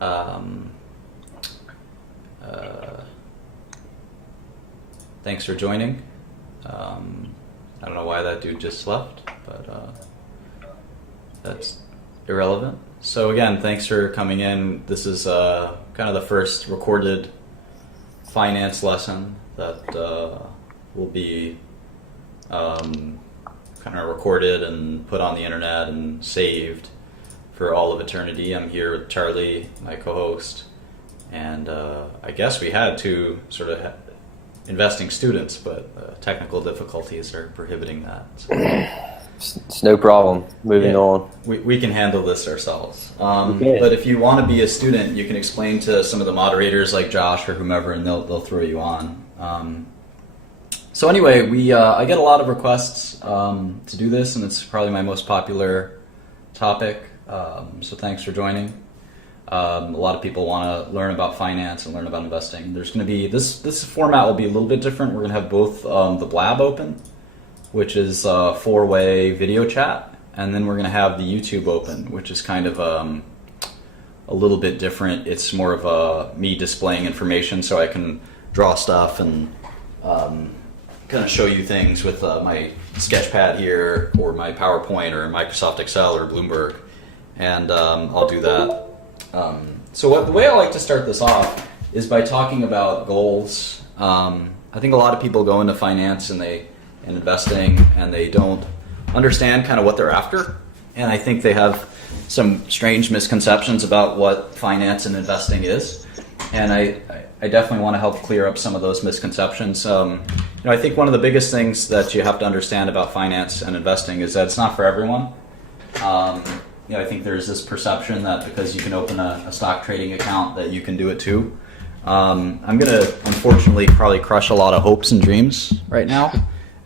Um, uh, Thanks for joining. I don't know why that dude just left, but that's irrelevant. So again, thanks for coming in. This is kind of the first recorded finance lesson that will be kind of recorded and put on the internet and saved for all of eternity. I'm here with Charlie, my co-host, and I guess we had two sort of investing students, but technical difficulties are prohibiting that. So, it's no problem. Moving on. We can handle this ourselves. But if you want to be a student, you can explain to some of the moderators like Josh or whomever, and they'll throw you on. So anyway, I get a lot of requests to do this, and it's probably my most popular topic. So thanks for joining. A lot of people want to learn about finance and learn about investing. There's going to be this format will be a little bit different. We're going to have both the Blab open, which is a four-way video chat, and then we're going to have the YouTube open, which is kind of a little bit different. It's more of me displaying information, so I can draw stuff and kind of show you things with my Sketchpad here, or my PowerPoint, or Microsoft Excel, or Bloomberg, and I'll do that. So the way I like to start this off is by talking about goals. I think a lot of people go into finance and investing, and they don't understand kind of what they're after. And I think they have some strange misconceptions about what finance and investing is. And I definitely want to help clear up some of those misconceptions. I think one of the biggest things that you have to understand about finance and investing is that it's not for everyone. I think there's this perception that because you can open a stock trading account that you can do it too. I'm going to unfortunately probably crush a lot of hopes and dreams right now.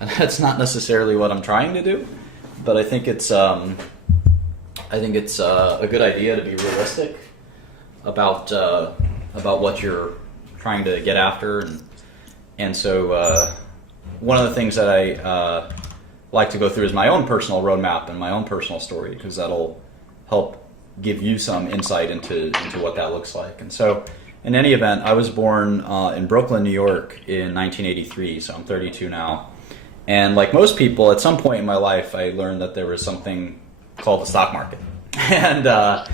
And that's not necessarily what I'm trying to do, but I think it's a good idea to be realistic about what you're trying to get after, and so one of the things that I like to go through is my own personal roadmap and my own personal story, because that'll help give you some insight into what that looks like. And so, in any event, I was born in Brooklyn, New York in 1983, so I'm 32 now. And like most people, at some point in my life, I learned that there was something called the stock market. And I'd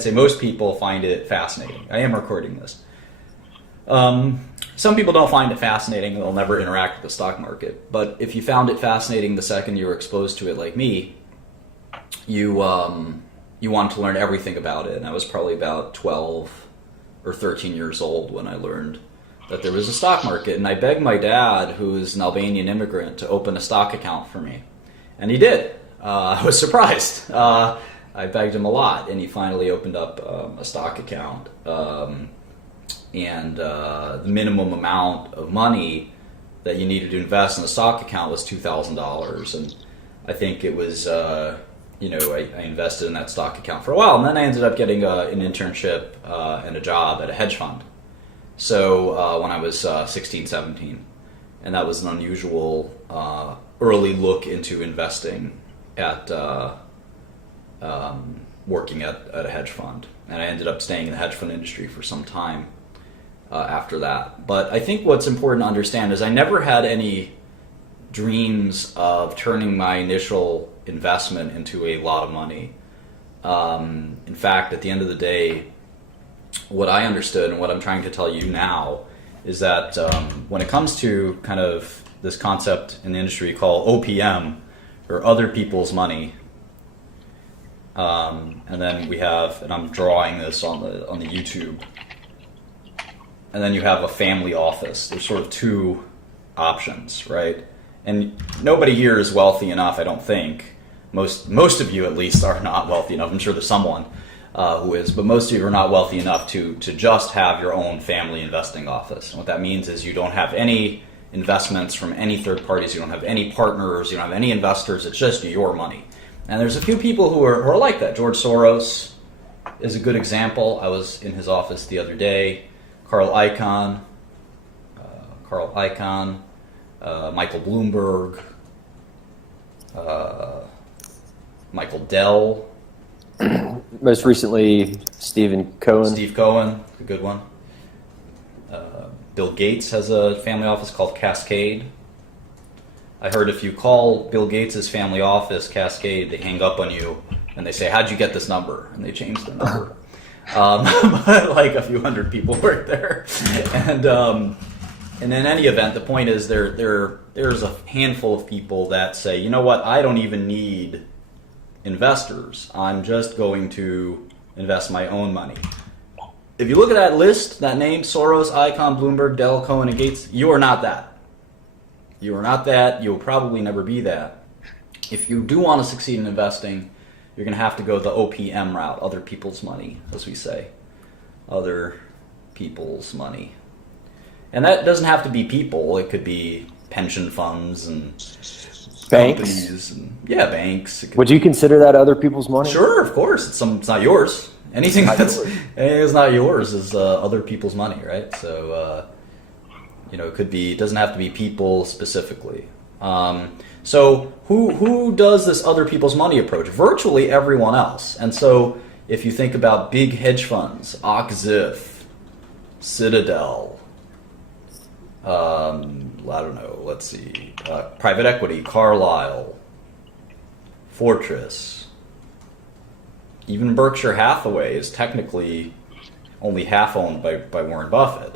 say most people find it fascinating. I am recording this. Some people don't find it fascinating. They'll never interact with the stock market. But if you found it fascinating the second you were exposed to it like me, you wanted to learn everything about it. And I was probably about 12 or 13 years old when I learned that there was a stock market, and I begged my dad, who is an Albanian immigrant, to open a stock account for me, and he did. I was surprised. I begged him a lot, and he finally opened up a stock account, and the minimum amount of money that you needed to invest in a stock account was $2,000, and I think it was I invested in that stock account for a while, and then I ended up getting an internship and a job at a hedge fund. So when I was 16, 17, and that was an unusual early look into investing at working at a hedge fund. And I ended up staying in the hedge fund industry for some time after that. But I think what's important to understand is I never had any dreams of turning my initial investment into a lot of money. In fact, at the end of the day, what I understood and what I'm trying to tell you now is that when it comes to kind of this concept in the industry called OPM, or other people's money, and then we have, and I'm drawing this on the YouTube, and then you have a family office. There's sort of two options, right? And nobody here is wealthy enough, I don't think. Most of you at least are not wealthy enough. I'm sure there's someone who is, but most of you are not wealthy enough to just have your own family investing office. And what that means is you don't have any investments from any third parties, you don't have any partners, you don't have any investors, it's just your money. And there's a few people who are like that. George Soros is a good example. I was in his office the other day. Carl Icahn, Michael Bloomberg, Michael Dell, Most recently, Steve Cohen, a good one. Bill Gates has a family office called Cascade. I heard if you call Bill Gates' family office Cascade, they hang up on you and they say, "How'd you get this number?" And they change the number. But like a few hundred people work there, and in any event, the point is there's a handful of people that say, you know what, I don't even need investors. I'm just going to invest my own money. If you look at that list, that name, Soros, Icahn, Bloomberg, Dell, Cohen, and Gates, you are not that. You are not that. You will probably never be that. If you do want to succeed in investing, you're going to have to go the OPM route, other people's money, as we say. Other people's money. And that doesn't have to be people. It could be pension funds and companies. And, banks. Would you consider that other people's money? Sure, of course. It's not yours. Anything that's not yours is other people's money, right? So, it could be. It doesn't have to be people specifically. So who does this other people's money approach? Virtually everyone else. And so if you think about big hedge funds, Oxif, Citadel, I don't know. Let's see, private equity, Carlyle, Fortress. Even Berkshire Hathaway is technically only half owned by Warren Buffett.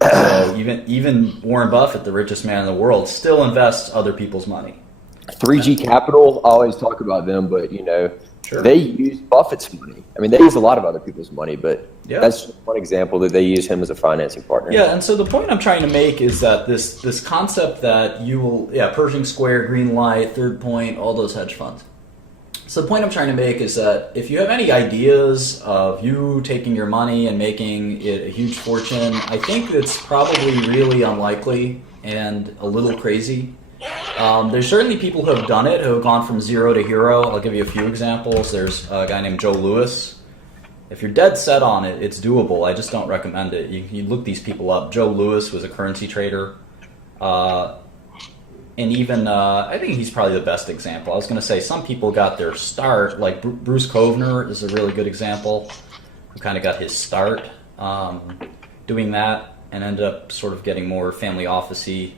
So even Warren Buffett, the richest man in the world, still invests other people's money. 3G Capital, I always talk about them, but Sure. They use Buffett's money. I mean, they use a lot of other people's money, but that's just one example that they use him as a financing partner. Yeah, and so the point I'm trying to make is that this concept that you will, Pershing Square, Greenlight, Third Point, all those hedge funds. So the point I'm trying to make is that if you have any ideas of you taking your money and making it a huge fortune, I think it's probably really unlikely and a little crazy. There's certainly people who have done it, who have gone from zero to hero. I'll give you a few examples. There's a guy named Joe Lewis. If you're dead set on it, it's doable. I just don't recommend it. You look these people up. Joe Lewis was a currency trader. And even, I think he's probably the best example. I was going to say some people got their start, like Bruce Kovner is a really good example, who kind of got his start doing that and ended up sort of getting more family office-y.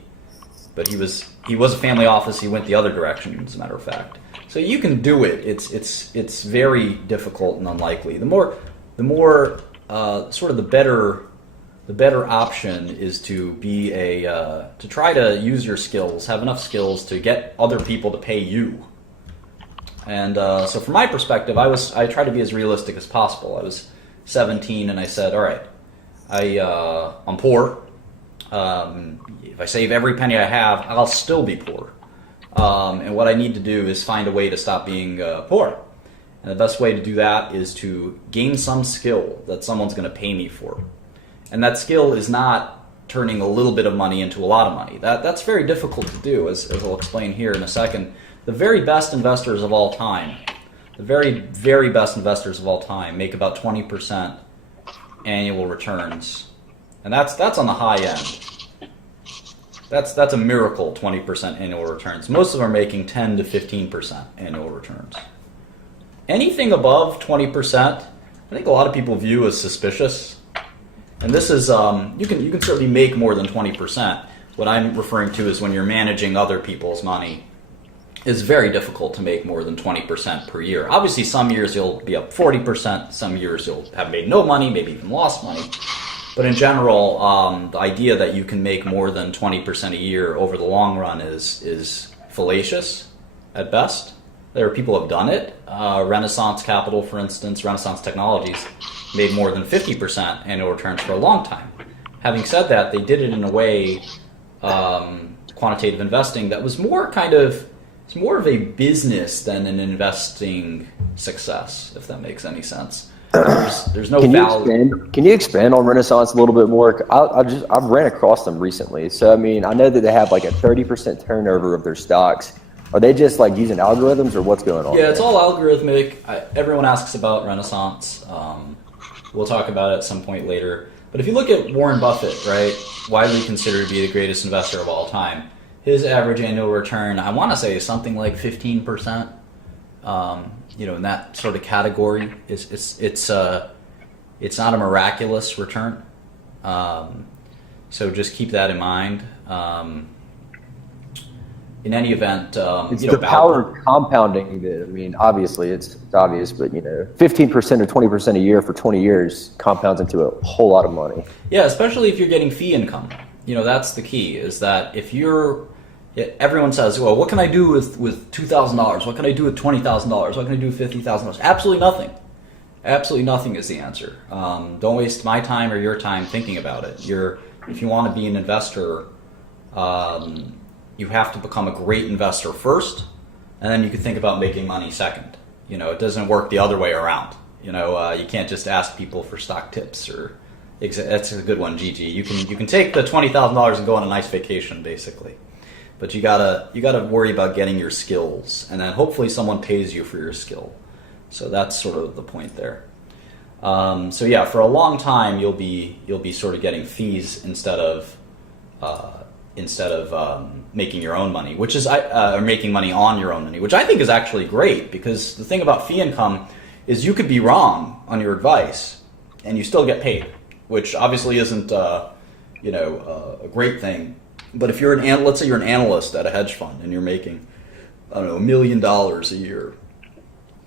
But he was a family office. He went the other direction, as a matter of fact. So you can do it. It's very difficult and unlikely. The more sort of the better option is to be to try to use your skills, have enough skills to get other people to pay you. And so from my perspective, I tried to be as realistic as possible. I was 17 and I said, all right, I'm poor. If I save every penny I have, I'll still be poor. And what I need to do is find a way to stop being poor. And the best way to do that is to gain some skill that someone's going to pay me for. And that skill is not turning a little bit of money into a lot of money. That's very difficult to do, as I'll explain here in a second. The very best investors of all time, the very, very best investors of all time make about 20% annual returns. And that's on the high end. That's a miracle, 20% annual returns. Most of them are making 10 to 15% annual returns. Anything above 20%, I think a lot of people view as suspicious. And this is, you can certainly make more than 20%. What I'm referring to is when you're managing other people's money. It's very difficult to make more than 20% per year. Obviously, some years you'll be up 40%. Some years you'll have made no money, maybe even lost money. But in general, the idea that you can make more than 20% a year over the long run is fallacious at best. There are people who have done it. Renaissance Capital, for instance, Renaissance Technologies, made more than 50% annual returns for a long time. Having said that, they did it in a way, quantitative investing, that was more of a business than an investing success, if that makes any sense. There's no value. Can you expand on Renaissance a little bit more? I've ran across them recently. So, I mean, I know that they have like a 30% turnover of their stocks. Are they just like using algorithms or what's going on? Yeah, it's all algorithmic. Everyone asks about Renaissance. We'll talk about it at some point later. But if you look at Warren Buffett, right, widely considered to be the greatest investor of all time, his average annual return, I want to say, is something like 15%. in that sort of category. It's not a miraculous return. So just keep that in mind. In any event, it's the power of compounding that, I mean, obviously it's obvious, but 15% or 20% a year for 20 years compounds into a whole lot of money. Yeah, especially if you're getting fee income. That's the key, is that if everyone says, well, what can I do with $2,000? What can I do with $20,000? What can I do with $50,000? Absolutely nothing. Absolutely nothing is the answer. Don't waste my time or your time thinking about it. If you want to be an investor, you have to become a great investor first, and then you can think about making money second. It doesn't work the other way around. You can't just ask people for stock tips that's a good one, Gigi. You can take the $20,000 and go on a nice vacation, basically. But you gotta worry about getting your skills, and then hopefully someone pays you for your skill. So that's sort of the point there. So yeah, for a long time you'll be sort of getting fees instead of making your own money, which is or making money on your own money, which I think is actually great, because the thing about fee income is you could be wrong on your advice and you still get paid, which obviously isn't a great thing. But if you're let's say you're an analyst at a hedge fund and you're making, I don't know, $1 million a year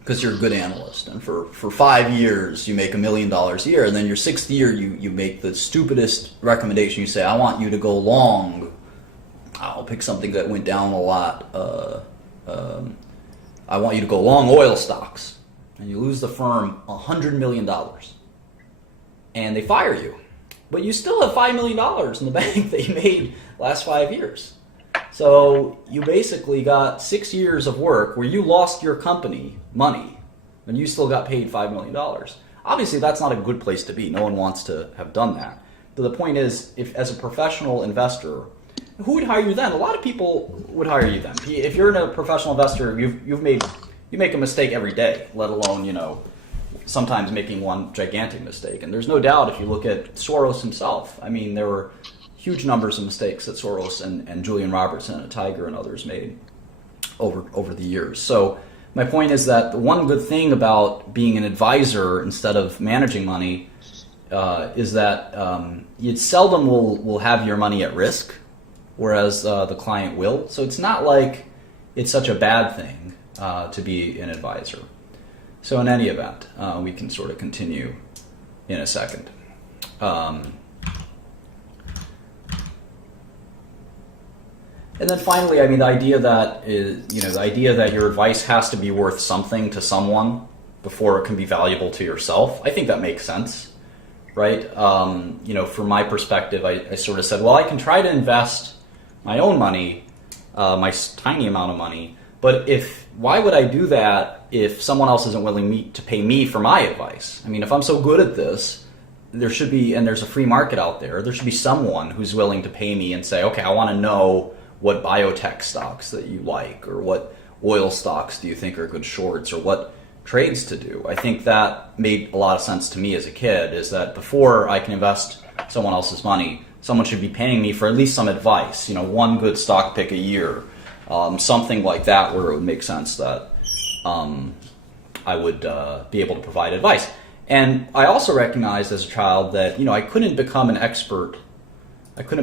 because you're a good analyst, and for 5 years you make $1 million a year, and then your 6th year you make the stupidest recommendation. You say, I want you to go long. I'll pick something that went down a lot. I want you to go long oil stocks, and you lose the firm $100 million, and they fire you. But you still have $5 million in the bank that you made last 5 years. So you basically got 6 years of work where you lost your company money, and you still got paid $5 million. Obviously, that's not a good place to be. No one wants to have done that. But the point is, if as a professional investor, who would hire you then? A lot of people would hire you then. If you're a professional investor, you make a mistake every day, let alone sometimes making one gigantic mistake. And there's no doubt, if you look at Soros himself, I mean, there were huge numbers of mistakes that Soros and Julian Robertson and Tiger and others made over the years. So my point is that the one good thing about being an advisor instead of managing money is that you seldom will have your money at risk, whereas the client will. So it's not like it's such a bad thing to be an advisor. So in any event, we can sort of continue in a second. And then finally, I mean, the idea that your advice has to be worth something to someone before it can be valuable to yourself, I think that makes sense, right? From my perspective, I sort of said, well, I can try to invest my own money, my tiny amount of money, but why would I do that if someone else isn't willing to pay me for my advice? I mean, if I'm so good at this, there should be, and there's a free market out there should be someone who's willing to pay me and say, okay, I want to know what biotech stocks that you like, or what oil stocks do you think are good shorts, or what trades to do. I think that made a lot of sense to me as a kid, is that before I can invest someone else's money, someone should be paying me for at least some advice, one good stock pick a year, something like that, where it would make sense that I would be able to provide advice. And I also recognized as a child that I couldn't become an expert on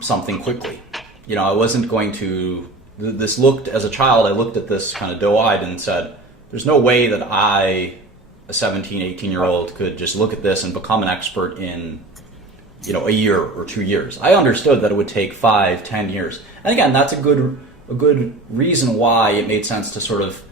something quickly. I wasn't going to. As a child, I looked at this kind of doe-eyed and said, "There's no way that I, a 17, 18-year-old, could just look at this and become an expert in, a year or 2 years." I understood that it would take 5, 10 years. And again, that's a good reason why it made sense to sort of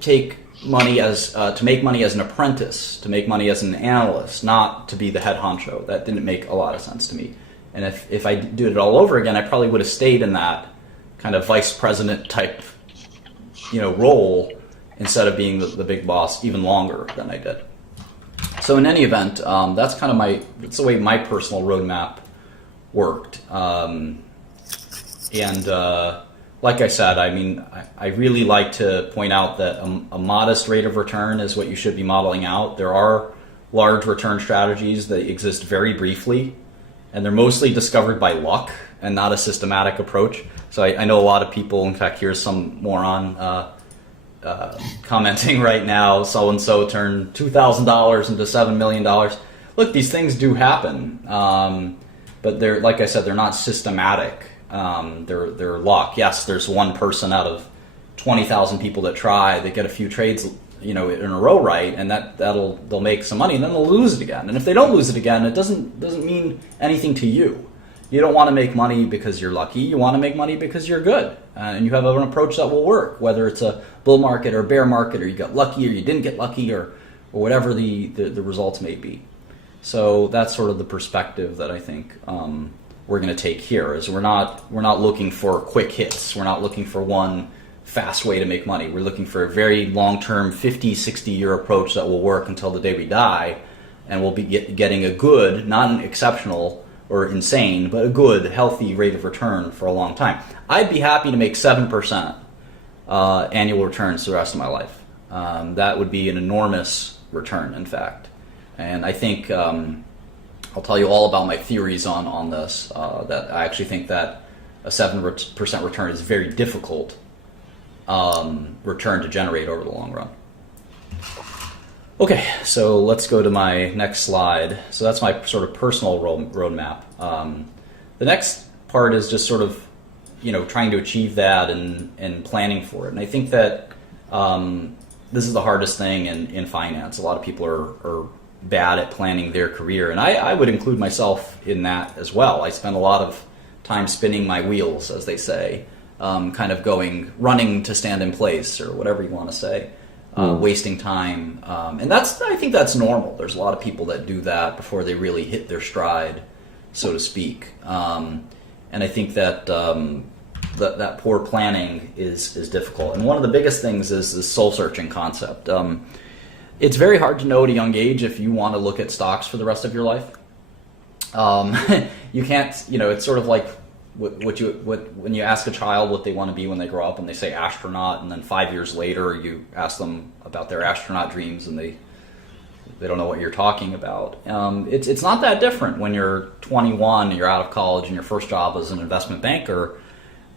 take money to make money as an apprentice, to make money as an analyst, not to be the head honcho. That didn't make a lot of sense to me. And if I did it all over again, I probably would have stayed in that kind of vice president type, role, instead of being the big boss even longer than I did. So in any event, that's the way my personal roadmap worked. Like I said, I mean, I really like to point out that a modest rate of return is what you should be modeling out. There are large return strategies that exist very briefly, and they're mostly discovered by luck and not a systematic approach. So I know a lot of people, in fact, here's some moron commenting right now, so-and-so turned $2,000 into $7 million. Look, these things do happen, but they're, like I said, they're not systematic. They're luck. Yes, there's one person out of 20,000 people that try, they get a few trades, in a row right, and they'll make some money, and then they'll lose it again. And if they don't lose it again, it doesn't mean anything to you. You don't want to make money because you're lucky. You want to make money because you're good, and you have an approach that will work, whether it's a bull market or bear market, or you got lucky or you didn't get lucky, or whatever the results may be. So that's sort of the perspective that I think we're going to take here. Is we're not looking for quick hits. We're not looking for one fast way to make money. We're looking for a very long-term 50, 60-year approach that will work until the day we die, and we'll be getting a good, not an exceptional or insane, but a good, healthy rate of return for a long time. I'd be happy to make 7% annual returns the rest of my life. That would be an enormous return, in fact. And I think I'll tell you all about my theories on this, that I actually think that a 7% return is very difficult return to generate over the long run. Okay, so let's go to my next slide. So that's my sort of personal roadmap. The next part is just sort of, trying to achieve that and planning for it. And I think that this is the hardest thing in finance. A lot of people are bad at planning their career, and I would include myself in that as well. I spend a lot of time spinning my wheels, as they say, kind of running to stand in place, or whatever you want to say. Wasting time, and I think that's normal. There's a lot of people that do that before they really hit their stride, so to speak. And I think that that poor planning is difficult. And one of the biggest things is this soul-searching concept. It's very hard to know at a young age if you want to look at stocks for the rest of your life. You can't. It's sort of like when you ask a child what they want to be when they grow up, and they say astronaut, and then 5 years later you ask them about their astronaut dreams, and they don't know what you're talking about. It's not that different when you're 21, you're out of college, and your first job is an investment banker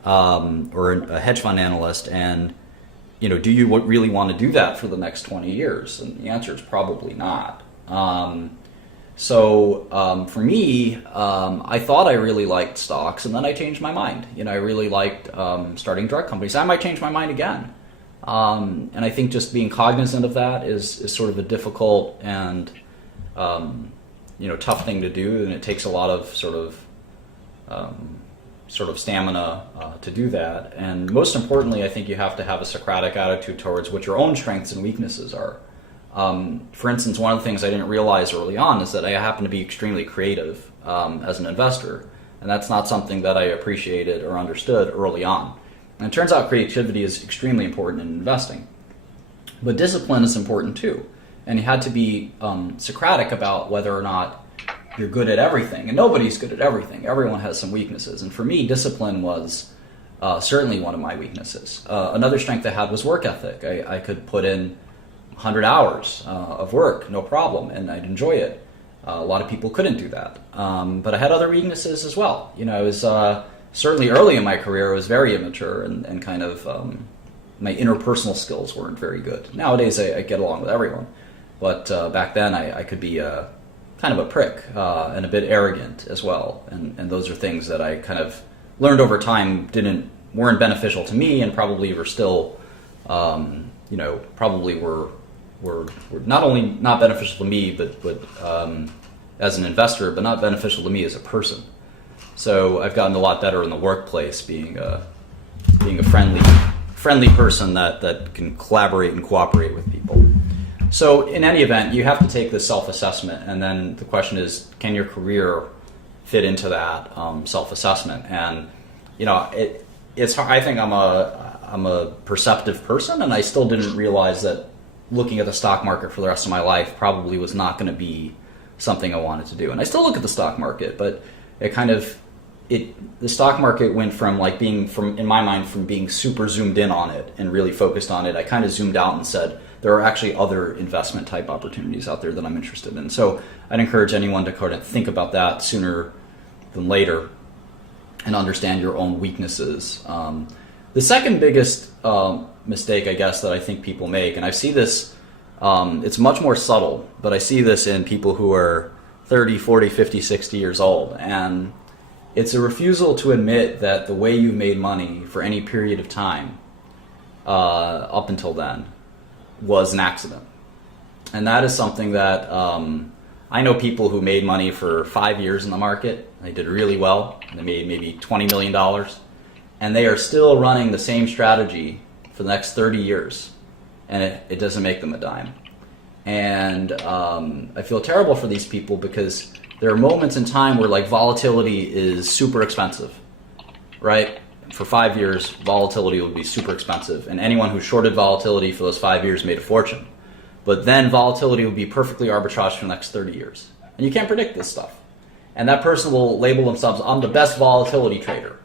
or a hedge fund analyst, and do you really want to do that for the next 20 years? And the answer is probably not. So for me, I thought I really liked stocks, and then I changed my mind. I really liked starting drug companies. I might change my mind again. And I think just being cognizant of that is sort of a difficult and tough thing to do, and it takes a lot of sort of stamina to do that. And most importantly, I think you have to have a Socratic attitude towards what your own strengths and weaknesses are. For instance, one of the things I didn't realize early on is that I happen to be extremely creative as an investor, and that's not something that I appreciated or understood early on. And it turns out creativity is extremely important in investing. But discipline is important too, and you had to be Socratic about whether or not you're good at everything, and nobody's good at everything. Everyone has some weaknesses, and for me, discipline was certainly one of my weaknesses. Another strength I had was work ethic. I could put in 100 hours of work, no problem, and I'd enjoy it. A lot of people couldn't do that. But I had other weaknesses as well. I was certainly early in my career, I was very immature and kind of my interpersonal skills weren't very good. Nowadays, I get along with everyone. But back then, I could be kind of a prick and a bit arrogant as well. And those are things that I kind of learned over time weren't beneficial to me, and probably were still, probably were not only not beneficial to me, but as an investor, but not beneficial to me as a person. So I've gotten a lot better in the workplace, being a friendly person that can collaborate and cooperate with people. So in any event, you have to take this self-assessment, and then the question is, can your career fit into that self-assessment? And it's hard. I think I'm a perceptive person, and I still didn't realize that looking at the stock market for the rest of my life probably was not going to be something I wanted to do. And I still look at the stock market, but the stock market went from in my mind, from being super zoomed in on it and really focused on it, I kind of zoomed out and said, there are actually other investment type opportunities out there that I'm interested in. So I'd encourage anyone to kind of think about that sooner than later. and understand your own weaknesses. The second biggest mistake, I guess, that I think people make, and I see this, it's much more subtle, but I see this in people who are 30, 40, 50, 60 years old, and it's a refusal to admit that the way you made money for any period of time up until then was an accident. And that is something that I know people who made money for 5 years in the market. They did really well. They made maybe $20 million. And they are still running the same strategy for the next 30 years. And it doesn't make them a dime. And I feel terrible for these people because there are moments in time where like volatility is super expensive, right? For 5 years, volatility would be super expensive. And anyone who shorted volatility for those 5 years made a fortune. But then volatility will be perfectly arbitrage for the next 30 years. And you can't predict this stuff. And that person will label themselves, I'm the best volatility trader.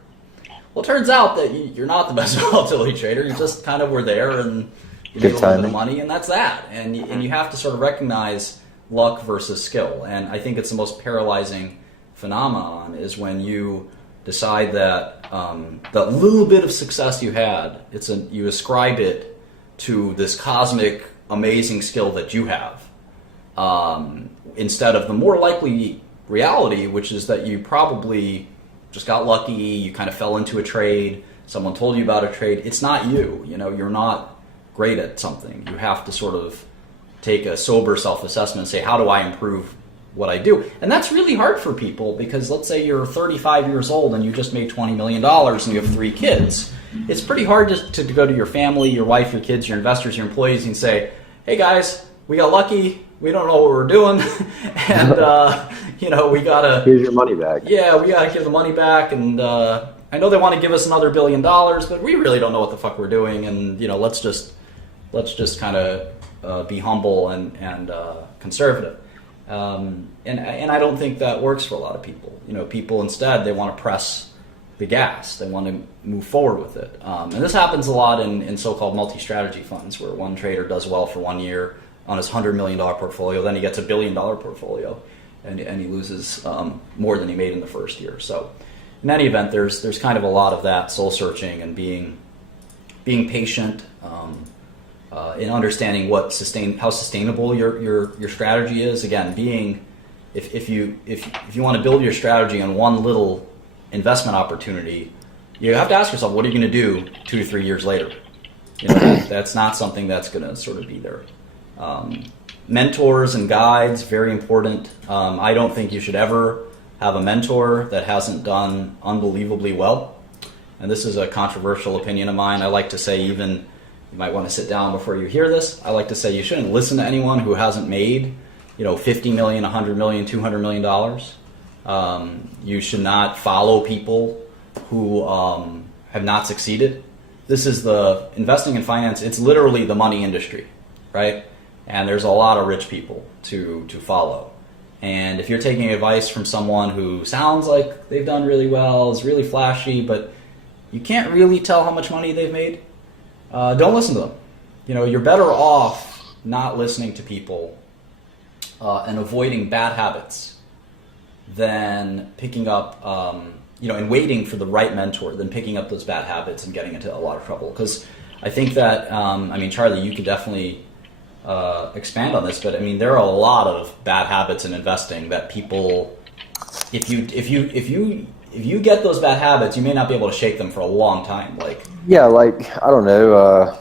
Well, it turns out that you're not the best volatility trader. You just kind of were there and you made a little bit of money, and that's that. And you have to sort of recognize luck versus skill. And I think it's the most paralyzing phenomenon is when you decide that the little bit of success you had, you ascribe it to this cosmic amazing skill that you have, instead of the more likely reality, which is that you probably just got lucky, you kind of fell into a trade, someone told you about a trade. It's not you, you're not great at something. You have to sort of take a sober self-assessment and say, how do I improve what I do? And that's really hard for people because let's say you're 35 years old and you just made $20 million and you have 3 kids. It's pretty hard to go to your family, your wife, your kids, your investors, your employees and say, hey guys, we got lucky, we don't know what we're doing, and we gotta... Here's your money back. Yeah, we gotta give the money back, and I know they want to give us another $1 billion, but we really don't know what the fuck we're doing, and let's just kind of be humble and conservative. And I don't think that works for a lot of people. People instead, they want to press the gas. They want to move forward with it. And this happens a lot in so-called multi-strategy funds where one trader does well for 1 year on his $100 million portfolio, then he gets a $1 billion portfolio and he loses more than he made in the first year. So in any event, there's kind of a lot of that soul searching and being patient in understanding how sustainable your strategy is. Again, if you want to build your strategy on one little investment opportunity, you have to ask yourself, what are you going to do 2 to 3 years later? That's not something that's going to sort of be there. Mentors and guides, very important. I don't think you should ever have a mentor that hasn't done unbelievably well. And this is a controversial opinion of mine. I like to say, even, you might want to sit down before you hear this, I like to say you shouldn't listen to anyone who hasn't made $50 million, $100 million, $200 million. You should not follow people who have not succeeded. This is the investing in finance. It's literally the money industry, right? And there's a lot of rich people to follow. And if you're taking advice from someone who sounds like they've done really well, is really flashy, but you can't really tell how much money they've made, don't listen to them. You're better off not listening to people and avoiding bad habits than picking up, and waiting for the right mentor, than picking up those bad habits and getting into a lot of trouble. Because I think that, Charlie, you could definitely expand on this, but there are a lot of bad habits in investing that people, if you get those bad habits, you may not be able to shake them for a long time. I don't know.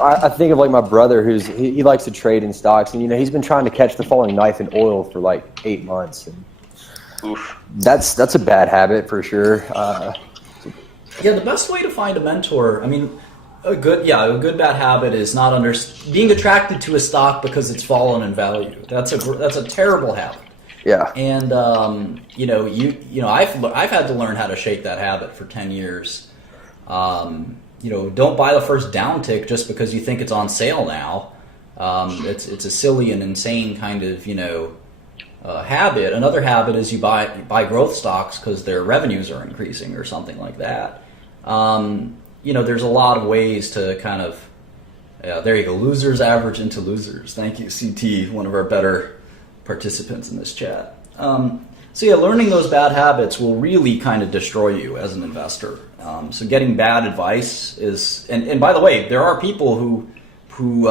I think of my brother he likes to trade in stocks, and he's been trying to catch the falling knife in oil for 8 months. And oof. That's a bad habit for sure. The best way to find a mentor, a good bad habit is not being attracted to a stock because it's fallen in value. That's a terrible habit. Yeah. And I've had to learn how to shake that habit for 10 years. Don't buy the first downtick just because you think it's on sale now. It's a silly and insane kind of habit. Another habit is you buy growth stocks because their revenues are increasing or something like that. There's a lot of ways to kind of, there you go, losers average into losers. Thank you, CT, one of our better participants in this chat. So yeah, learning those bad habits will really kind of destroy you as an investor. So getting bad advice is, and by the way, there are people who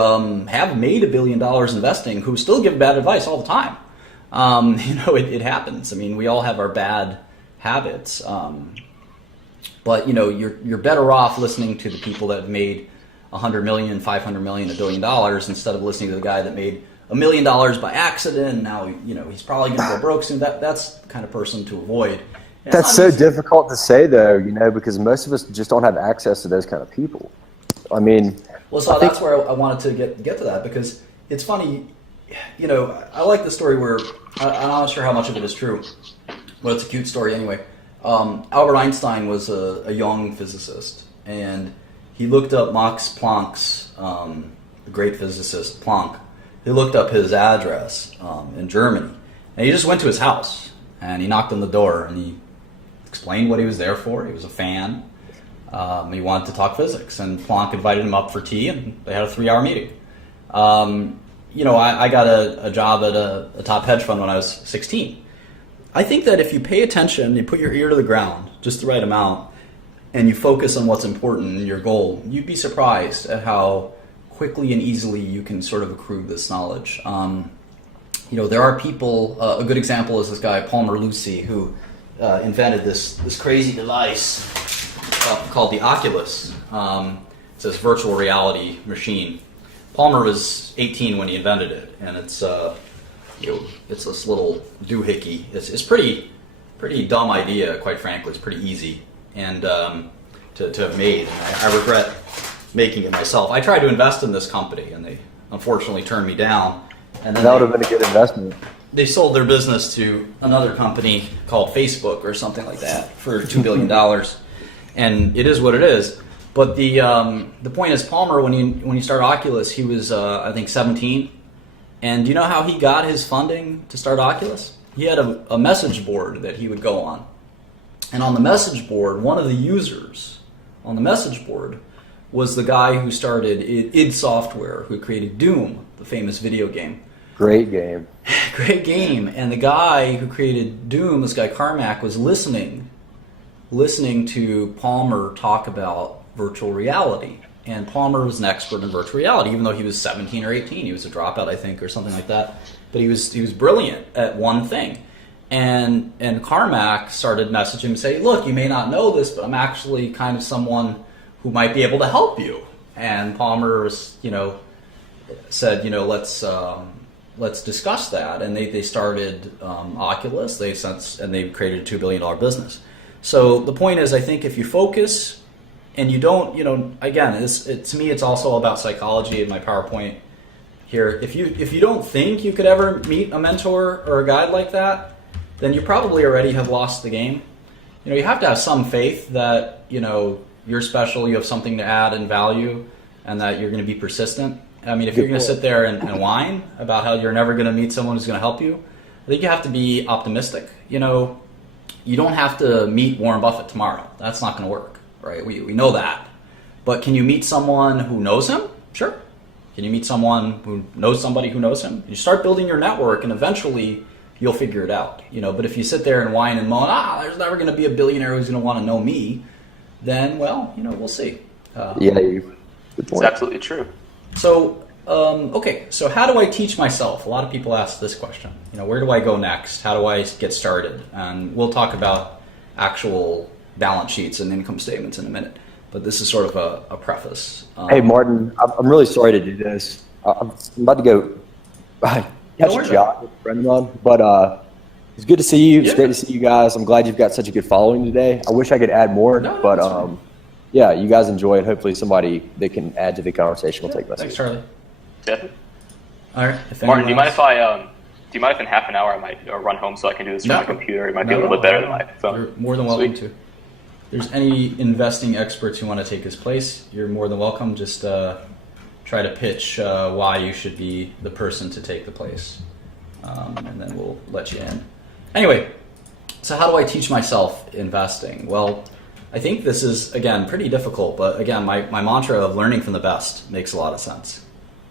have made $1 billion investing who still give bad advice all the time. It happens. I mean, we all have our bad habits. But you're better off listening to the people that have made 100 million, 500 million, $1 billion instead of listening to the guy that made $1 million by accident. And now he's probably going to go broke soon. That's the kind of person to avoid. And that's so difficult to say though, because most of us just don't have access to those kind of people. I mean, well, so that's where I wanted to get to that, because it's funny. I like the story where I'm not sure how much of it is true, but it's a cute story anyway. Albert Einstein was a young physicist, and he looked up Max Planck's, the great physicist Planck. He looked up his address in Germany, and he just went to his house, and he knocked on the door, and he explained what he was there for. He was a fan. He wanted to talk physics, and Planck invited him up for tea, and they had a 3-hour meeting. I got a job at a top hedge fund when I was 16. I think that if you pay attention, you put your ear to the ground, just the right amount, and you focus on what's important in your goal, you'd be surprised at how quickly and easily you can sort of accrue this knowledge. There are people, a good example is this guy, Palmer Lucy, who invented this crazy device called the Oculus. It's this virtual reality machine. Palmer was 18 when he invented it, and it's this little doohickey. It's pretty dumb idea, quite frankly. It's pretty easy and to have made. And I regret making it myself. I tried to invest in this company, and they unfortunately turned me down. And then that would have been a good investment. They sold their business to another company called Facebook or something like that for $2 billion, and it is what it is. But the point is, Palmer, when he started Oculus, he was I think 17. And do you know how he got his funding to start Oculus? He had a message board that he would go on. And on the message board, one of the users on the message board was the guy who started id Software, who created Doom, the famous video game. Great game. Great game. And the guy who created Doom, this guy Carmack, was listening to Palmer talk about virtual reality. And Palmer was an expert in virtual reality, even though he was 17 or 18. He was a dropout, I think, or something like that. But he was brilliant at one thing. And Carmack started messaging him, saying, look, you may not know this, but I'm actually kind of someone who might be able to help you. And Palmer said, let's discuss that. And they started Oculus. And they created a $2 billion business. So the point is, I think if you focus and you don't, again, to me, it's also about psychology in my PowerPoint here. If you don't think you could ever meet a mentor or a guide like that, then you probably already have lost the game. You have to have some faith that, you're special, you have something to add and value, and that you're going to be persistent. I mean, if you're going to sit there and whine about how you're never going to meet someone who's going to help you, I think you have to be optimistic. You don't have to meet Warren Buffett tomorrow. That's not going to work, right? We know that. But can you meet someone who knows him? Sure. Can you meet someone who knows somebody who knows him? You start building your network, and eventually you'll figure it out. But if you sit there and whine and moan, there's never going to be a billionaire who's going to want to know me, then, well, we'll see. It's absolutely true. So, okay, so how do I teach myself? A lot of people ask this question. Where do I go next? How do I get started? And we'll talk about actual balance sheets and income statements in a minute. But this is sort of a preface. Hey, Martin, I'm really sorry to do this. I'm about to go catch a job with a friend of mine, but it's good to see you. It's great to see you guys. I'm glad you've got such a good following today. I wish I could add more, but yeah, you guys enjoy it. Hopefully somebody that can add to the conversation will take my seat. Thanks, Charlie. Definitely. All right. Martin, do you mind if in half an hour I might run home so I can do this from my computer? It might be a little bit better than my phone. You're more than welcome to. If there's any investing experts who want to take his place, you're more than welcome. Just try to pitch why you should be the person to take the place, and then we'll let you in. Anyway, so how do I teach myself investing? Well, I think this is, again, pretty difficult, but again, my mantra of learning from the best makes a lot of sense.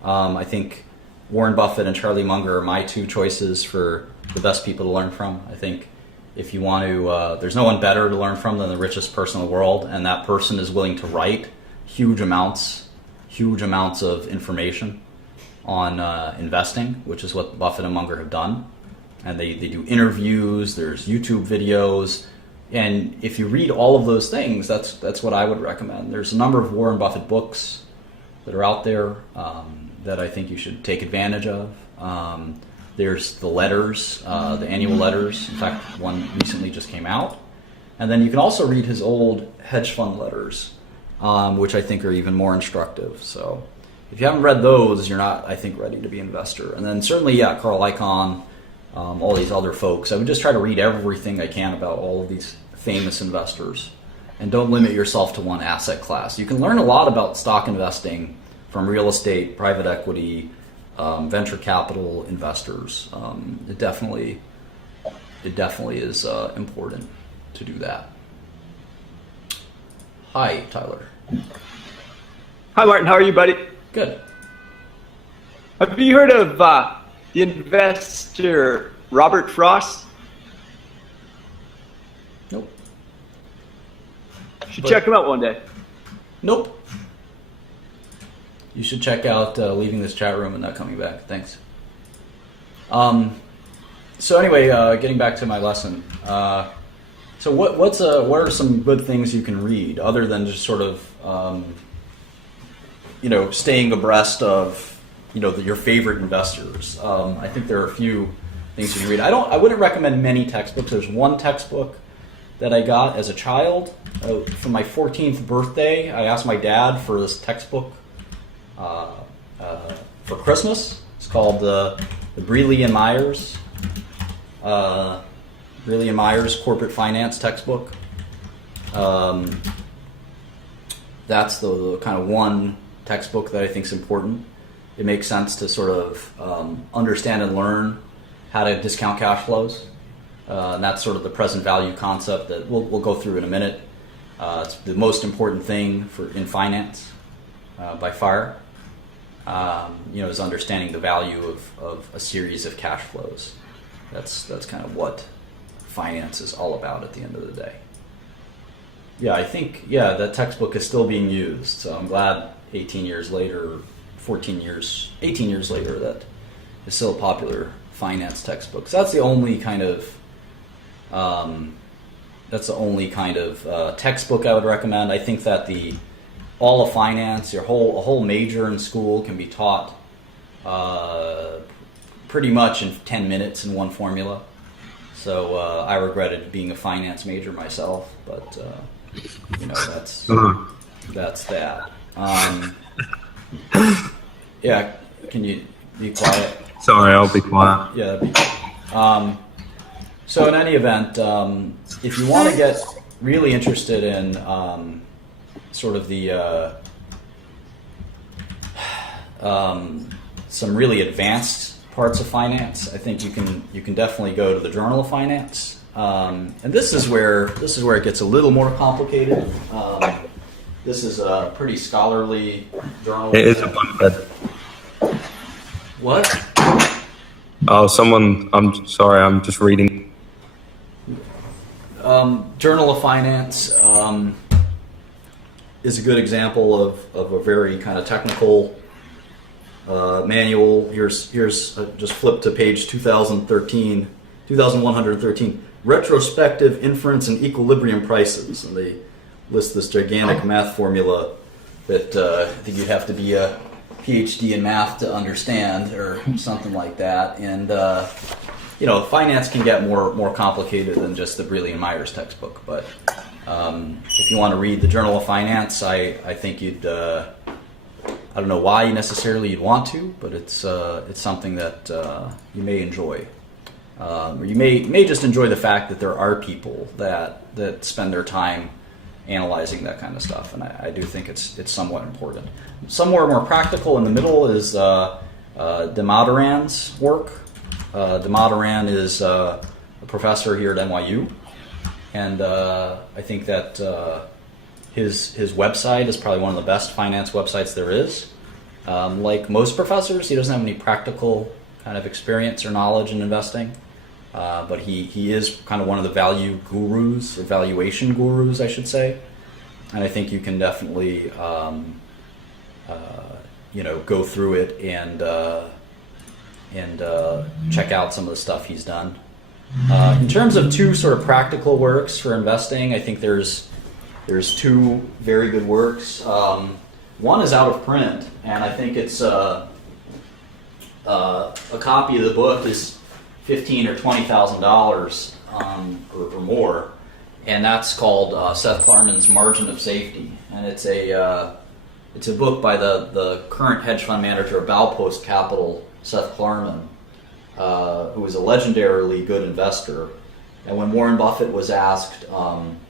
I think Warren Buffett and Charlie Munger are my two choices for the best people to learn from. I think if you want to, there's no one better to learn from than the richest person in the world, and that person is willing to write huge amounts of information on investing, which is what Buffett and Munger have done. And they do interviews, there's YouTube videos, and if you read all of those things, that's what I would recommend. There's a number of Warren Buffett books that are out there that I think you should take advantage of. There's the letters, the annual letters. In fact, one recently just came out. And then you can also read his old hedge fund letters, which I think are even more instructive. So if you haven't read those, you're not, I think, ready to be an investor. And then certainly, Carl Icahn, all these other folks. I would just try to read everything I can about all of these famous investors. And don't limit yourself to one asset class. You can learn a lot about stock investing from real estate, private equity, venture capital investors. It definitely is important to do that. Hi, Tyler. Hi, Martin. How are you, buddy? Good. Have you heard of the investor Robert Frost? Nope. You should check him out one day. Nope. You should check out leaving this chat room and not coming back. Thanks. So anyway, getting back to my lesson. So what are some good things you can read other than just sort of staying abreast of your favorite investors? I think there are a few things you can read. I wouldn't recommend many textbooks. There's one textbook that I got as a child for my 14th birthday. I asked my dad for this textbook for Christmas. It's called the Brealey and Myers Corporate Finance Textbook. That's the kind of one textbook that I think is important. It makes sense to sort of understand and learn how to discount cash flows. And that's sort of the present value concept that we'll go through in a minute. It's the most important thing in finance by far. Is understanding the value of a series of cash flows. That's kind of what finance is all about at the end of the day. Yeah, I think that textbook is still being used. So I'm glad 18 years later, that it's still a popular finance textbook. So that's the only kind of textbook I would recommend. I think that all of finance, a whole major in school can be taught pretty much in 10 minutes in one formula. So I regretted being a finance major myself, but that's that. Can you be quiet? Sorry, I'll be quiet. Yeah. So in any event, if you want to get really interested in sort of the some really advanced parts of finance, I think you can definitely go to the Journal of Finance, and this is where it gets a little more complicated. This is a pretty scholarly journal. It is a bunk bed. What? Oh, I'm sorry, I'm just reading. Journal of Finance is a good example of a very kind of technical manual. Here's just flip to page 2113, retrospective inference and equilibrium prices, and they list this gigantic math formula that I think you'd have to be a PhD in math to understand, or something like that. And finance can get more complicated than just the Brealey and Myers textbook. But if you want to read the Journal of Finance, I think you'd. I don't know why necessarily you'd want to, but it's something that you may enjoy. Or you may just enjoy the fact that there are people that spend their time analyzing that kind of stuff, and I do think it's somewhat important. Somewhere more practical in the middle is Demodaran's work. Demodaran is a professor here at NYU, and I think that his website is probably one of the best finance websites there is. Like most professors, he doesn't have any practical kind of experience or knowledge in investing, but he is kind of one of the value gurus, or valuation gurus, I should say. And I think you can definitely, go through it and check out some of the stuff he's done. In terms of two sort of practical works for investing, I think there's two very good works. One is out of print, and I think it's a copy of the book is $15,000 or $20,000 or more, and that's called Seth Klarman's Margin of Safety, and it's a book by the current hedge fund manager of Baupost Capital, Seth Klarman, who is a legendarily good investor. And when Warren Buffett was asked,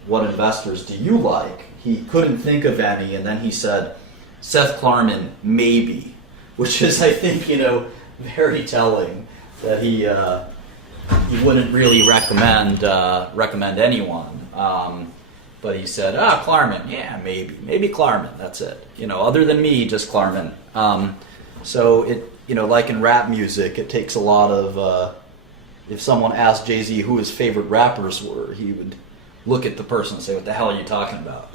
what investors do you like, he couldn't think of any, and then he said, Seth Klarman, maybe, which is, I think, very telling that he wouldn't really recommend anyone. But he said, Klarman, yeah, maybe Klarman, that's it. Other than me, just Klarman. So it, like in rap music, it takes a lot of, if someone asked Jay-Z who his favorite rappers were, he would look at the person and say, what the hell are you talking about?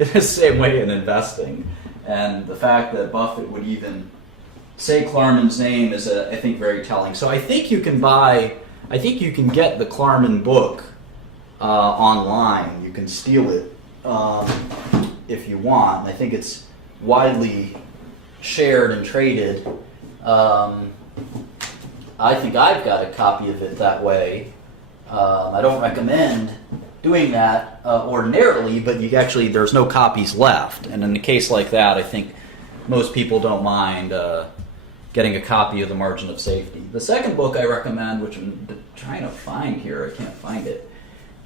In the same way in investing. And the fact that Buffett would even say Klarman's name is, I think, very telling. So I think you can get the Klarman book online. You can steal it if you want. I think it's widely shared and traded. I think I've got a copy of it that way. I don't recommend doing that ordinarily, but there's no copies left. And in a case like that, I think most people don't mind getting a copy of The Margin of Safety. The second book I recommend, which I'm trying to find here, I can't find it,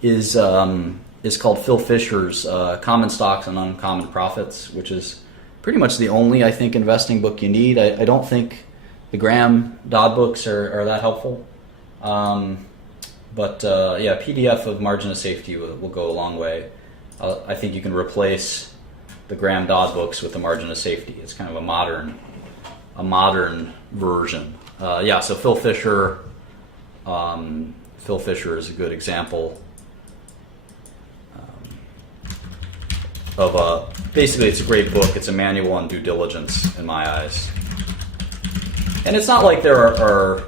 is called Phil Fisher's Common Stocks and Uncommon Profits, which is pretty much the only, I think, investing book you need. I don't think the Graham Dodd books are that helpful. But PDF of Margin of Safety will go a long way. I think you can replace the Graham Dodd books with the Margin of Safety. It's kind of a modern version. So Phil Fisher is a good example of basically it's a great book. It's a manual on due diligence in my eyes. And it's not like there are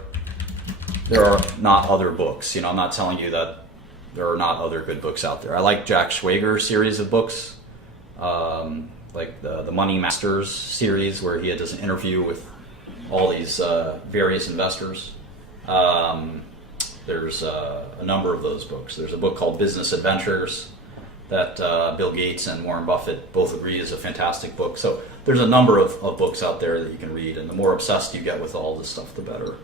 not other books. I'm not telling you that there are not other good books out there. I like Jack Schwager's series of books, like the Money Masters series, where he does an interview with all these various investors. There's a number of those books. There's a book called Business Adventures that Bill Gates and Warren Buffett both agree is a fantastic book. So there's a number of books out there that you can read, and the more obsessed you get with all this stuff, the better.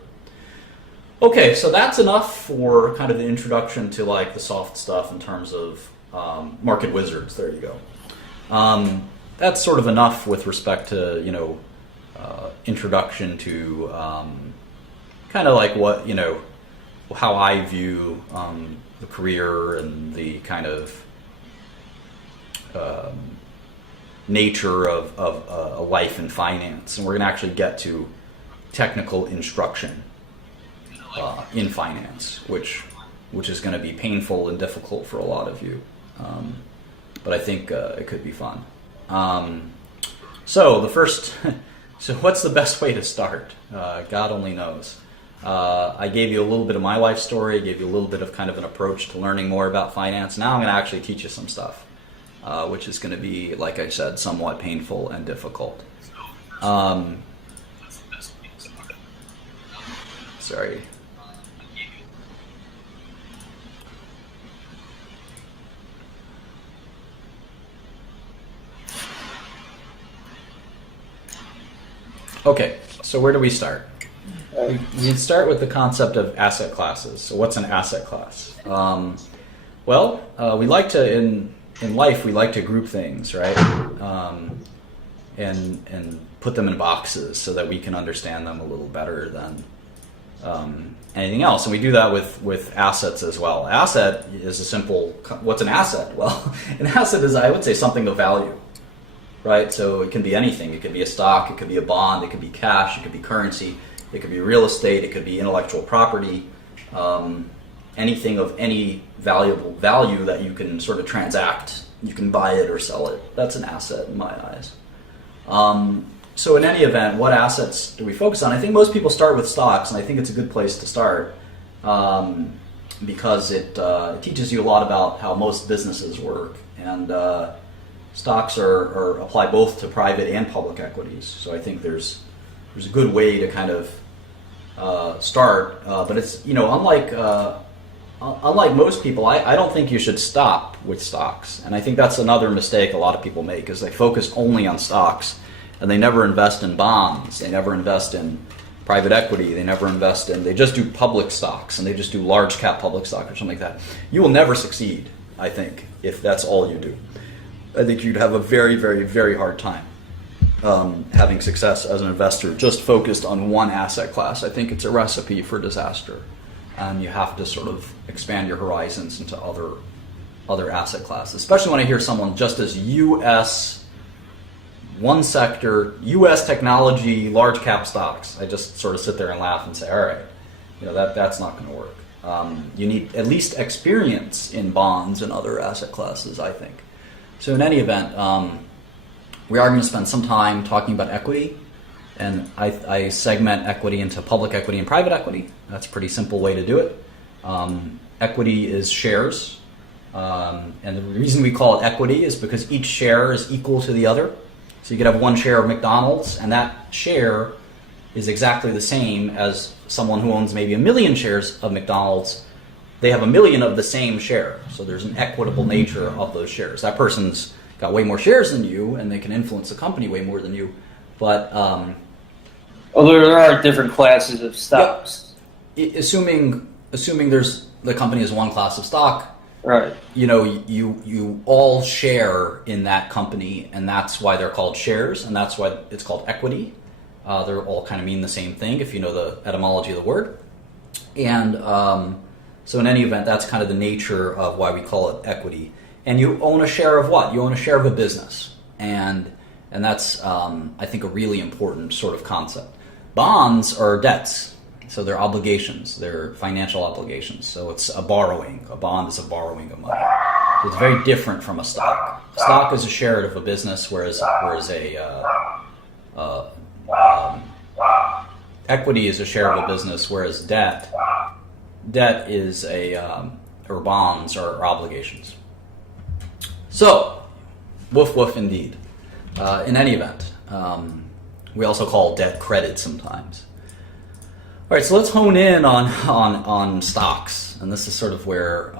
Okay, so that's enough for kind of the introduction to like the soft stuff in terms of market wizards. There you go. That's sort of enough with respect to introduction to kind of like what how I view the career and the kind of nature of a life in finance, and we're going to actually get to technical instruction in finance, which is going to be painful and difficult for a lot of you, but I think it could be fun. So what's the best way to start? God only knows. I gave you a little bit of my life story, gave you a little bit of kind of an approach to learning more about finance. Now I'm going to actually teach you some stuff, which is going to be, like I said, somewhat painful and difficult. Sorry. Okay, so where do we start? We start with the concept of asset classes. So what's an asset class? We like to, in life, we like to group things, right? And put them in boxes so that we can understand them a little better than anything else. And we do that with assets as well. Asset is a simple, what's an asset? Well, an asset is, I would say, something of value. Right, so it can be anything. It could be a stock, it could be a bond, it could be cash, it could be currency, it could be real estate, it could be intellectual property. anything of any valuable value that you can sort of transact. You can buy it or sell it. That's an asset in my eyes. So in any event, what assets do we focus on? I think most people start with stocks, and I think it's a good place to start because it teaches you a lot about how most businesses work. And stocks are apply both to private and public equities. So I think there's a good way to kind of start. But it's, unlike most people, I don't think you should stop with stocks. And I think that's another mistake a lot of people make, is they focus only on stocks and they never invest in bonds. They never invest in private equity. They just do public stocks, and they just do large cap public stock or something like that. You will never succeed, I think, if that's all you do. I think you'd have a very, very, very hard time having success as an investor just focused on one asset class. I think it's a recipe for disaster. And you have to sort of expand your horizons into other asset classes, especially when I hear someone just as U.S. one sector, U.S. technology, large cap stocks. I just sort of sit there and laugh and say, all right, that's not going to work. You need at least experience in bonds and other asset classes, I think. So in any event, we are going to spend some time talking about equity. And I segment equity into public equity and private equity. That's a pretty simple way to do it. Equity is shares. And the reason we call it equity is because each share is equal to the other. So you could have one share of McDonald's, and that share is exactly the same as someone who owns maybe 1 million shares of McDonald's. They have 1 million of the same share. So there's an equitable nature of those shares. That person's got way more shares than you, and they can influence the company way more than you. But there are different classes of stocks. Yep. Assuming there's the company is one class of stock, right? You all share in that company, and that's why they're called shares, and that's why it's called equity. They're all kind of mean the same thing if you know the etymology of the word. And so in any event, that's kind of the nature of why we call it equity. And you own a share of what? You own a share of a business, and that's, I think, a really important sort of concept. Bonds are debts, so they're obligations. They're financial obligations. So it's a borrowing. A bond is a borrowing of money. So it's very different from a stock. A stock is a share of a business, whereas equity is a share of a business, whereas debt is or bonds are obligations. So, woof woof indeed. In any event, we also call debt credit sometimes. All right, so let's hone in on stocks, and this is sort of where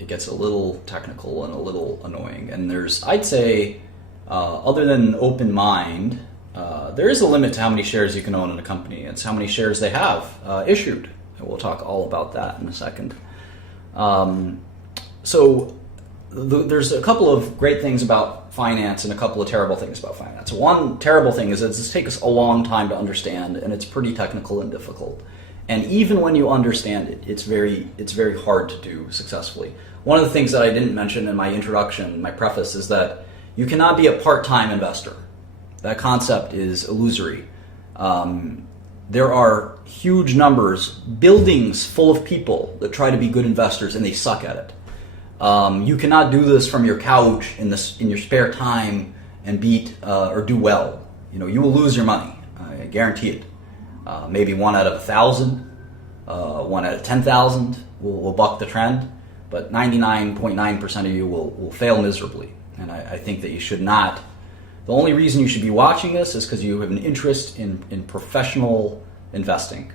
it gets a little technical and a little annoying. And there's, I'd say, other than open mind, there is a limit to how many shares you can own in a company. It's how many shares they have issued, and we'll talk all about that in a second. There's a couple of great things about finance and a couple of terrible things about finance. One terrible thing is that it takes a long time to understand, and it's pretty technical and difficult. And even when you understand it, it's very hard to do successfully. One of the things that I didn't mention in my introduction, my preface, is that you cannot be a part-time investor. That concept is illusory. There are huge numbers, buildings full of people that try to be good investors, and they suck at it. You cannot do this from your couch in your spare time and or do well. You will lose your money. I guarantee it. Maybe 1 out of 1,000, 1 out of 10,000 will buck the trend, but 99.9% of you will fail miserably. And I think that you should not. The only reason you should be watching this is because you have an interest in professional investing.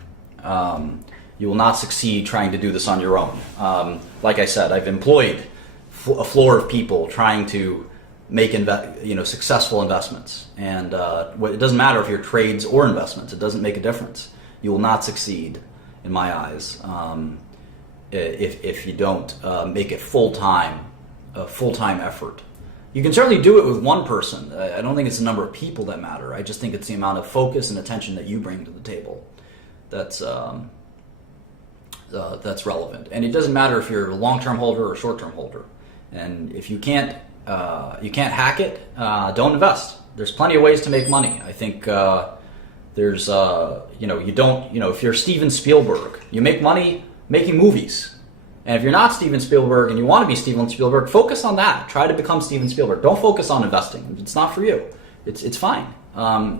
You will not succeed trying to do this on your own. Like I said, I've employed a floor of people trying to make successful investments, and it doesn't matter if you're trades or investments. It doesn't make a difference. You will not succeed, in my eyes, if you don't make it a full-time effort. You can certainly do it with one person. I don't think it's the number of people that matter. I just think it's the amount of focus and attention that you bring to the table that's relevant. And it doesn't matter if you're a long-term holder or a short-term holder. And if you can't hack it, don't invest. There's plenty of ways to make money. I think if you're Steven Spielberg, you make money making movies. And if you're not Steven Spielberg and you want to be Steven Spielberg, focus on that. Try to become Steven Spielberg. Don't focus on investing. It's not for you. It's fine.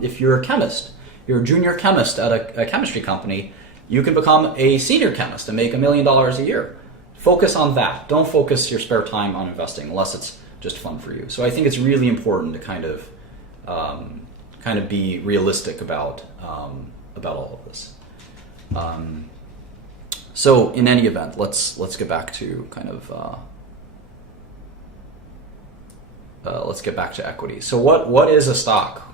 If you're a chemist, you're a junior chemist at a chemistry company, you can become a senior chemist and make $1 million a year. Focus on that. Don't focus your spare time on investing unless it's just fun for you. So I think it's really important to kind of be realistic about all of this. So in any event, let's get back to let's get back to equity. So what is a stock?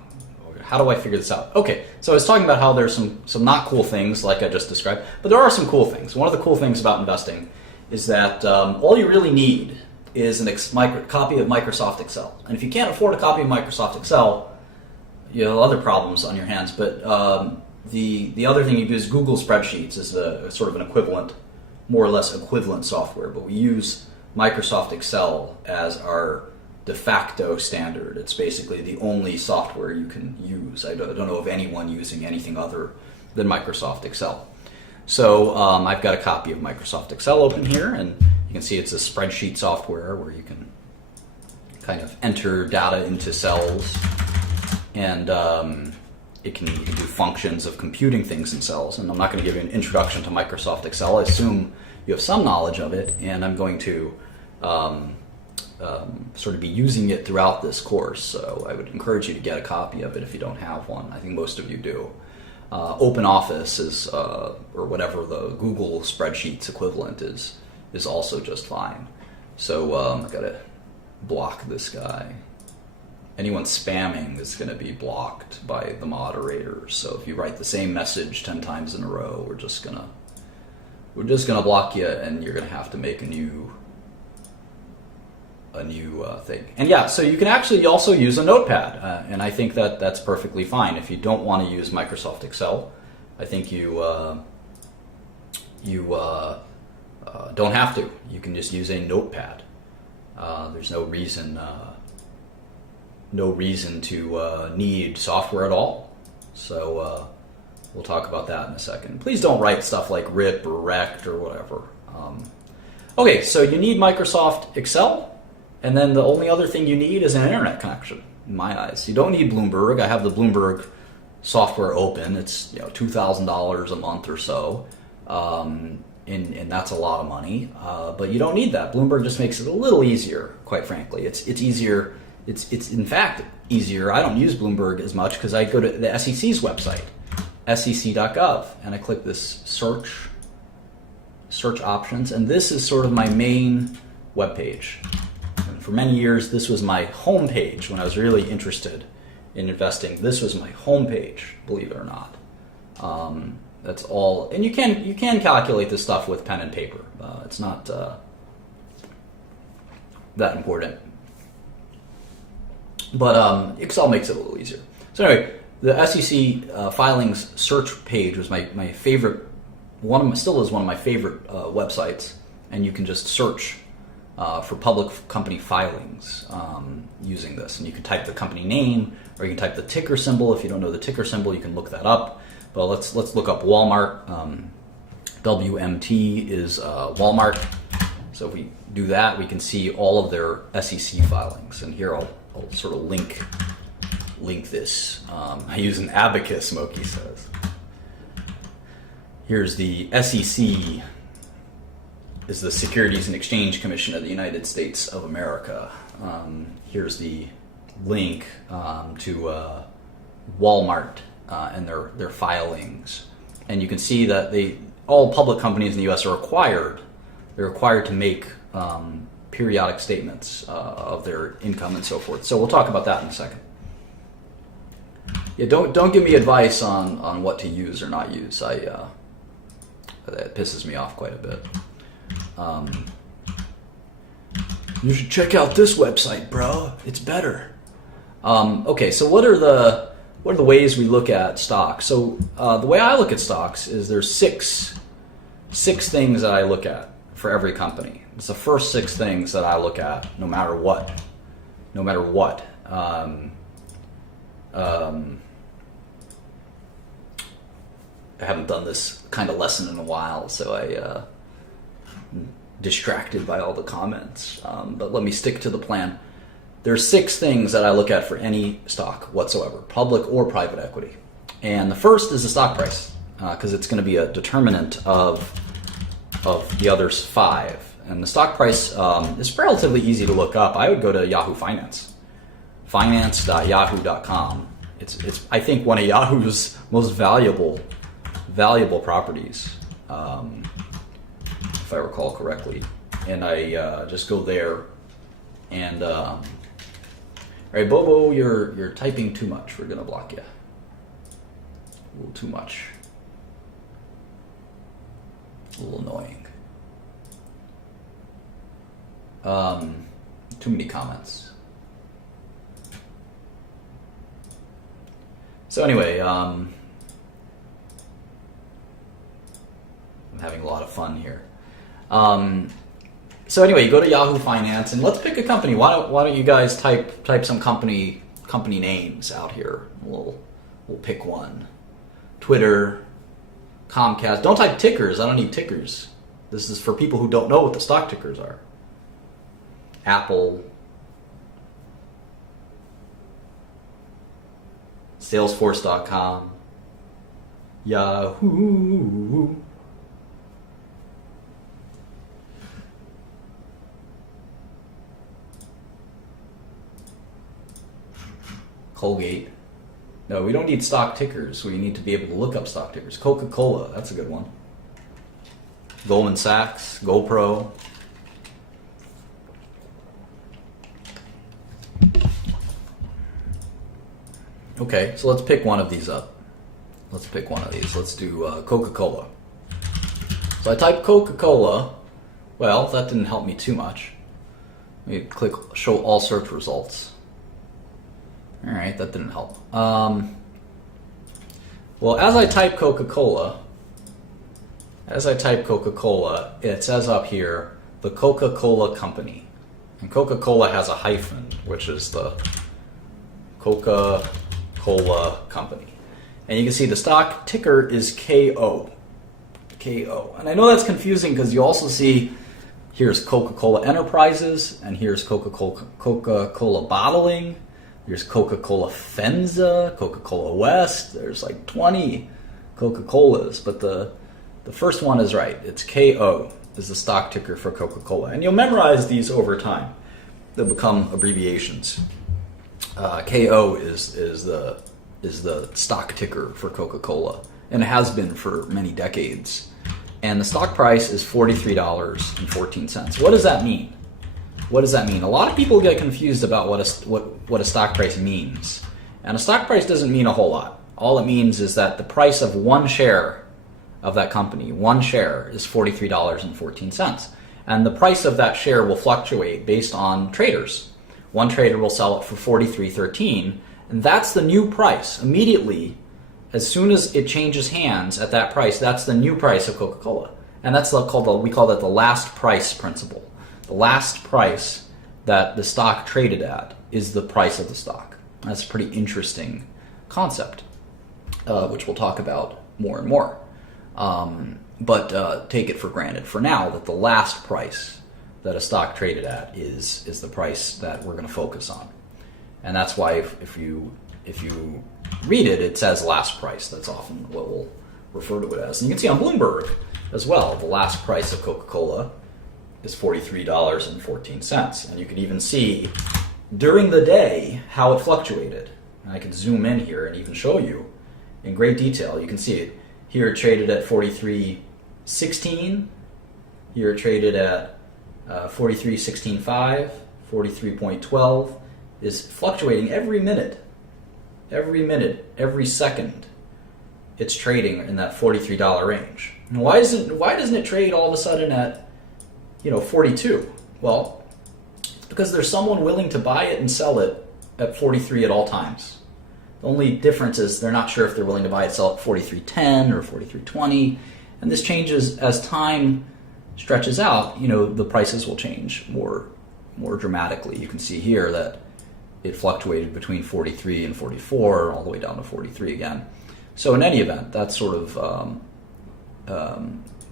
How do I figure this out? Okay, so I was talking about how there's some not cool things like I just described, but there are some cool things. One of the cool things about investing is that all you really need is a copy of Microsoft Excel. And if you can't afford a copy of Microsoft Excel, you have other problems on your hands. But the other thing you do is Google Spreadsheets is a sort of an equivalent, more or less equivalent software. But we use Microsoft Excel as our de facto standard. It's basically the only software you can use. I don't know of anyone using anything other than Microsoft Excel. So I've got a copy of Microsoft Excel open here, and you can see it's a spreadsheet software where you can kind of enter data into cells, and you can do functions of computing things in cells. And I'm not going to give you an introduction to Microsoft Excel. I assume you have some knowledge of it, and I'm going to sort of be using it throughout this course. So I would encourage you to get a copy of it if you don't have one. I think most of you do. OpenOffice is, or whatever the Google Spreadsheets equivalent is also just fine. So I gotta block this guy. Anyone spamming is going to be blocked by the moderators. So if you write the same message 10 times in a row, we're just gonna block you, and you're gonna have to make a new thing. And yeah, so you can actually also use a notepad, and I think that's perfectly fine. If you don't want to use Microsoft Excel, I think you don't have to. You can just use a notepad. There's no reason to need software at all. So we'll talk about that in a second. Please don't write stuff like RIP or RECT or whatever. Okay, so you need Microsoft Excel. And then the only other thing you need is an internet connection, in my eyes. You don't need Bloomberg. I have the Bloomberg software open. It's $2,000 a month or so, and that's a lot of money. But you don't need that. Bloomberg just makes it a little easier, quite frankly. It's easier. It's in fact easier. I don't use Bloomberg as much because I go to the SEC's website, sec.gov, and I click this search options, and this is sort of my main web page. For many years, this was my home page when I was really interested in investing. This was my home page, believe it or not. That's all, and you can calculate this stuff with pen and paper. It's not that important, but Excel makes it a little easier. So anyway, the SEC filings search page was my favorite. Still is one of my favorite websites, and you can just search for public company filings using this. And you can type the company name, or you can type the ticker symbol. If you don't know the ticker symbol, you can look that up. But let's look up Walmart. WMT is Walmart. So if we do that, we can see all of their SEC filings. And here I'll sort of link this. I use an abacus, Smokey says. Here's the SEC. Is the Securities and Exchange Commission of the United States of America. Here's the link to Walmart and their filings, and you can see that all public companies in the U.S. are required. They're required to make periodic statements of their income and so forth. So we'll talk about that in a second. Yeah, don't give me advice on what to use or not use. That pisses me off quite a bit. You should check out this website, bro. It's better. Okay, so what are the ways we look at stocks? So the way I look at stocks is there's six things that I look at for every company. It's the first 6 things that I look at, no matter what. I haven't done this kind of lesson in a while, so distracted by all the comments. But let me stick to the plan. There's 6 things that I look at for any stock whatsoever, public or private equity. And the first is the stock price, because it's going to be a determinant of the other 5. And the stock price is relatively easy to look up. I would go to Yahoo Finance, finance.yahoo.com. It's I think one of Yahoo's most valuable properties, if I recall correctly. And I just go there, and all right, Bobo, you're typing too much. We're gonna block you. A little too much. A little annoying. Too many comments. So anyway, I'm having a lot of fun here. So anyway, you go to Yahoo Finance, and let's pick a company. Why don't you guys type some company names out here? We'll pick one. Twitter, Comcast. Don't type tickers. I don't need tickers. This is for people who don't know what the stock tickers are. Apple, Salesforce.com, Yahoo. Colgate. No, we don't need stock tickers. We need to be able to look up stock tickers. Coca-Cola, that's a good one. Goldman Sachs, GoPro. Okay, so let's pick one of these up. Let's pick one of these. Let's do Coca-Cola. So I type Coca-Cola. Well, that didn't help me too much. Let me click show all search results. All right, that didn't help. Well, as I type Coca-Cola, it says up here, the Coca-Cola Company. And Coca-Cola has a hyphen, which is the Coca-Cola Company. And you can see the stock ticker is KO. KO. And I know that's confusing because you also see here's Coca-Cola Enterprises, and here's Coca-Cola Bottling. There's Coca-Cola Fenza, Coca-Cola West. There's like 20 Coca-Colas, but the first one is right. It's KO is the stock ticker for Coca-Cola. And you'll memorize these over time. They'll become abbreviations. KO is the stock ticker for Coca-Cola, and it has been for many decades. And the stock price is $43.14. What does that mean? What does that mean? A lot of people get confused about what a stock price means. And a stock price doesn't mean a whole lot. All it means is that the price of one share of that company, one share, is $43.14. And the price of that share will fluctuate based on traders. One trader will sell it for $43.13, and that's the new price. Immediately, as soon as it changes hands at that price, that's the new price of Coca-Cola. And that's we call that the last price principle. The last price that the stock traded at is the price of the stock. That's a pretty interesting concept, which we'll talk about more and more. But take it for granted for now that the last price that a stock traded at is the price that we're going to focus on. And that's why if you read it, it says last price. That's often what we'll refer to it as. And you can see on Bloomberg as well, the last price of Coca-Cola is $43.14. And you can even see during the day how it fluctuated. And I can zoom in here and even show you in great detail. You can see it. Here it traded at 43.16. Here it traded at 43.16.5, 43.12. Is fluctuating every minute, every second. It's trading in that $43 range. And why doesn't it trade all of a sudden at 42? Well, it's because there's someone willing to buy it and sell it at 43 at all times. The only difference is they're not sure if they're willing to buy it, sell at 43.10 or 43.20, and this changes as time stretches out. The prices will change more dramatically. You can see here that it fluctuated between 43 and 44, all the way down to 43 again. So in any event, that's sort of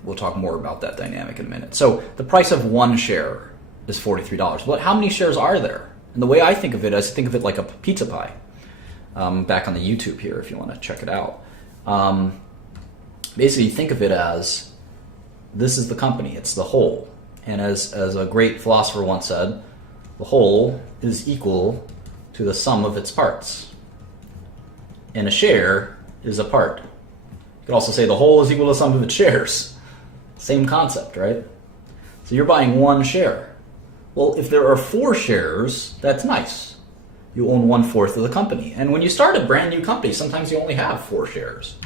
we'll talk more about that dynamic in a minute. So the price of one share is $43. But how many shares are there? And the way I think of it, is think of it like a pizza pie. Back on the YouTube here, if you want to check it out. Basically, think of it as this is the company. It's the whole. And as a great philosopher once said, the whole is equal to the sum of its parts. And a share is a part. You could also say the whole is equal to the sum of its shares. Same concept, right? So you're buying one share. Well, if there are 4 shares, that's nice. You own 1/4 of the company. And when you start a brand new company, sometimes you only have 4 shares.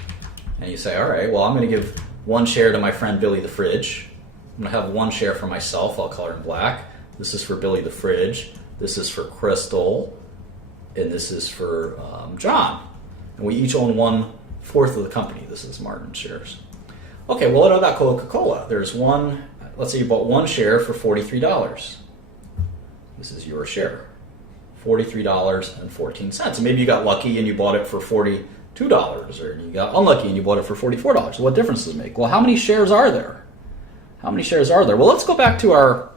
And you say, all right, well, I'm going to give 1 share to my friend Billy the Fridge. I'm going to have 1 share for myself. I'll color in black. This is for Billy the Fridge. This is for Crystal. And this is for John. And we each own 1/4 of the company. This is Martin's shares. Okay, well, what about Coca-Cola? There's one, let's say you bought 1 share for $43. This is your share. $43.14. And maybe you got lucky and you bought it for $42, or you got unlucky and you bought it for $44. What difference does it make? Well, how many shares are there? How many shares are there? Well, let's go back to our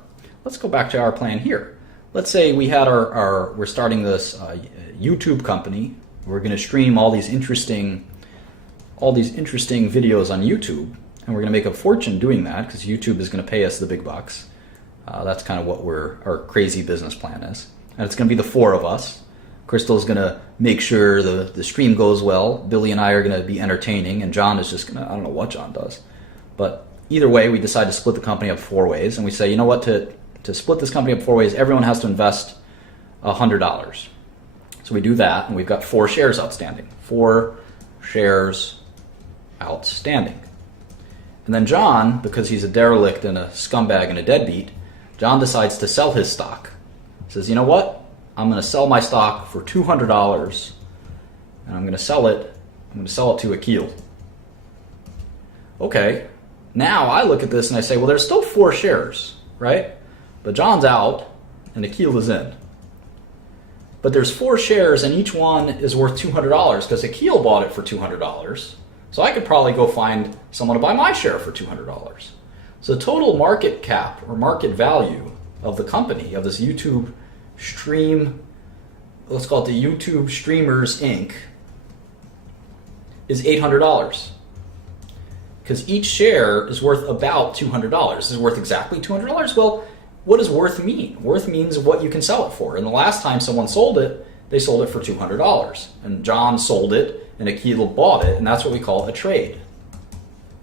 plan here. Let's say we had we're starting this YouTube company. We're going to stream all these interesting videos on YouTube, and we're going to make a fortune doing that because YouTube is going to pay us the big bucks. That's kind of what our crazy business plan is. And it's going to be the 4 of us. Crystal's going to make sure the stream goes well. Billy and I are going to be entertaining, and John is just going to, I don't know what John does. But either way, we decide to split the company up 4 ways, and we say, you know what, to split this company up 4 ways, everyone has to invest $100. So we do that, and we've got 4 shares outstanding. 4 shares outstanding. And then John, because he's a derelict and a scumbag and a deadbeat, John decides to sell his stock. He says, you know what? I'm going to sell my stock for $200, and I'm going to sell it to Akil. Okay, now I look at this and I say, well, there's still 4 shares, right? But John's out and Akil is in. But there's 4 shares and each one is worth $200 because Akil bought it for $200. So I could probably go find someone to buy my share for $200. So the total market cap or market value of the company, of this YouTube stream, let's call it the YouTube Streamers Inc., is $800. Because each share is worth about $200. Is it worth exactly $200? Well, what does worth mean? Worth means what you can sell it for. And the last time someone sold it, they sold it for $200. And John sold it, and Akil bought it, and that's what we call a trade.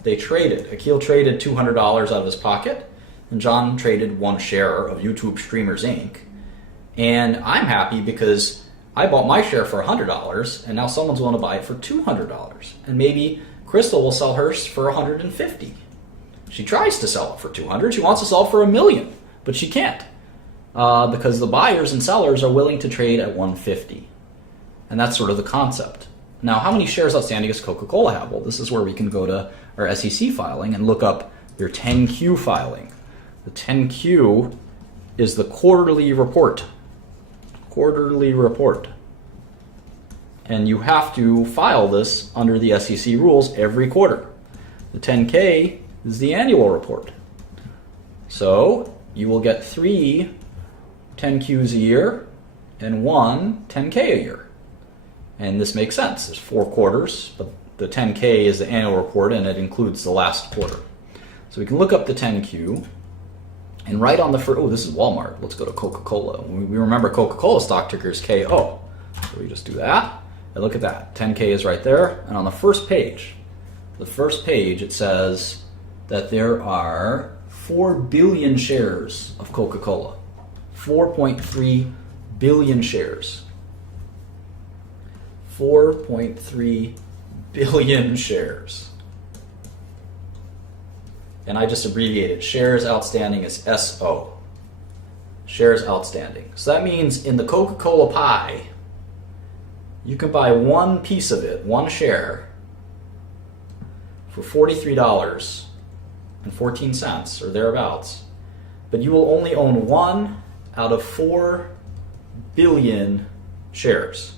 They traded. Akil traded $200 out of his pocket, and John traded 1 share of YouTube Streamers Inc. And I'm happy because I bought my share for $100, and now someone's willing to buy it for $200. And maybe Crystal will sell hers for $150. She tries to sell it for $200. She wants to sell it for $1 million, but she can't because the buyers and sellers are willing to trade at $150. And that's sort of the concept. Now, how many shares outstanding does Coca-Cola have? Well, this is where we can go to our SEC filing and look up their 10Q filing. The 10Q is the quarterly report. Quarterly report. And you have to file this under the SEC rules every quarter. The 10K is the annual report. So you will get 3 10Qs a year and 1 10K a year. And this makes sense. There's 4 quarters, but the 10K is the annual report and it includes the last quarter. So we can look up the 10Q. And right on the first, this is Walmart. Let's go to Coca-Cola. We remember Coca-Cola stock ticker is KO. So we just do that. And look at that. 10K is right there. And on the first page, it says that there are 4 billion shares of Coca-Cola. 4.3 billion shares. 4.3 billion shares. And I just abbreviated shares outstanding as SO. Shares outstanding. So that means in the Coca-Cola pie, you can buy 1 piece of it, 1 share, for $43.14 or thereabouts. But you will only own 1 out of 4 billion shares.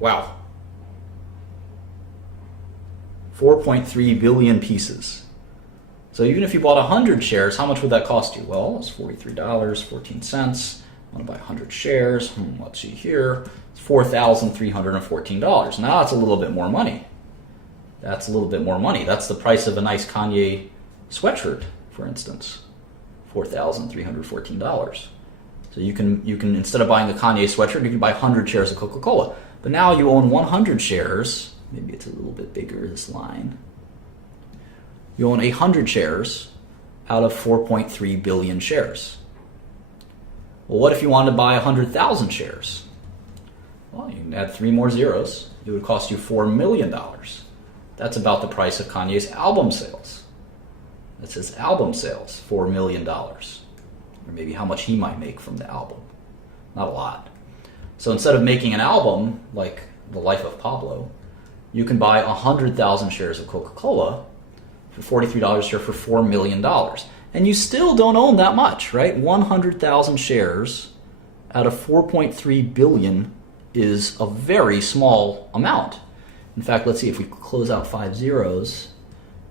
Wow. 4.3 billion pieces. So even if you bought 100 shares, how much would that cost you? Well, it's $43.14. I want to buy 100 shares. Let's see here. It's $4,314. Now that's a little bit more money. That's a little bit more money. That's the price of a nice Kanye sweatshirt, for instance. $4,314. So you can instead of buying the Kanye sweatshirt, you can buy 100 shares of Coca-Cola. But now you own 100 shares. Maybe it's a little bit bigger, this line. You own 100 shares out of 4.3 billion shares. Well, what if you wanted to buy 100,000 shares? Well, you can add 3 more zeros. It would cost you $4 million. That's about the price of Kanye's album sales. That says album sales, $4 million. Or maybe how much he might make from the album. Not a lot. So instead of making an album like The Life of Pablo, you can buy 100,000 shares of Coca-Cola for $43 a share for $4 million. And you still don't own that much, right? 100,000 shares out of 4.3 billion is a very small amount. In fact, let's see, if we close out 5 zeros,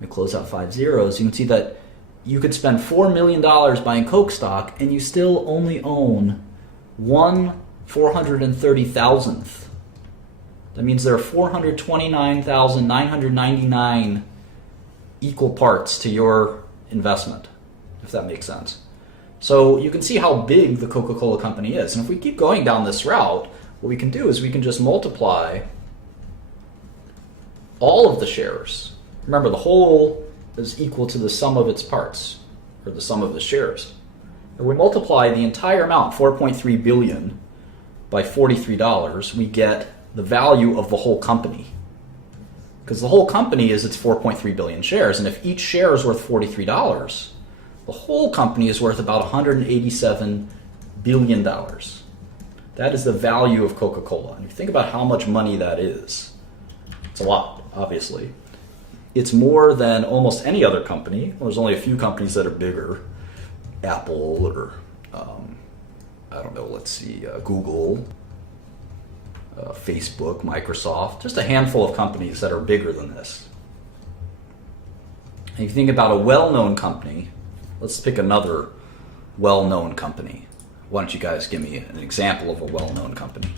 you can see that you could spend $4 million buying Coke stock and you still only own 1/430,000th. That means there are 429,999 equal parts to your investment, if that makes sense. So you can see how big the Coca-Cola company is. And if we keep going down this route, what we can do is we can just multiply all of the shares. Remember, the whole is equal to the sum of its parts, or the sum of the shares. If we multiply the entire amount, 4.3 billion, by $43, we get the value of the whole company. Because the whole company is its 4.3 billion shares, and if each share is worth $43, the whole company is worth about $187 billion. That is the value of Coca-Cola. And if you think about how much money that is, it's a lot, obviously. It's more than almost any other company. Well, there's only a few companies that are bigger. Apple or, I don't know, let's see, Google, Facebook, Microsoft, just a handful of companies that are bigger than this. And if you think about a well-known company, let's pick another well-known company. Why don't you guys give me an example of a well-known company?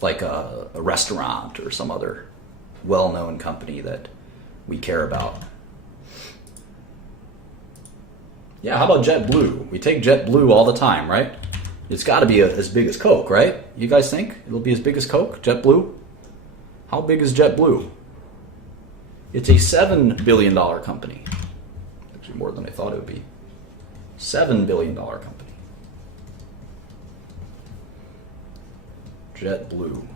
Like a restaurant or some other well-known company that we care about. Yeah, how about JetBlue? We take JetBlue all the time, right? It's got to be as big as Coke, right? You guys think it'll be as big as Coke, JetBlue? How big is JetBlue? It's a $7 billion company. Actually, more than I thought it would be. $7 billion company. JetBlue.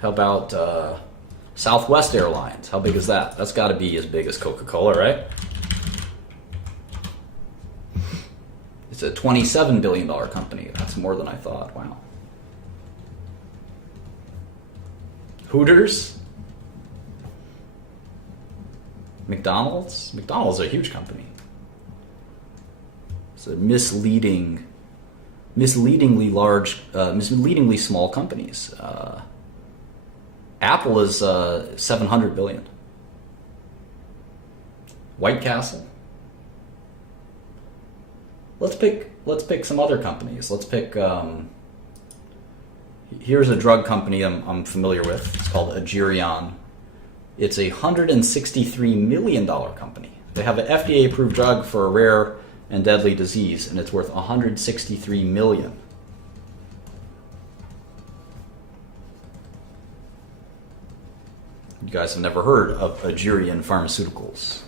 How about Southwest Airlines? How big is that? That's got to be as big as Coca-Cola, right? It's a $27 billion company. That's more than I thought. Wow. Hooters? McDonald's? McDonald's is a huge company. It's a misleadingly small companies. Apple is 700 billion. White Castle. Let's pick some other companies. Let's pick. Here's a drug company I'm familiar with. It's called Agerion. It's a $163 million company. They have an FDA-approved drug for a rare and deadly disease, and it's worth $163 million. You guys have never heard of Agerion Pharmaceuticals.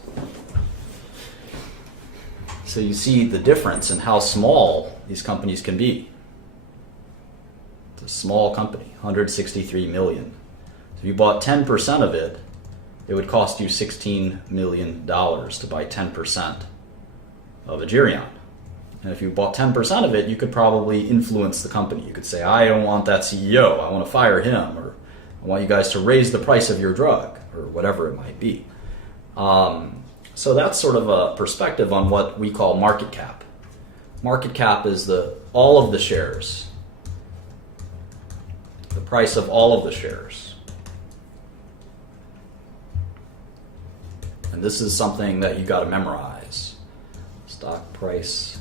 So you see the difference in how small these companies can be. It's a small company, $163 million. So if you bought 10% of it, it would cost you $16 million to buy 10% of Agerion. And if you bought 10% of it, you could probably influence the company. You could say, I don't want that CEO, I want to fire him, or I want you guys to raise the price of your drug, or whatever it might be. So that's sort of a perspective on what we call market cap. Market cap is all of the shares, the price of all of the shares. And this is something that you got to memorize. Stock price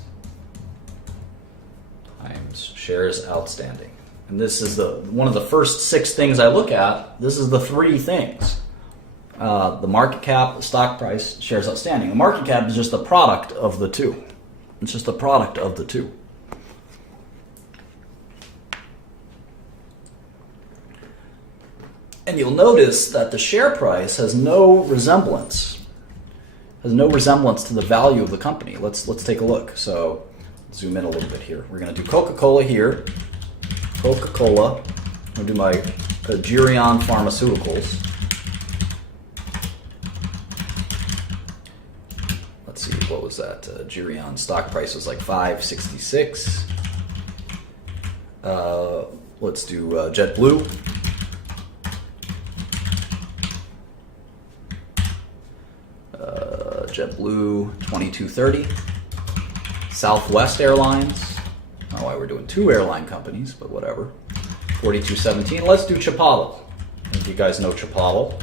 times shares outstanding. And this is one of the first 6 things I look at. This is the 3 things. The market cap, the stock price, shares outstanding. The market cap is just the product of the 2. It's just the product of the 2. And you'll notice that the share price has no resemblance to the value of the company. Let's take a look. So zoom in a little bit here. We're going to do Coca-Cola here. Coca-Cola. I'm going to do my Agirion Pharmaceuticals. Let's see, what was that? Agirion stock price was like $5.66. Let's do JetBlue. JetBlue, $22.30. Southwest Airlines. I don't know why we're doing 2 airline companies, but whatever. $42.17. Let's do Chipotle. I think you guys know Chipotle.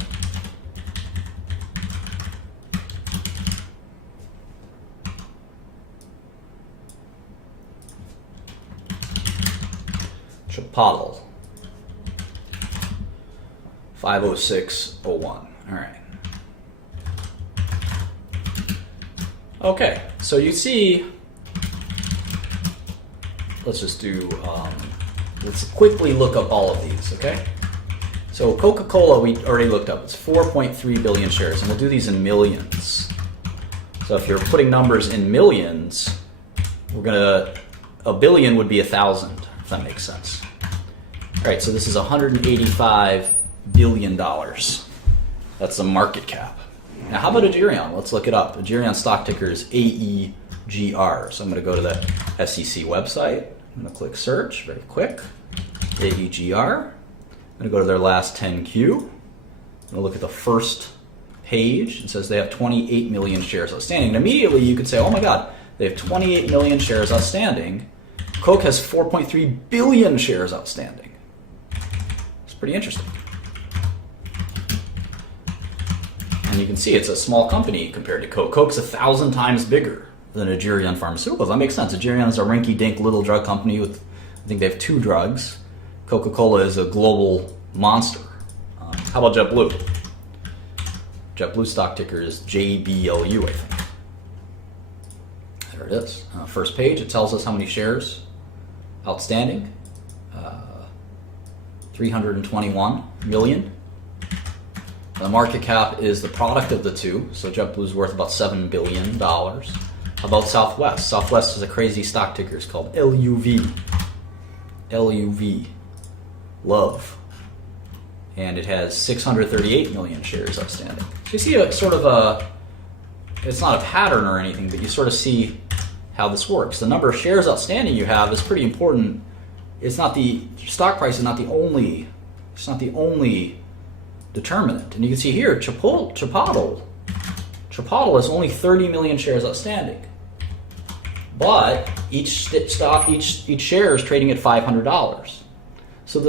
Chipotle. 506.01. All right. Okay, so you see, let's just do, let's quickly look up all of these, okay? So Coca-Cola, we already looked up. It's 4.3 billion shares, and we'll do these in millions. So if you're putting numbers in millions, a billion would be 1,000, if that makes sense. All right, so this is $185 billion. That's the market cap. Now, how about Agirion? Let's look it up. Agirion stock ticker is AEGR. So I'm going to go to the SEC website. I'm going to click search, very quick. AEGR. I'm going to go to their last 10Q. I'm going to look at the first page. It says they have 28 million shares outstanding. And immediately you could say, oh my God, they have 28 million shares outstanding. Coke has 4.3 billion shares outstanding. It's pretty interesting. And you can see it's a small company compared to Coke. Coke's 1,000 times bigger than Agirion Pharmaceuticals. That makes sense. Agirion is a rinky-dink little drug company with, I think they have 2 drugs. Coca-Cola is a global monster. How about JetBlue? JetBlue stock ticker is JBLU, I think. There it is. First page, it tells us how many shares outstanding. 321 million. The market cap is the product of the 2, so JetBlue is worth about $7 billion. How about Southwest? Southwest is a crazy stock ticker. It's called LUV. LUV. Love. And it has 638 million shares outstanding. So you see a sort of it's not a pattern or anything, but you sort of see how this works. The number of shares outstanding you have is pretty important. It's not the stock price is not the only. It's not the only determinant. And you can see here, Chipotle has only 30 million shares outstanding. But each share is trading at $500. So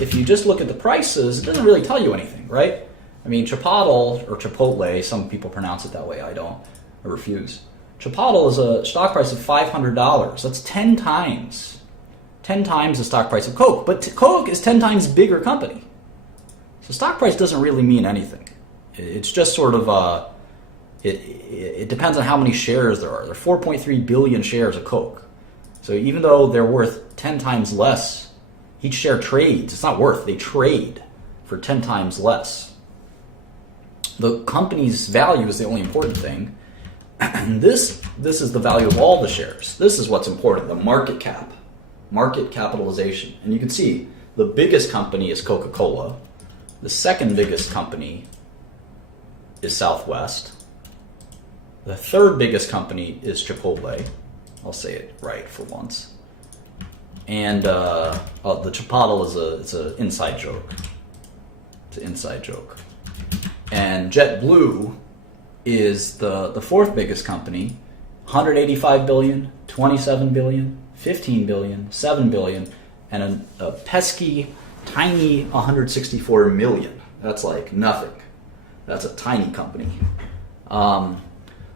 if you just look at the prices, it doesn't really tell you anything, right? I mean, Chipotle, or Chipotle, some people pronounce it that way, I don't, I refuse. Chipotle is a stock price of $500. That's 10 times the stock price of Coke. But Coke is 10 times bigger company. So stock price doesn't really mean anything. It's just sort of, it depends on how many shares there are. There are 4.3 billion shares of Coke. So even though they're worth 10 times less, each share trades. It's not worth, they trade for 10 times less. The company's value is the only important thing. And this is the value of all the shares. This is what's important, the market cap, market capitalization. And you can see the biggest company is Coca-Cola. The second biggest company is Southwest. The third biggest company is Chipotle. I'll say it right for once. And the Chipotle is an inside joke. It's an inside joke. And JetBlue is the fourth biggest company, 185 billion, 27 billion, 15 billion, 7 billion, and a pesky, tiny 164 million. That's like nothing. That's a tiny company.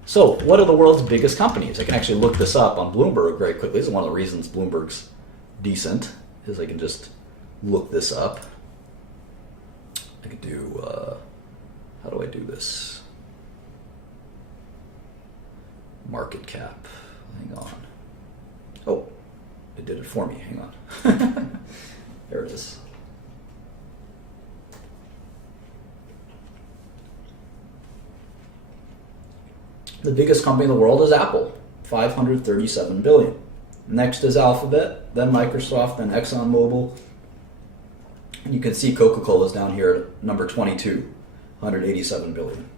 So what are the world's biggest companies? I can actually look this up on Bloomberg very quickly. This is one of the reasons Bloomberg's decent, is I can just look this up. I could do, how do I do this? Market cap. Hang on. Oh, it did it for me. Hang on. There it is. The biggest company in the world is Apple, 537 billion. Next is Alphabet, then Microsoft, then ExxonMobil. You can see Coca-Cola is down here at number 22, 187 billion.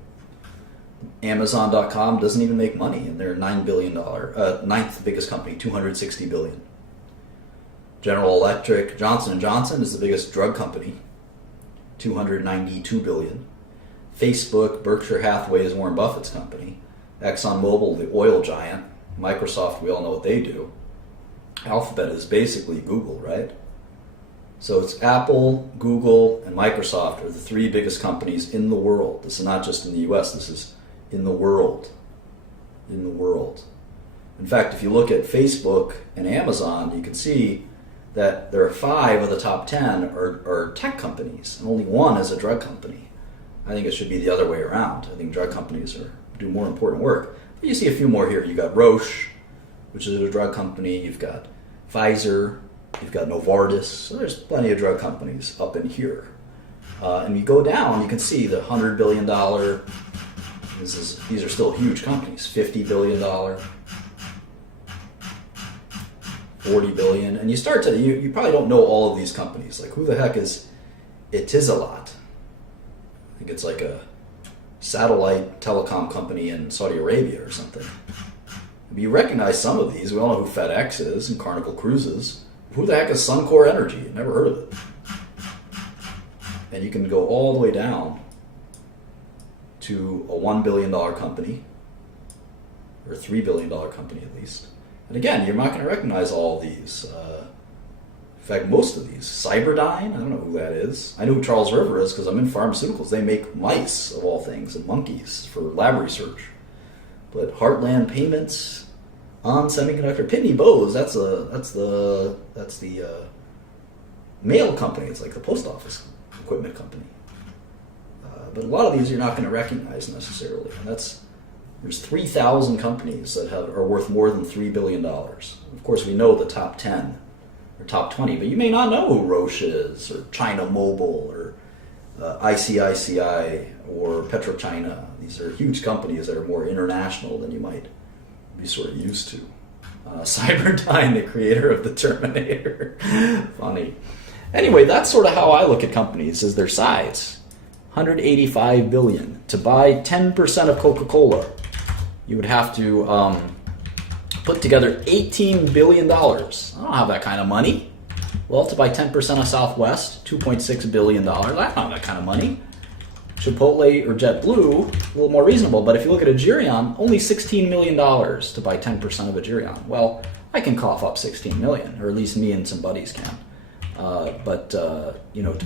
Amazon.com doesn't even make money, and they're $9 billion, ninth biggest company, 260 billion. General Electric, Johnson & Johnson is the biggest drug company, 292 billion. Facebook, Berkshire Hathaway is Warren Buffett's company. ExxonMobil, the oil giant. Microsoft, we all know what they do. Alphabet is basically Google, right? So it's Apple, Google, and Microsoft are the three biggest companies in the world. This is not just in the US, this is in the world. In the world. In fact, if you look at Facebook and Amazon, you can see that there are 5 of the top 10 are tech companies, and only 1 is a drug company. I think it should be the other way around. I think drug companies do more important work. But you see a few more here. You've got Roche, which is a drug company. You've got Pfizer. You've got Novartis. So there's plenty of drug companies up in here. And you go down, you can see the $100 billion. These are still huge companies. $50 billion, $40 billion. And you start to, you probably don't know all of these companies. Like, who the heck is Etisalat? I think it's like a satellite telecom company in Saudi Arabia or something. But you recognize some of these. We all know who FedEx is and Carnival Cruises. Who the heck is Suncor Energy? Never heard of it. And you can go all the way down to a $1 billion company, or a $3 billion company at least. And again, you're not going to recognize all of these. In fact, most of these. Cyberdyne, I don't know who that is. I know who Charles River is because I'm in pharmaceuticals. They make mice, of all things, and monkeys for lab research. But Heartland Payments, On Semiconductor, Pitney Bowes, that's the mail company. It's like the post office equipment company. But a lot of these you're not going to recognize necessarily. And there's 3,000 companies that are worth more than $3 billion. Of course, we know the top 10 or top 20, but you may not know who Roche is, or China Mobile, or ICICI, or PetroChina. These are huge companies that are more international than you might be sort of used to. Cyberdyne, the creator of the Terminator. Funny. Anyway, that's sort of how I look at companies, is their size. 185 billion. To buy 10% of Coca-Cola, you would have to put together $18 billion. I don't have that kind of money. Well, to buy 10% of Southwest, $2.6 billion. I don't have that kind of money. Chipotle or JetBlue, a little more reasonable, but if you look at Agerion, only $16 million to buy 10% of Agerion. Well, I can cough up $16 million, or at least me and some buddies can. But to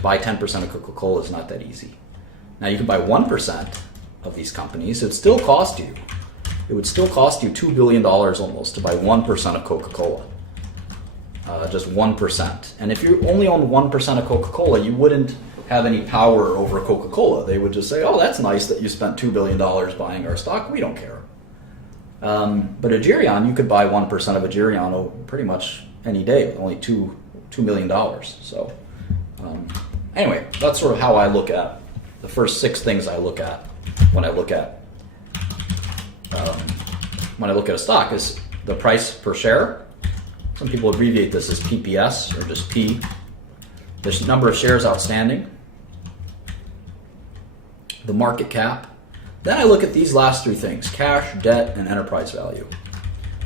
buy 10% of Coca-Cola is not that easy. Now, you can buy 1% of these companies. It would still cost you $2 billion almost to buy 1% of Coca-Cola. Just 1%. And if you only own 1% of Coca-Cola, you wouldn't have any power over Coca-Cola. They would just say, oh, that's nice that you spent $2 billion buying our stock. We don't care. But Agerion, you could buy 1% of Agerion pretty much any day with only $2 million. So anyway, that's sort of how I look at the first 6 things I look at when I look at a stock is the price per share. Some people abbreviate this as PPS or just P. The number of shares outstanding, the market cap. Then I look at these last 3 things: cash, debt, and enterprise value.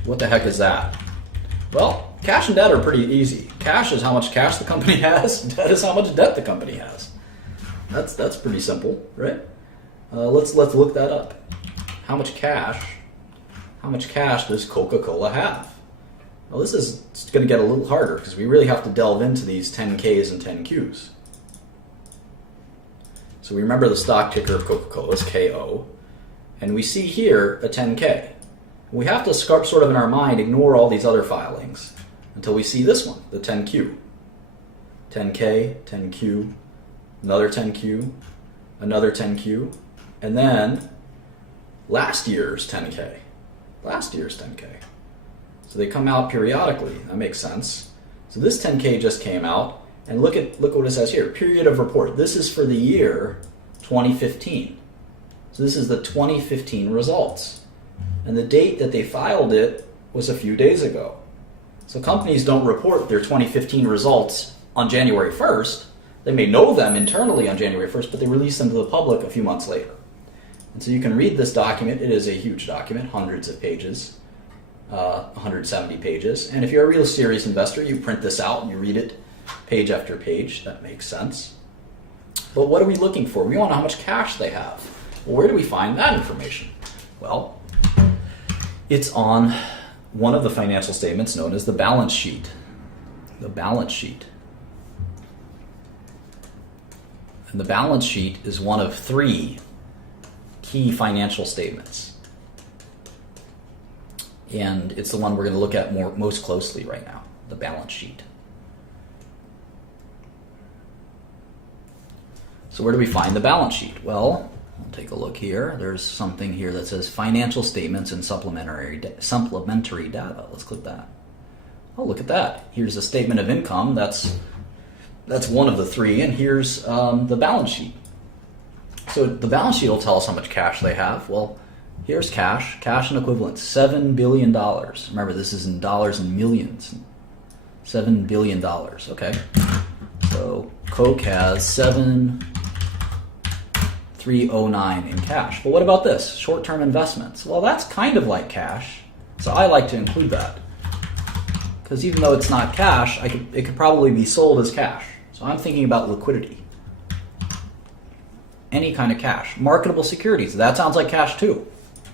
What the heck is that? Well, cash and debt are pretty easy. Cash is how much cash the company has. Debt is how much debt the company has. That's pretty simple, right? Let's look that up. how much cash does Coca-Cola have? Well, this is going to get a little harder because we really have to delve into these 10Ks and 10Qs. So we remember the stock ticker of Coca-Cola is KO, and we see here a 10K. We have to sort of in our mind ignore all these other filings until we see this one, the 10Q. 10K, 10Q, another 10Q, another 10Q, and then last year's 10K. Last year's 10K. So they come out periodically. That makes sense. So this 10K just came out, and look what it says here. Period of report. This is for the year 2015. So this is the 2015 results. And the date that they filed it was a few days ago. So companies don't report their 2015 results on January 1st. They may know them internally on January 1st, but they release them to the public a few months later. And so you can read this document. It is a huge document, hundreds of pages, 170 pages. And if you're a real serious investor, you print this out and you read it page after page. That makes sense. But what are we looking for? We want to know how much cash they have. Well, where do we find that information? Well, it's on one of the financial statements known as the balance sheet. The balance sheet. And the balance sheet is one of three key financial statements. And it's the one we're going to look at most closely right now, the balance sheet. So where do we find the balance sheet? Well, we'll take a look here. There's something here that says financial statements and supplementary data. Let's click that. Oh, look at that. Here's a statement of income. That's one of the three. And here's the balance sheet. So the balance sheet will tell us how much cash they have. Well, here's cash and equivalents, $7 billion. Remember, this is in dollars and millions. $7 billion, okay? So Coke has 7,309 in cash. But what about this? Short-term investments. Well, that's kind of like cash. So I like to include that. Because even though it's not cash, it could probably be sold as cash. So I'm thinking about liquidity. Any kind of cash. Marketable securities. That sounds like cash too.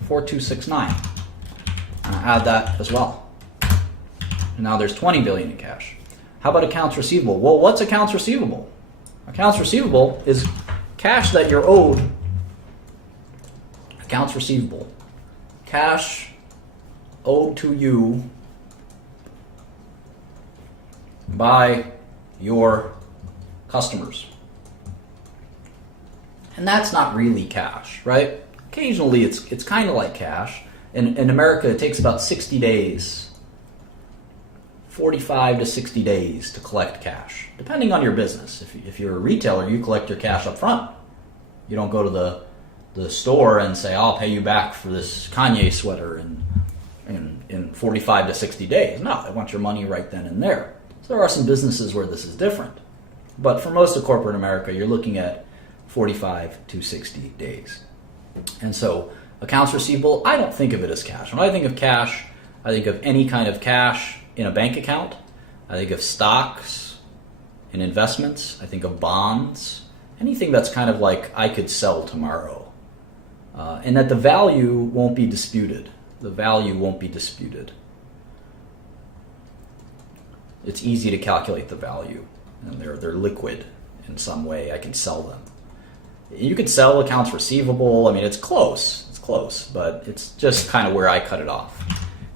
4269. And I add that as well. And now there's 20 billion in cash. How about accounts receivable? Well, what's accounts receivable? Accounts receivable is cash that you're owed. Accounts receivable. Cash owed to you by your customers. And that's not really cash, right? Occasionally it's kind of like cash. In America, it takes about 60 days, 45 to 60 days to collect cash, depending on your business. If you're a retailer, you collect your cash up front. You don't go to the store and say, I'll pay you back for this Kanye sweater in 45 to 60 days. No, they want your money right then and there. So there are some businesses where this is different. But for most of corporate America, you're looking at 45 to 60 days. And so accounts receivable, I don't think of it as cash. When I think of cash, I think of any kind of cash in a bank account. I think of stocks and investments. I think of bonds. Anything that's kind of like I could sell tomorrow. And that the value won't be disputed. The value won't be disputed. It's easy to calculate the value. And they're liquid in some way. I can sell them. You could sell accounts receivable. I mean, it's close, but it's just kind of where I cut it off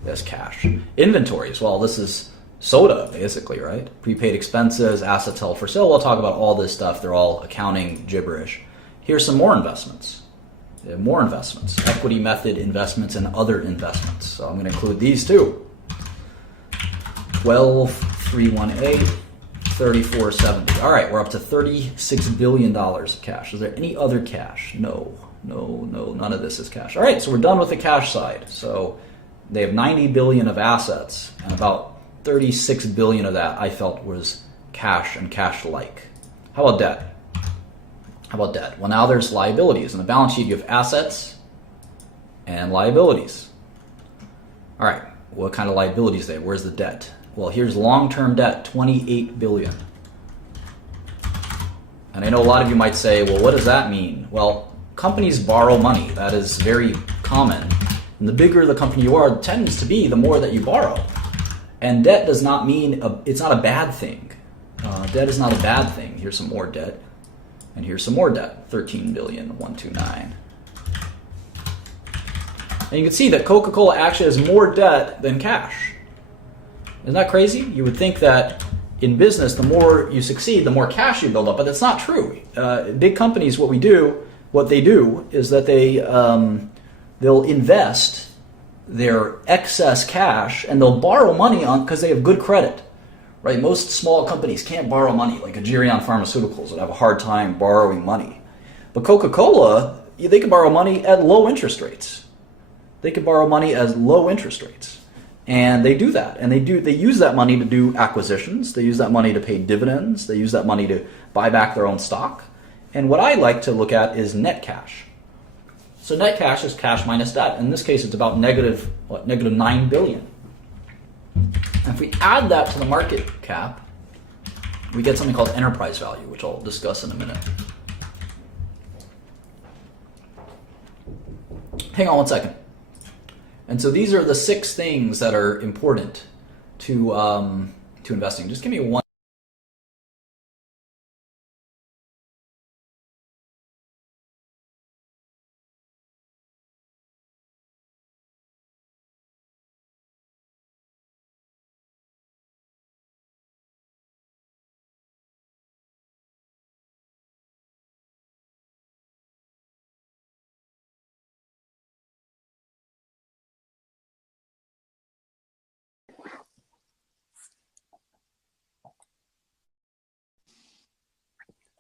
as cash. Inventories, well, this is soda, basically, right? Prepaid expenses, assets held for sale. We'll talk about all this stuff. They're all accounting gibberish. Here's some more investments. Equity method investments and other investments. So I'm going to include these too. 12,318. 3470. All right, we're up to $36 billion of cash. Is there any other cash? No, none of this is cash. All right, so we're done with the cash side. So they have 90 billion of assets, and about 36 billion of that I felt was cash and cash-like. How about debt? Well, now there's liabilities. In the balance sheet, you have assets and liabilities. All right, what kind of liabilities there? Where's the debt? Well, here's long-term debt, 28 billion. And I know a lot of you might say, well, what does that mean? Well, companies borrow money. That is very common. And the bigger the company you are, tends to be the more that you borrow. And debt does not mean, it's not a bad thing. Debt is not a bad thing. Here's some more debt. And here's some more debt, 13,129. And you can see that Coca-Cola actually has more debt than cash. Isn't that crazy? You would think that in business, the more you succeed, the more cash you build up, but that's not true. Big companies, what they do is that they'll invest their excess cash and they'll borrow money on because they have good credit, right? Most small companies can't borrow money, like Agerion Pharmaceuticals would have a hard time borrowing money. But Coca-Cola, they can borrow money at low interest rates. They can borrow money at low interest rates. And they do that. And they use that money to do acquisitions. They use that money to pay dividends. They use that money to buy back their own stock. And what I like to look at is net cash. So net cash is cash minus debt. In this case, it's about negative 9 billion. And if we add that to the market cap, we get something called enterprise value, which I'll discuss in a minute. Hang on one second. And so these are the 6 things that are important to investing. Just give me one.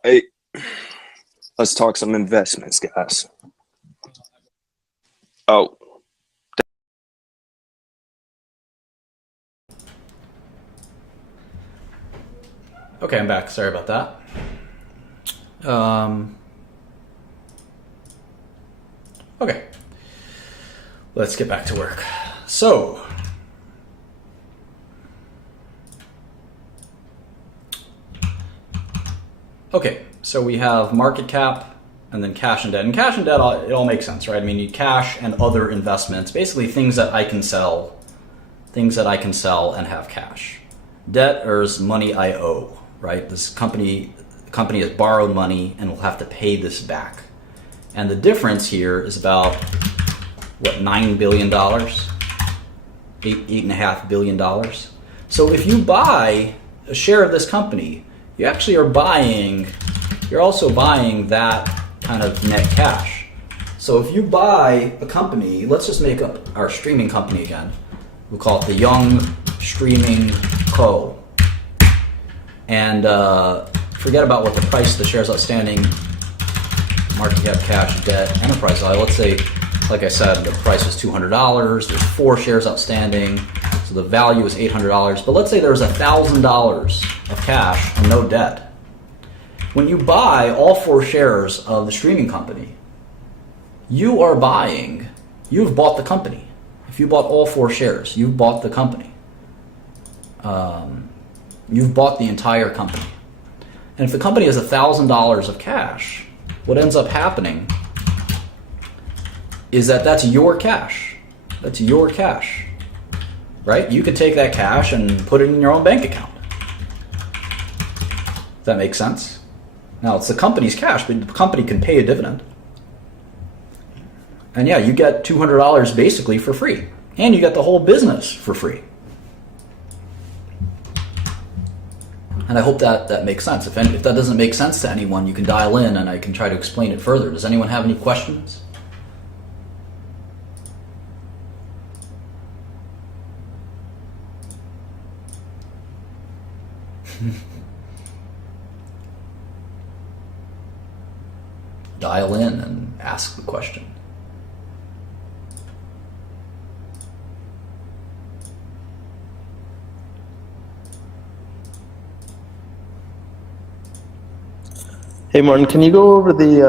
Hey, let's talk some investments, guys. Oh, Okay, I'm back. Sorry about that. Okay, let's get back to work. So, okay, so we have market cap and then cash and debt. And cash and debt, it all makes sense, right? I mean, you cash and other investments, basically things that I can sell and have cash. Debt is money I owe, right? The company has borrowed money and will have to pay this back. And the difference here is about, what, $9 billion? $8.5 billion. So if you buy a share of this company, you actually are you're also buying that kind of net cash. So if you buy a company, let's just make up our streaming company again. We'll call it the Young Streaming Co. And forget about what the price of the shares outstanding, market cap, cash, debt, enterprise value. Let's say, like I said, the price was $200. There's 4 shares outstanding, so the value is $800. But let's say there's $1,000 of cash and no debt. When you buy all 4 shares of the streaming company, you've bought the company. If you bought all 4 shares, you've bought the company. You've bought the entire company. And if the company has $1,000 of cash, what ends up happening is that's your cash. That's your cash, right? You could take that cash and put it in your own bank account. Does that make sense? Now, it's the company's cash, but the company can pay a dividend. And yeah, you get $200 basically for free. And you get the whole business for free. And I hope that makes sense. If that doesn't make sense to anyone, you can dial in and I can try to explain it further. Does anyone have any questions? Dial in and ask the question. Hey Martin, can you go over the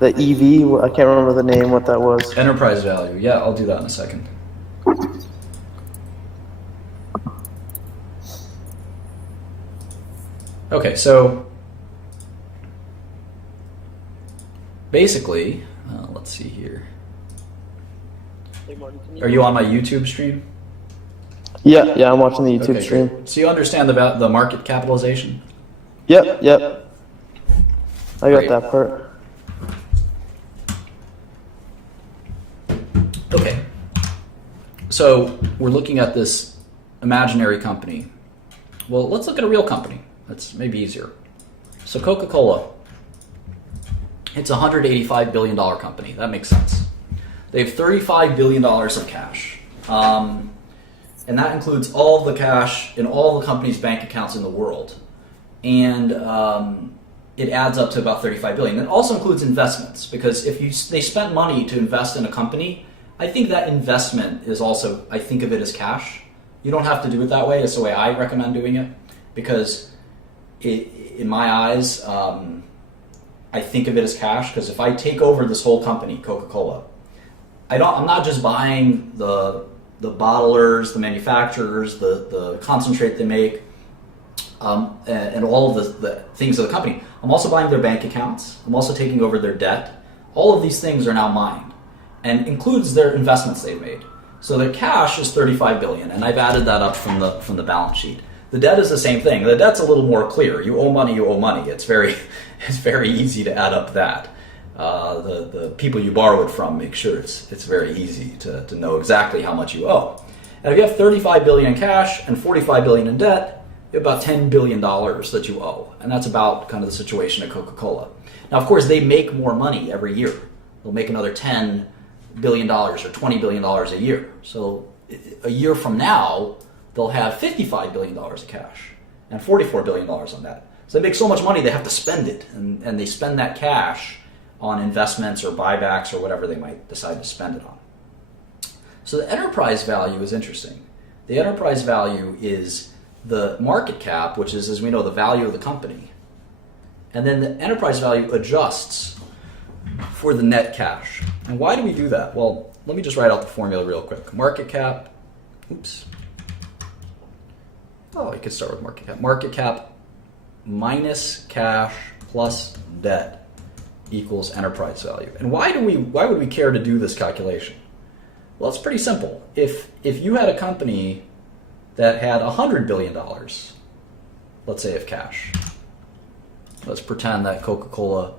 EV? I can't remember the name. What that was? Enterprise value. Yeah, I'll do that in a second. Okay, so basically, let's see here. Are you on my YouTube stream? Yeah, I'm watching the YouTube Okay, stream. great. So you understand the market capitalization? Yep. I got Great. that part. Okay. So we're looking at this imaginary company. Well, let's look at a real company. That's maybe easier. So Coca-Cola, it's a $185 billion company. That makes sense. They have $35 billion of cash. And that includes all of the cash in all the company's bank accounts in the world. And it adds up to about $35 billion. It also includes investments, because if they spent money to invest in a company, I think that investment is also, I think of it as cash. You don't have to do it that way. It's the way I recommend doing it, because in my eyes, I think of it as cash, because if I take over this whole company, Coca-Cola, I'm not just buying the bottlers, the manufacturers, the concentrate they make, and all of the things of the company. I'm also buying their bank accounts. I'm also taking over their debt. All of these things are now mine, and includes their investments they've made. So their cash is $35 billion, and I've added that up from the balance sheet. The debt is the same thing. The debt's a little more clear. You owe money, you owe money. It's very easy to add up that. The people you borrow it from, make sure it's very easy to know exactly how much you owe. And if you have $35 billion in cash and $45 billion in debt, you have about $10 billion that you owe. And that's about kind of the situation at Coca-Cola. Now, of course, they make more money every year. They'll make another $10 billion or $20 billion a year. So a year from now, they'll have $55 billion of cash and $44 billion on that. So they make so much money, they have to spend it. And they spend that cash on investments or buybacks or whatever they might decide to spend it on. So the enterprise value is interesting. The enterprise value is the market cap, which is, as we know, the value of the company. And then the enterprise value adjusts for the net cash. And why do we do that? Well, let me just write out the formula real quick. Market cap, I could start with market cap. Market cap minus cash plus debt equals enterprise value. And why would we care to do this calculation? Well, it's pretty simple. If you had a company that had $100 billion, let's say, of cash. Let's pretend that Coca-Cola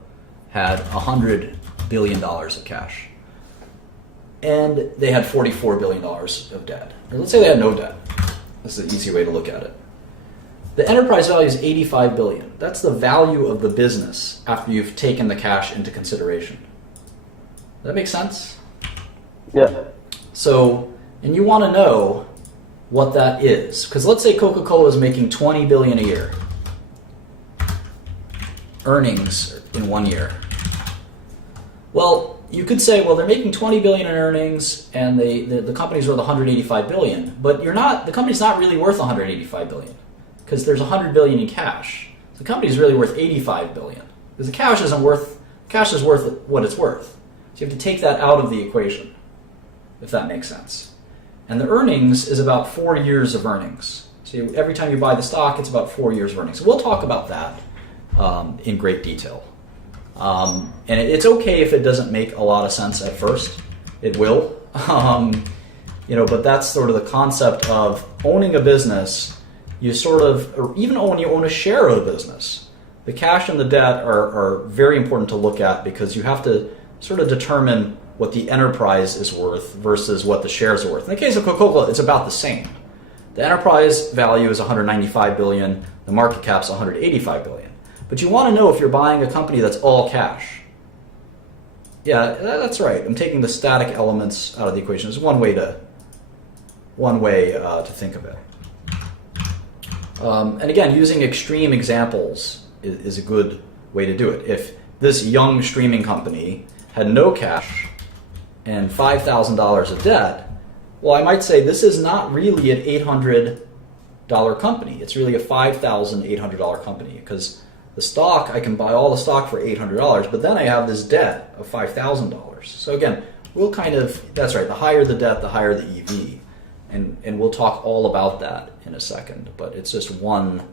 had $100 billion of cash. And they had $44 billion of debt. Or let's say they had no debt. This is an easy way to look at it. The enterprise value is $85 billion. That's the value of the business after you've taken the cash into consideration. Does that make sense? Yeah. So, and you want to know what that is. Because let's say Coca-Cola is making $20 billion a year. Earnings in 1 year. Well, you could say, well, they're making $20 billion in earnings, and the company's worth $185 billion. But the company's not really worth $185 billion, because there's $100 billion in cash. The company's really worth $85 billion, because the cash is worth what it's worth. So you have to take that out of the equation, if that makes sense. And the earnings is about 4 years of earnings. So every time you buy the stock, it's about 4 years of earnings. So we'll talk about that in great detail. And it's okay if it doesn't make a lot of sense at first. It will. But that's sort of the concept of owning a business. Or even when you own a share of a business, the cash and the debt are very important to look at, because you have to sort of determine what the enterprise is worth versus what the shares are worth. In the case of Coca-Cola, it's about the same. The enterprise value is $195 billion. The market cap's $185 billion. But you want to know if you're buying a company that's all cash. Yeah, that's right. I'm taking the static elements out of the equation. It's one way to think of it. And again, using extreme examples is a good way to do it. If this young streaming company had no cash and $5,000 of debt, well, I might say this is not really an $800 company. It's really a $5,800 company, because the stock, I can buy all the stock for $800, but then I have this debt of $5,000. So again, that's right, the higher the debt, the higher the EV. And we'll talk all about that in a second, but it's just one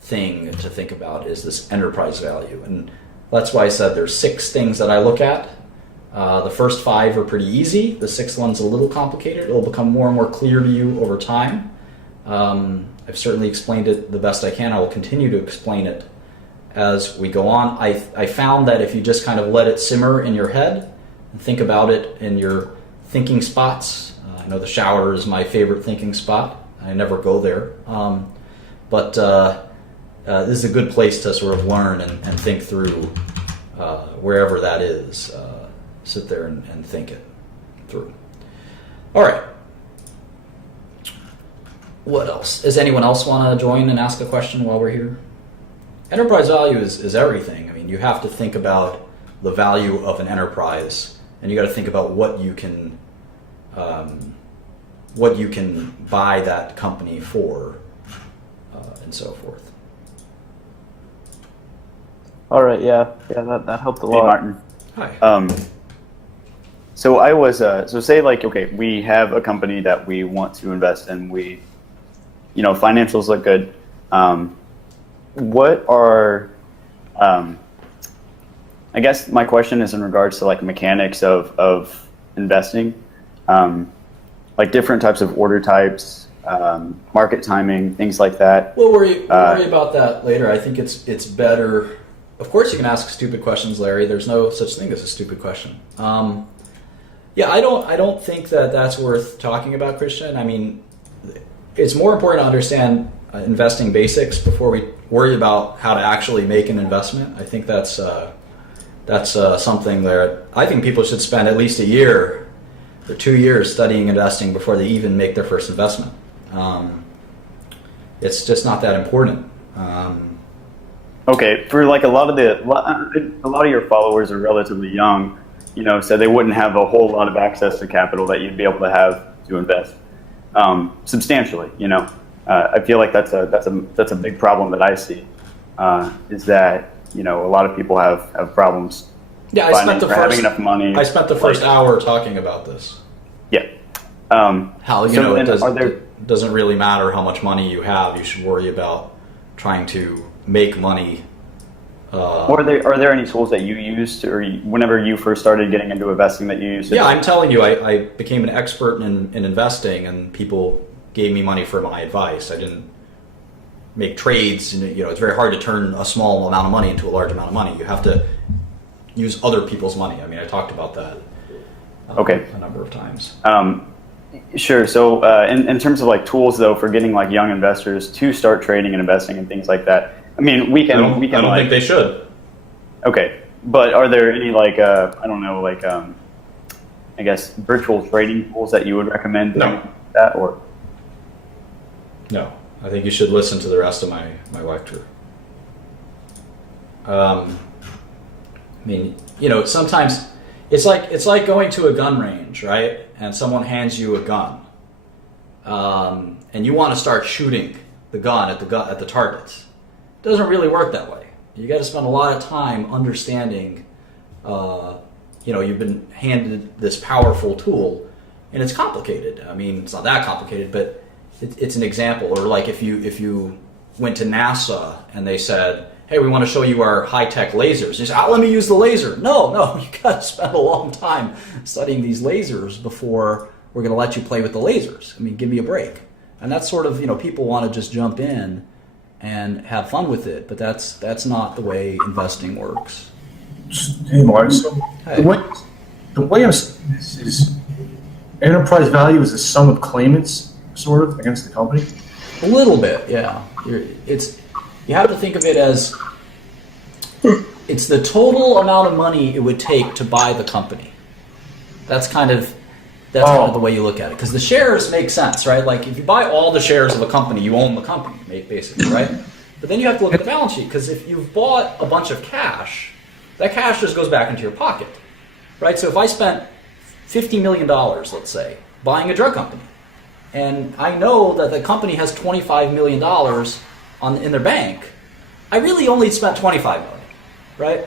thing to think about is this enterprise value. And That's why I said there's 6 things that I look at. The first 5 are pretty easy. The 6th one's a little complicated. It'll become more and more clear to you over time. I've certainly explained it the best I can. I will continue to explain it as we go on. I found that if you just kind of let it simmer in your head and think about it in your thinking spots, I know the shower is my favorite thinking spot. I never go there. But this is a good place to sort of learn and think through wherever that is. Sit there and think it through. All right. What else? Does anyone else want to join and ask a question while we're here? Enterprise value is everything. I mean, you have to think about the value of an enterprise, and you got to think about what you can buy that company for, and so forth. All right. Yeah. That helped a lot. Hey, Martin. Hi. So I was so say like, okay, we have a company that we want to invest in. We, financials look good. What are I guess my question is in regards to like mechanics of investing, like different types of order types, market timing, things like that. We'll worry about that later. I think it's better. Of course, you can ask stupid questions, Larry. There's no such thing as a stupid question. Yeah, I don't think that that's worth talking about, Christian. I mean, it's more important to understand investing basics before we worry about how to actually make an investment. I think that's something that I think people should spend at least a year or 2 years studying investing before they even make their first investment. It's just not that important. Okay, for like a lot of your followers are relatively young, so they wouldn't have a whole lot of access to capital that you'd be able to have to invest substantially. I feel like that's a big problem that I see, is that a lot of people have problems. Yeah, having enough money. I spent the first hour talking about this. Yeah. How it doesn't really matter how much money you have. You should worry about trying to make money. Are there any tools that you used, or whenever you first started getting into investing, that you used? Yeah, I'm telling you, I became an expert in investing, and people gave me money for my advice. I didn't make trades. It's very hard to turn a small amount of money into a large amount of money. You have to use other people's money. I mean, I talked about that a number of times. Sure. So in terms of like tools, though, for getting like young investors to start trading and investing and things like that, I mean, I don't think they should. Okay, but are there any like I guess virtual trading tools that you would recommend? No. That or no? I think you should listen to the rest of my lecture. I mean, sometimes it's like going to a gun range, right? And someone hands you a gun, and you want to start shooting the gun at the targets. It doesn't really work that way. You got to spend a lot of time understanding. You've been handed this powerful tool, and it's complicated. I mean, it's not that complicated, but it's an example. Or like if you went to NASA and they said, hey, we want to show you our high-tech lasers. You say, let me use the laser. No, you got to spend a long time studying these lasers before we're going to let you play with the lasers. I mean, give me a break. And that's sort of, people want to just jump in and have fun with it, but that's not the way investing works. Hey, Martin. So the way I'm saying this is enterprise value is the sum of claimants, sort of, against the company? A little bit, yeah. You have to think of it as it's the total amount of money it would take to buy the company. That's kind of the way you look at it. Because the shares make sense, right? Like if you buy all the shares of a company, you own the company, basically, right? But then you have to look at the balance sheet, because if you've bought a bunch of cash, that cash just goes back into your pocket, right? So if I spent $50 million, let's say, buying a drug company, and I know that the company has $25 million in their bank, I really only spent $25 million, right?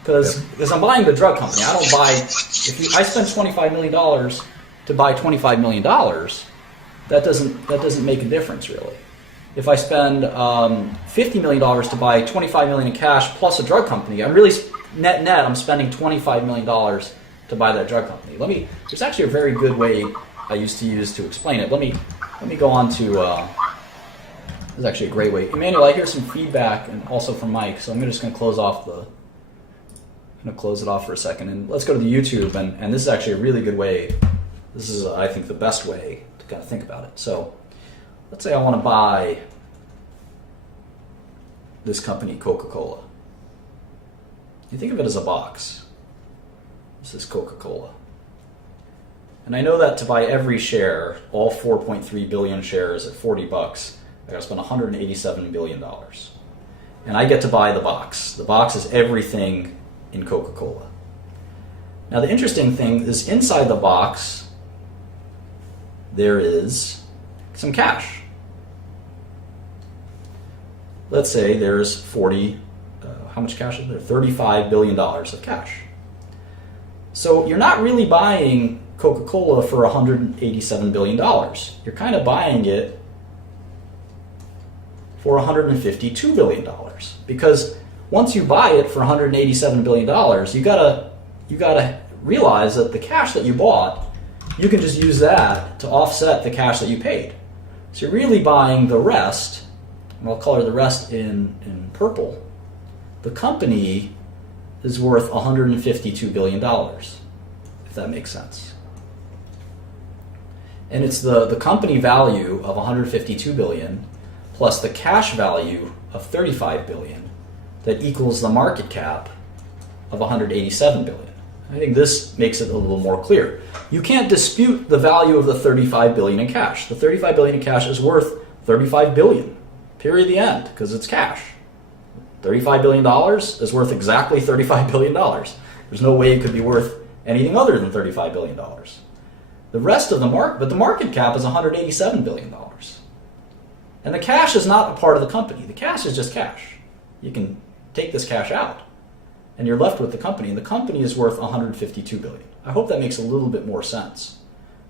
Because I'm buying the drug company. I don't buy. I spend $25 million to buy $25 million, that doesn't make a difference really. if I spend $50 million to buy $25 million in cash plus a drug company, I'm really net, I'm spending $25 million to buy that drug company. There's actually a very good way I used to use to explain it. Let me go on to, this is actually a great way. Emmanuel, I hear some feedback and also from Mike, so I'm just going to close it off for a second, and let's go to the YouTube, and this is actually a really good way. This is, I think, the best way to kind of think about it. So let's say I want to buy this company, Coca-Cola. You think of it as a box. This is Coca-Cola. And I know that to buy every share, all 4.3 billion shares at $40, I gotta spend $187 billion. And I get to buy the box. The box is everything in Coca-Cola. Now the interesting thing is inside the box, there is some cash. Let's say there's how much cash is there? $35 billion of cash. So you're not really buying Coca-Cola for $187 billion. You're kind of buying it for $152 billion. Because once you buy it for $187 billion, you gotta realize that the cash that you bought, you can just use that to offset the cash that you paid. So you're really buying the rest, and I'll color the rest in purple. The company is worth $152 billion, if that makes sense. And it's the company value of $152 billion plus the cash value of $35 billion that equals the market cap of $187 billion. I think this makes it a little more clear. You can't dispute the value of the $35 billion in cash. The $35 billion in cash is worth $35 billion, period, the end, because it's cash. $35 billion is worth exactly $35 billion. There's no way it could be worth anything other than $35 billion. The rest of the market, but the market cap is $187 billion. And the cash is not a part of the company. The cash is just cash. You can take this cash out, and you're left with the company, and the company is worth $152 billion. I hope that makes a little bit more sense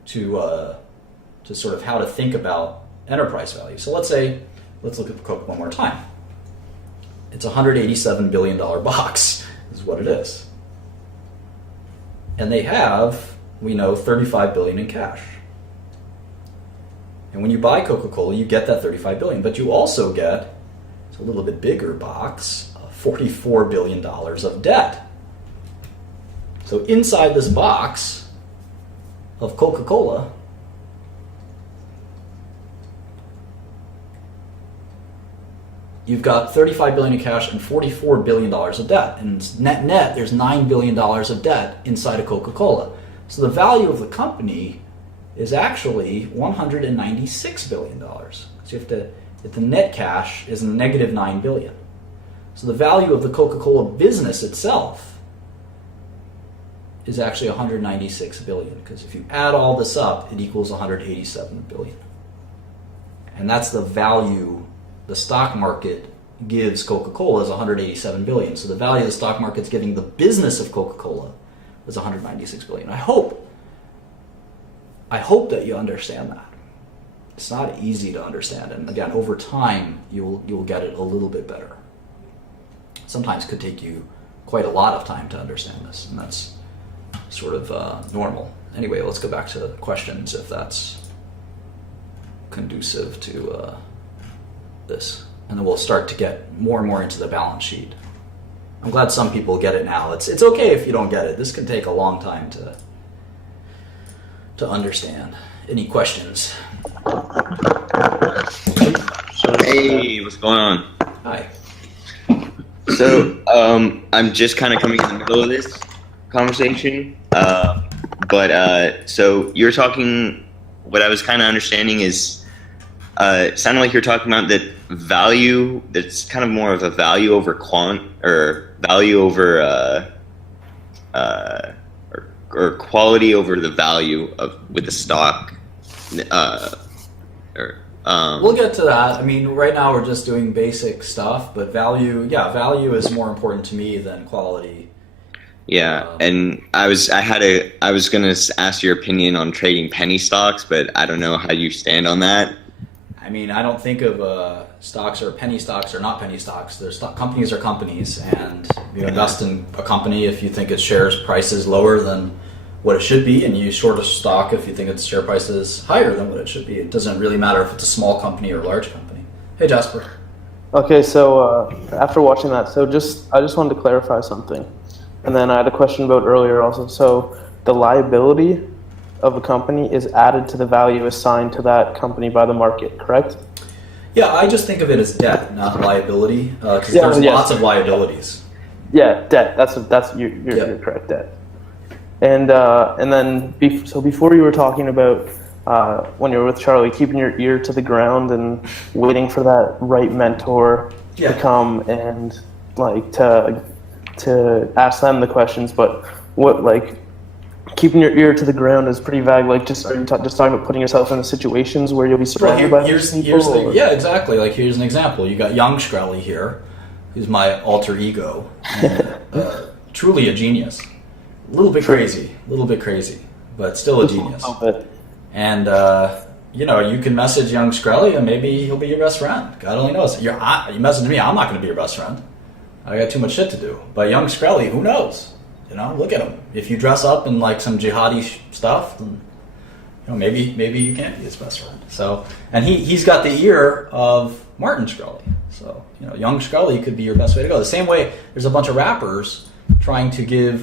to sort of how to think about enterprise value. So let's look at the Coke one more time. It's a $187 billion box, is what it is. And they have, we know, $35 billion in cash. And when you buy Coca-Cola, you get that $35 billion, but you also get, it's a little bit bigger box, $44 billion of debt. So inside this box of Coca-Cola, you've got $35 billion in cash and $44 billion of debt. And net, there's $9 billion of debt inside of Coca-Cola. So the value of the company is actually $196 billion. So if the net cash is negative $9 billion. So the value of the Coca-Cola business itself is actually $196 billion, because if you add all this up, it equals $187 billion. And that's the value the stock market gives Coca-Cola is $187 billion. So the value the stock market's giving the business of Coca-Cola is $196 billion. I hope that you understand that. It's not easy to understand, and again, over time, you'll get it a little bit better. Sometimes it could take you quite a lot of time to understand this, and that's sort of normal. Anyway, let's go back to questions if that's conducive to this, and then we'll start to get more and more into the balance sheet. I'm glad some people get it now. It's okay if you don't get it. This can take a long time to understand. Any questions? Hey, what's going on? Hi. So, I'm just kind of coming in the middle of this conversation, so you're talking, what I was kind of understanding is, it sounded like you're talking about that value, that's kind of more of a value over quant, or value over, or quality over the value with the stock, We'll get to that. I mean, right now we're just doing basic stuff, but value is more important to me than quality. Yeah, and I was gonna ask your opinion on trading penny stocks, but I don't know how you stand on that. I mean, I don't think of stocks or penny stocks or not penny stocks. Companies are companies, and you invest in a company if you think its shares price is lower than what it should be, and you short a stock if you think its share price is higher than what it should be. It doesn't really matter if it's a small company or a large company. Hey, Jasper. Okay, so after watching that, I just wanted to clarify something, and then I had a question about earlier also. So the liability of a company is added to the value assigned to that company by the market, correct? Yeah, I just think of it as debt, not liability, because there's lots of liabilities. Yeah, debt. You're correct. Debt. And then before you were talking about when you were with Charlie, keeping your ear to the ground and waiting for that right mentor to come and like to ask them the questions. But what like keeping your ear to the ground is pretty vague. Like, just are you just talking about putting yourself in situations where you'll be surrounded by people? Yeah, exactly. Like, here's an example. You got young Shkreli here, who's my alter ego, and, truly a genius. A little bit crazy, but still a genius. And you can message young Shkreli, and maybe he'll be your best friend. God only knows. You message me, I'm not going to be your best friend. I got too much shit to do. But young Shkreli, who knows? Look at him. If you dress up in like some jihadi stuff, then maybe you can't be his best friend. So, and he's got the ear of Martin Shkreli. So, young Shkreli could be your best way to go. The same way, there's a bunch of rappers trying to give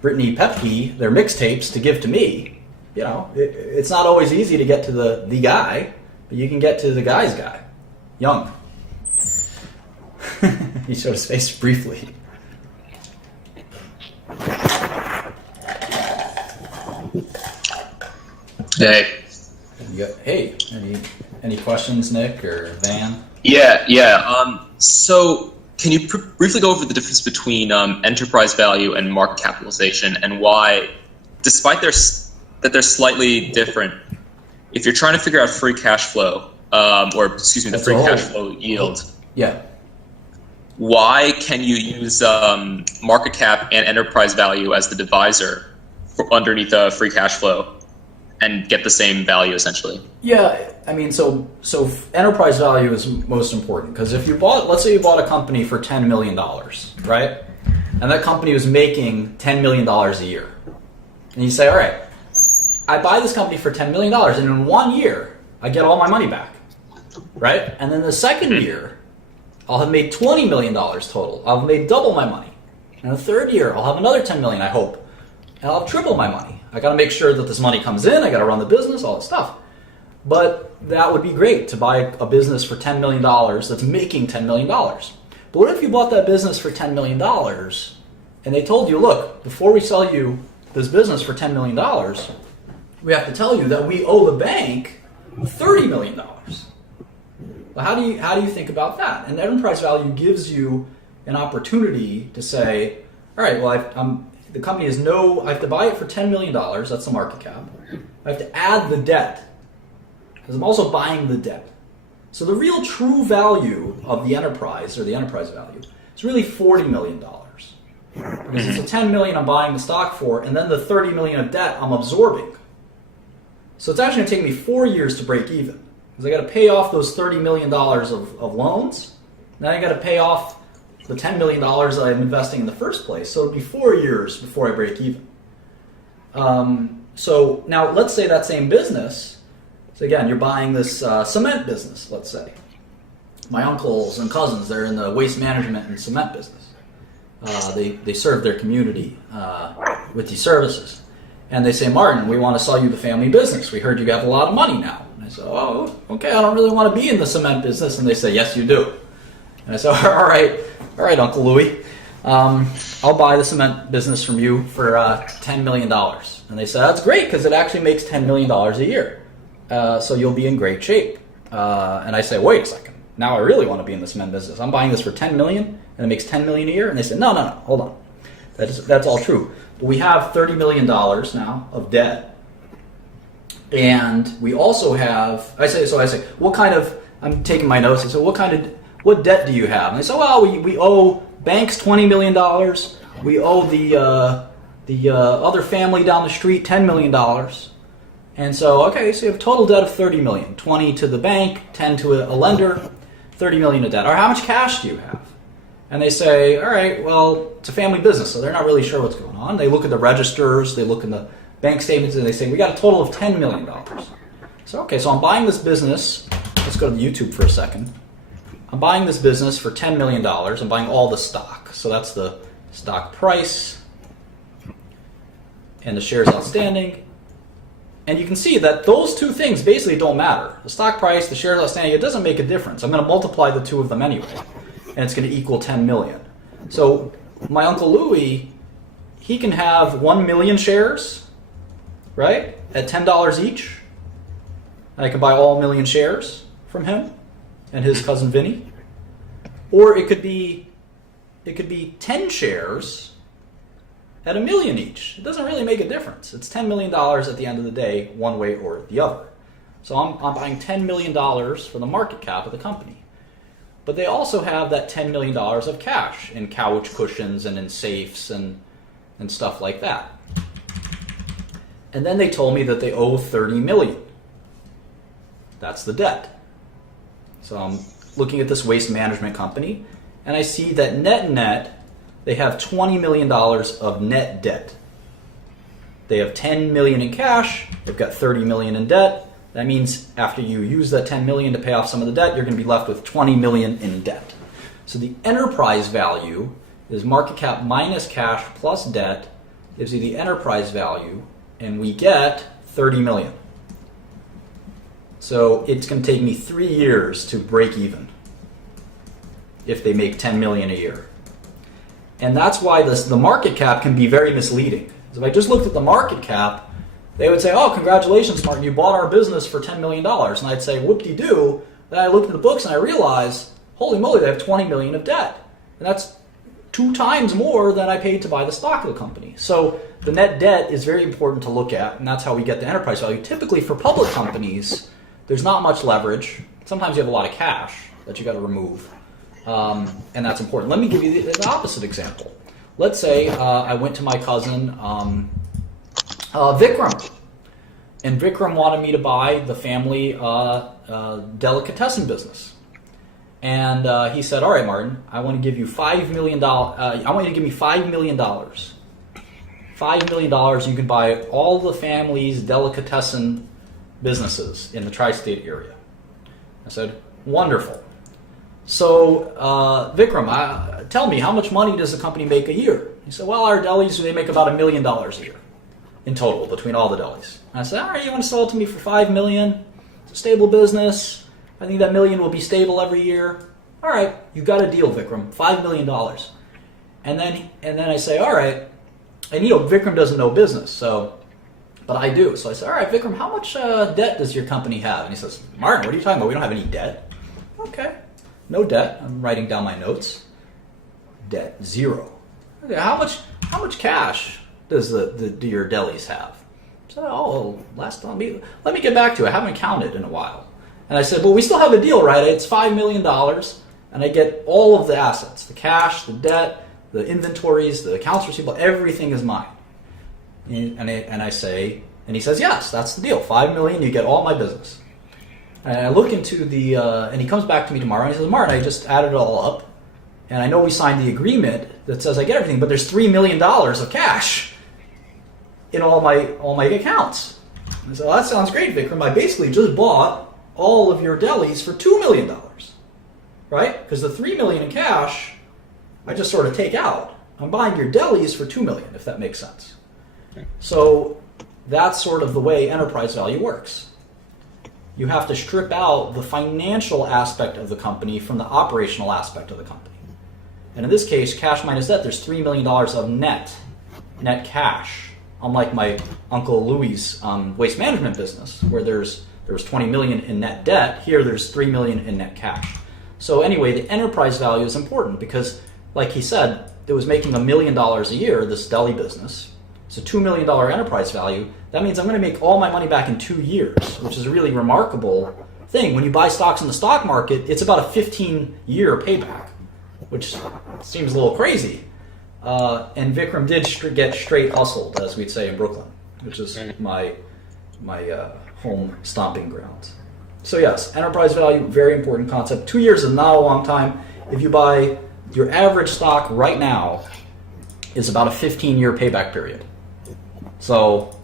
Brittany Pepke their mixtapes to give to me. It's not always easy to get to the guy, but you can get to the guy's guy. Young. He showed his face briefly. Hey. Hey, any questions, Nick or Van? Yeah. So, can you briefly go over the difference between enterprise value and market capitalization, and why, despite that they're slightly different, if you're trying to figure out free cash flow, the free cash flow yield, why can you use market cap and enterprise value as the divisor underneath free cash flow and get the same value essentially? Yeah, I mean, so enterprise value is most important, because if let's say you bought a company for $10 million, right? And that company was making $10 million a year. And you say, all right, I buy this company for $10 million, and in 1 year, I get all my money back, right? And then the second year, I'll have made $20 million total. I'll have made double my money. And the third year, I'll have another $10 million, I hope. And I'll have triple my money. I got to make sure that this money comes in. I got to run the business, all that stuff. But that would be great to buy a business for $10 million that's making $10 million. But what if you bought that business for $10 million and they told you, look, before we sell you this business for $10 million, we have to tell you that we owe the bank $30 million. Well, how do you think about that? And enterprise value gives you an opportunity to say, all right, well, the company is I have to buy it for $10 million, that's the market cap. I have to add the debt, because I'm also buying the debt. So the real true value of the enterprise, or the enterprise value, is really $40 million. Because it's the $10 million I'm buying the stock for, and then the $30 million of debt I'm absorbing. So it's actually going to take me 4 years to break even. Because I got to pay off those $30 million of loans, then I got to pay off the $10 million that I'm investing in the first place. So it'll be 4 years before I break even. So now let's say that same business, so again, you're buying this cement business, let's say. My uncles and cousins, they're in the waste management and cement business. They serve their community with these services. And they say, Martin, we want to sell you the family business. We heard you have a lot of money now. And I say, oh, okay, I don't really want to be in the cement business. And they say, yes, you do. And I said, all right, Uncle Louie, I'll buy the cement business from you for $10 million. And they said, that's great, because it actually makes $10 million a year. So you'll be in great shape. And I say, wait a second. Now I really want to be in the cement business. I'm buying this for $10 million, and it makes $10 million a year. And they said, no, hold on. That's all true. But we have $30 million now of debt. And we also have, I say, what kind of, I'm taking my notes, I say, what debt do you have? And they say, well, we owe banks $20 million. We owe the other family down the street $10 million. And so, okay, so you have total debt of 30 million, 20 to the bank, 10 to a lender, 30 million of debt. Or how much cash do you have? And they say, all right, well, it's a family business, so they're not really sure what's going on. They look at the registers, they look in the bank statements, and they say, we got a total of $10 million. So, okay, so I'm buying this business. Let's go to YouTube for a second. I'm buying this business for $10 million. I'm buying all the stock. So that's the stock price and the shares outstanding. And you can see that those two things basically don't matter. The stock price, the shares outstanding, it doesn't make a difference. I'm going to multiply the two of them anyway, and it's going to equal 10 million. So my Uncle Louis, he can have 1 million shares, right, at $10 each. And I can buy all 1 million shares from him and his cousin Vinny. Or it could be 10 shares at $1 million each. It doesn't really make a difference. It's $10 million at the end of the day, one way or the other. So I'm buying $10 million for the market cap of the company. But they also have that $10 million of cash in couch cushions and in safes and stuff like that. And then they told me that they owe $30 million. That's the debt. So I'm looking at this waste management company, and I see that net, they have $20 million of net debt. They have $10 million in cash, they've got $30 million in debt. That means after you use that $10 million to pay off some of the debt, you're going to be left with $20 million in debt. So the enterprise value is market cap minus cash plus debt gives you the enterprise value, and we get $30 million. So it's going to take me 3 years to break even if they make $10 million a year. And that's why the market cap can be very misleading. So if I just looked at the market cap, they would say, oh, congratulations, Martin, you bought our business for $10 million. And I'd say, whoop-de-doo. Then I looked at the books and I realized, holy moly, they have $20 million of debt. And that's 2 times more than I paid to buy the stock of the company. So the net debt is very important to look at, and that's how we get the enterprise value. Typically for public companies, there's not much leverage. Sometimes you have a lot of cash that you got to remove. And that's important. Let me give you the opposite example. Let's say I went to my cousin Vikram, and Vikram wanted me to buy the family delicatessen business. And he said, all right, Martin, I want to give you $5 million. I want you to give me $5 million. $5 million, you can buy all the family's delicatessen businesses in the tri-state area. I said, wonderful. So, Vikram, tell me, how much money does the company make a year? He said, well, our delis, they make about $1 million a year in total between all the delis. And I said, all right, you want to sell it to me for $5 million? It's a stable business. I think that $1 million will be stable every year. All right, you got a deal, Vikram, $5 million. And then I say, all right, and Vikram doesn't know business, but I do. So I said, all right, Vikram, how much debt does your company have? And he says, Martin, what are you talking about? We don't have any debt. Okay. No debt. I'm writing down my notes. Debt, 0. Okay, how much cash does do your delis have? So, last time, let me get back to it. I haven't counted in a while. And I said, well, we still have a deal, right? It's $5 million, and I get all of the assets, the cash, the debt, the inventories, the accounts receivable, everything is mine. And I say, and he says, yes, that's the deal. $5 million, you get all my business. And I look into and he comes back to me tomorrow and he says, Martin, I just added it all up, and I know we signed the agreement that says I get everything, but there's $3 million of cash in all my accounts. And I said, well, that sounds great, Vikram. I basically just bought all of your delis for $2 million, right? Because the $3 million in cash, I just sort of take out. I'm buying your delis for $2 million, if that makes sense. So that's sort of the way enterprise value works. You have to strip out the financial aspect of the company from the operational aspect of the company. And in this case, cash minus debt, there's $3 million of net cash. Unlike my Uncle Louis' waste management business, where there was $20 million in net debt, here there's $3 million in net cash. So anyway, the enterprise value is important because, like he said, it was making $1 million a year, this deli business. It's a $2 million enterprise value. That means I'm going to make all my money back in 2 years, which is a really remarkable thing. When you buy stocks in the stock market, it's about a 15-year payback, which seems a little crazy. And Vikram did get straight hustled, as we'd say in Brooklyn, which is my home stomping grounds. So yes, enterprise value, very important concept. 2 years is not a long time. If you buy your average stock right now is about a 15-year payback period. So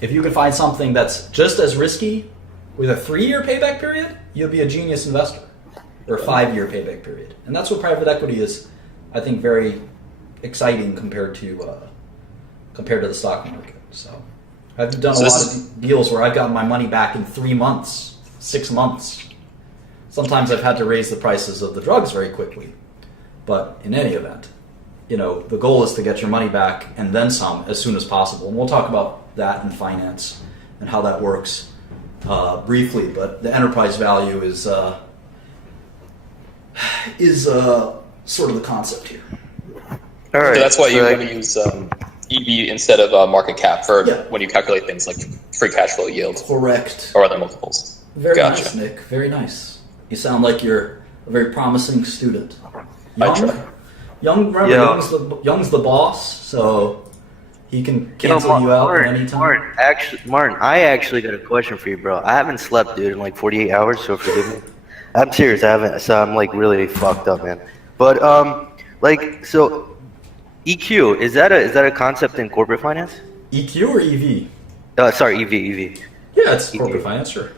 if you can find something that's just as risky with a 3-year payback period, you'll be a genius investor, or a 5-year payback period. And that's what private equity is, I think, very exciting compared to the stock market. So I've done a lot of deals where I've gotten my money back in 3 months, 6 months. Sometimes I've had to raise the prices of the drugs very quickly. But in any event, the goal is to get your money back and then some as soon as possible. And we'll talk about that in finance and how that works briefly. But the enterprise value is sort of the concept here. All right. So that's why you want to use EV instead of market cap for when you calculate things like free cash flow yield. Correct. Or other multiples. Very nice, Nick. Very nice. You sound like you're a very promising student. Young's the boss, so he can cancel you out at any time. Martin, I actually got a question for you, bro. I haven't slept, dude, in like 48 hours, so forgive me. I'm serious, I haven't, so I'm like really fucked up, man. But so EQ, is that a concept in corporate finance? EQ or EV? Sorry, EV. Yeah, it's corporate finance, sure.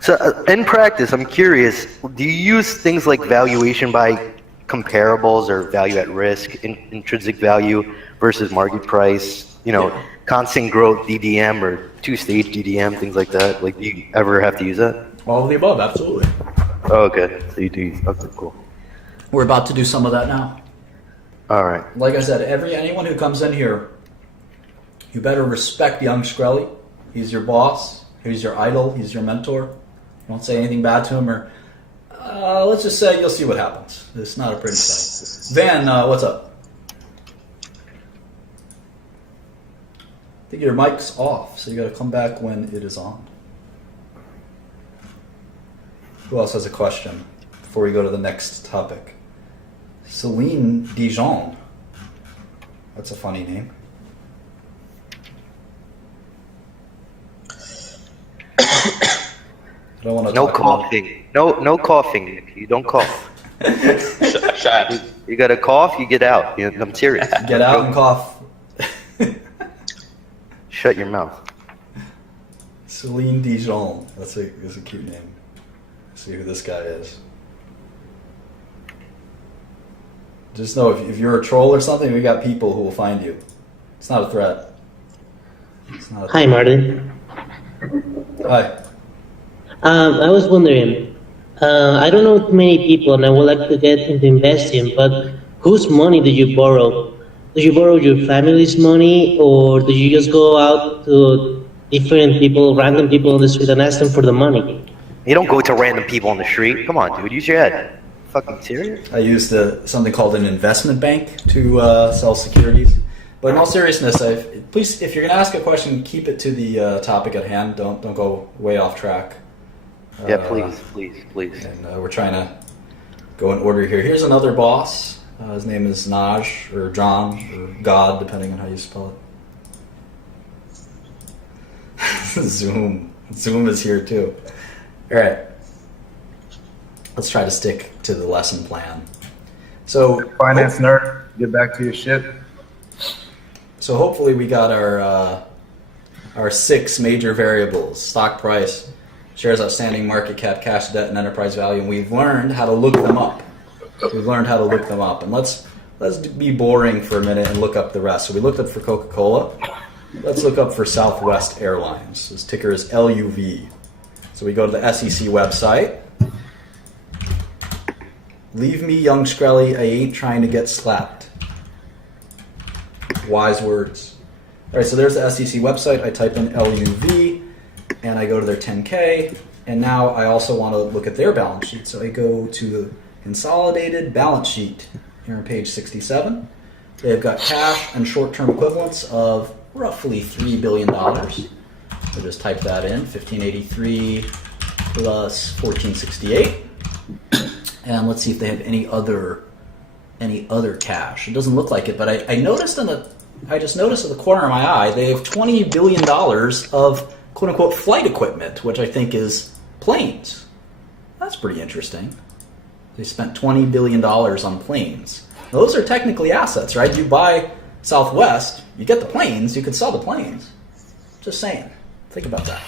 So in practice, I'm curious, do you use things like valuation by comparables or value at risk, intrinsic value versus market price, constant growth DDM or two-stage DDM, things like that? Like, do you ever have to use that? All of the above, absolutely. Oh, okay. So you do. Okay, cool. We're about to do some of that now. All right. Like I said, anyone who comes in here, you better respect young Shkreli. He's your boss. He's your idol. He's your mentor. Don't say anything bad to him, or let's just say you'll see what happens. It's not a pretty sight. Van, what's up? I think your mic's off, so you got to come back when it is on. Who else has a question before we go to the next topic? Celine Dijon. That's a funny name. I don't want to no coughing. No coughing. You don't cough. You got to cough, you get out. I'm serious. Get out and cough. Shut your mouth. Celine Dijon. That's a cute name. Let's see who this guy is. Just know if you're a troll or something, we got people who will find you. It's not a threat. Hi, Martin. Hi. I was wondering, I don't know too many people and I would like to get into investing, but whose money do you borrow? Do you borrow your family's money, or do you just go out to different people, random people on the street, and ask them for the money? You don't go to random people on the street. Come on, dude. Use your head. Fucking serious? I used something called an investment bank to sell securities. But in all seriousness, please, if you're going to ask a question, keep it to the topic at hand. Don't go way off track. Yeah, please. And we're trying to go in order here. Here's another boss. His name is Naj, or John, or God, depending on how you spell it. Zoom is here too. All right. Let's try to stick to the lesson plan. So, finance nerd, get back to your shit. So hopefully we got our 6 major variables: stock price, shares outstanding, market cap, cash, debt, and enterprise value. And we've learned how to look them up. And let's be boring for a minute and look up the rest. So we looked up for Coca-Cola. Let's look up for Southwest Airlines. His ticker is LUV. So we go to the SEC website. Leave me, young Shkreli, I ain't trying to get slapped. Wise words. All right, so there's the SEC website. I type in LUV, and I go to their 10K. And now I also want to look at their balance sheet. So I go to the consolidated balance sheet here on page 67. They've got cash and short-term equivalents of roughly $3 billion. So just type that in, 1583 plus 1468. And let's see if they have any other cash. It doesn't look like it, but I just noticed in the corner of my eye, they have $20 billion of quote-unquote flight equipment, which I think is planes. That's pretty interesting. They spent $20 billion on planes. Those are technically assets, right? You buy Southwest, you get the planes, you could sell the planes. Just saying. Think about that.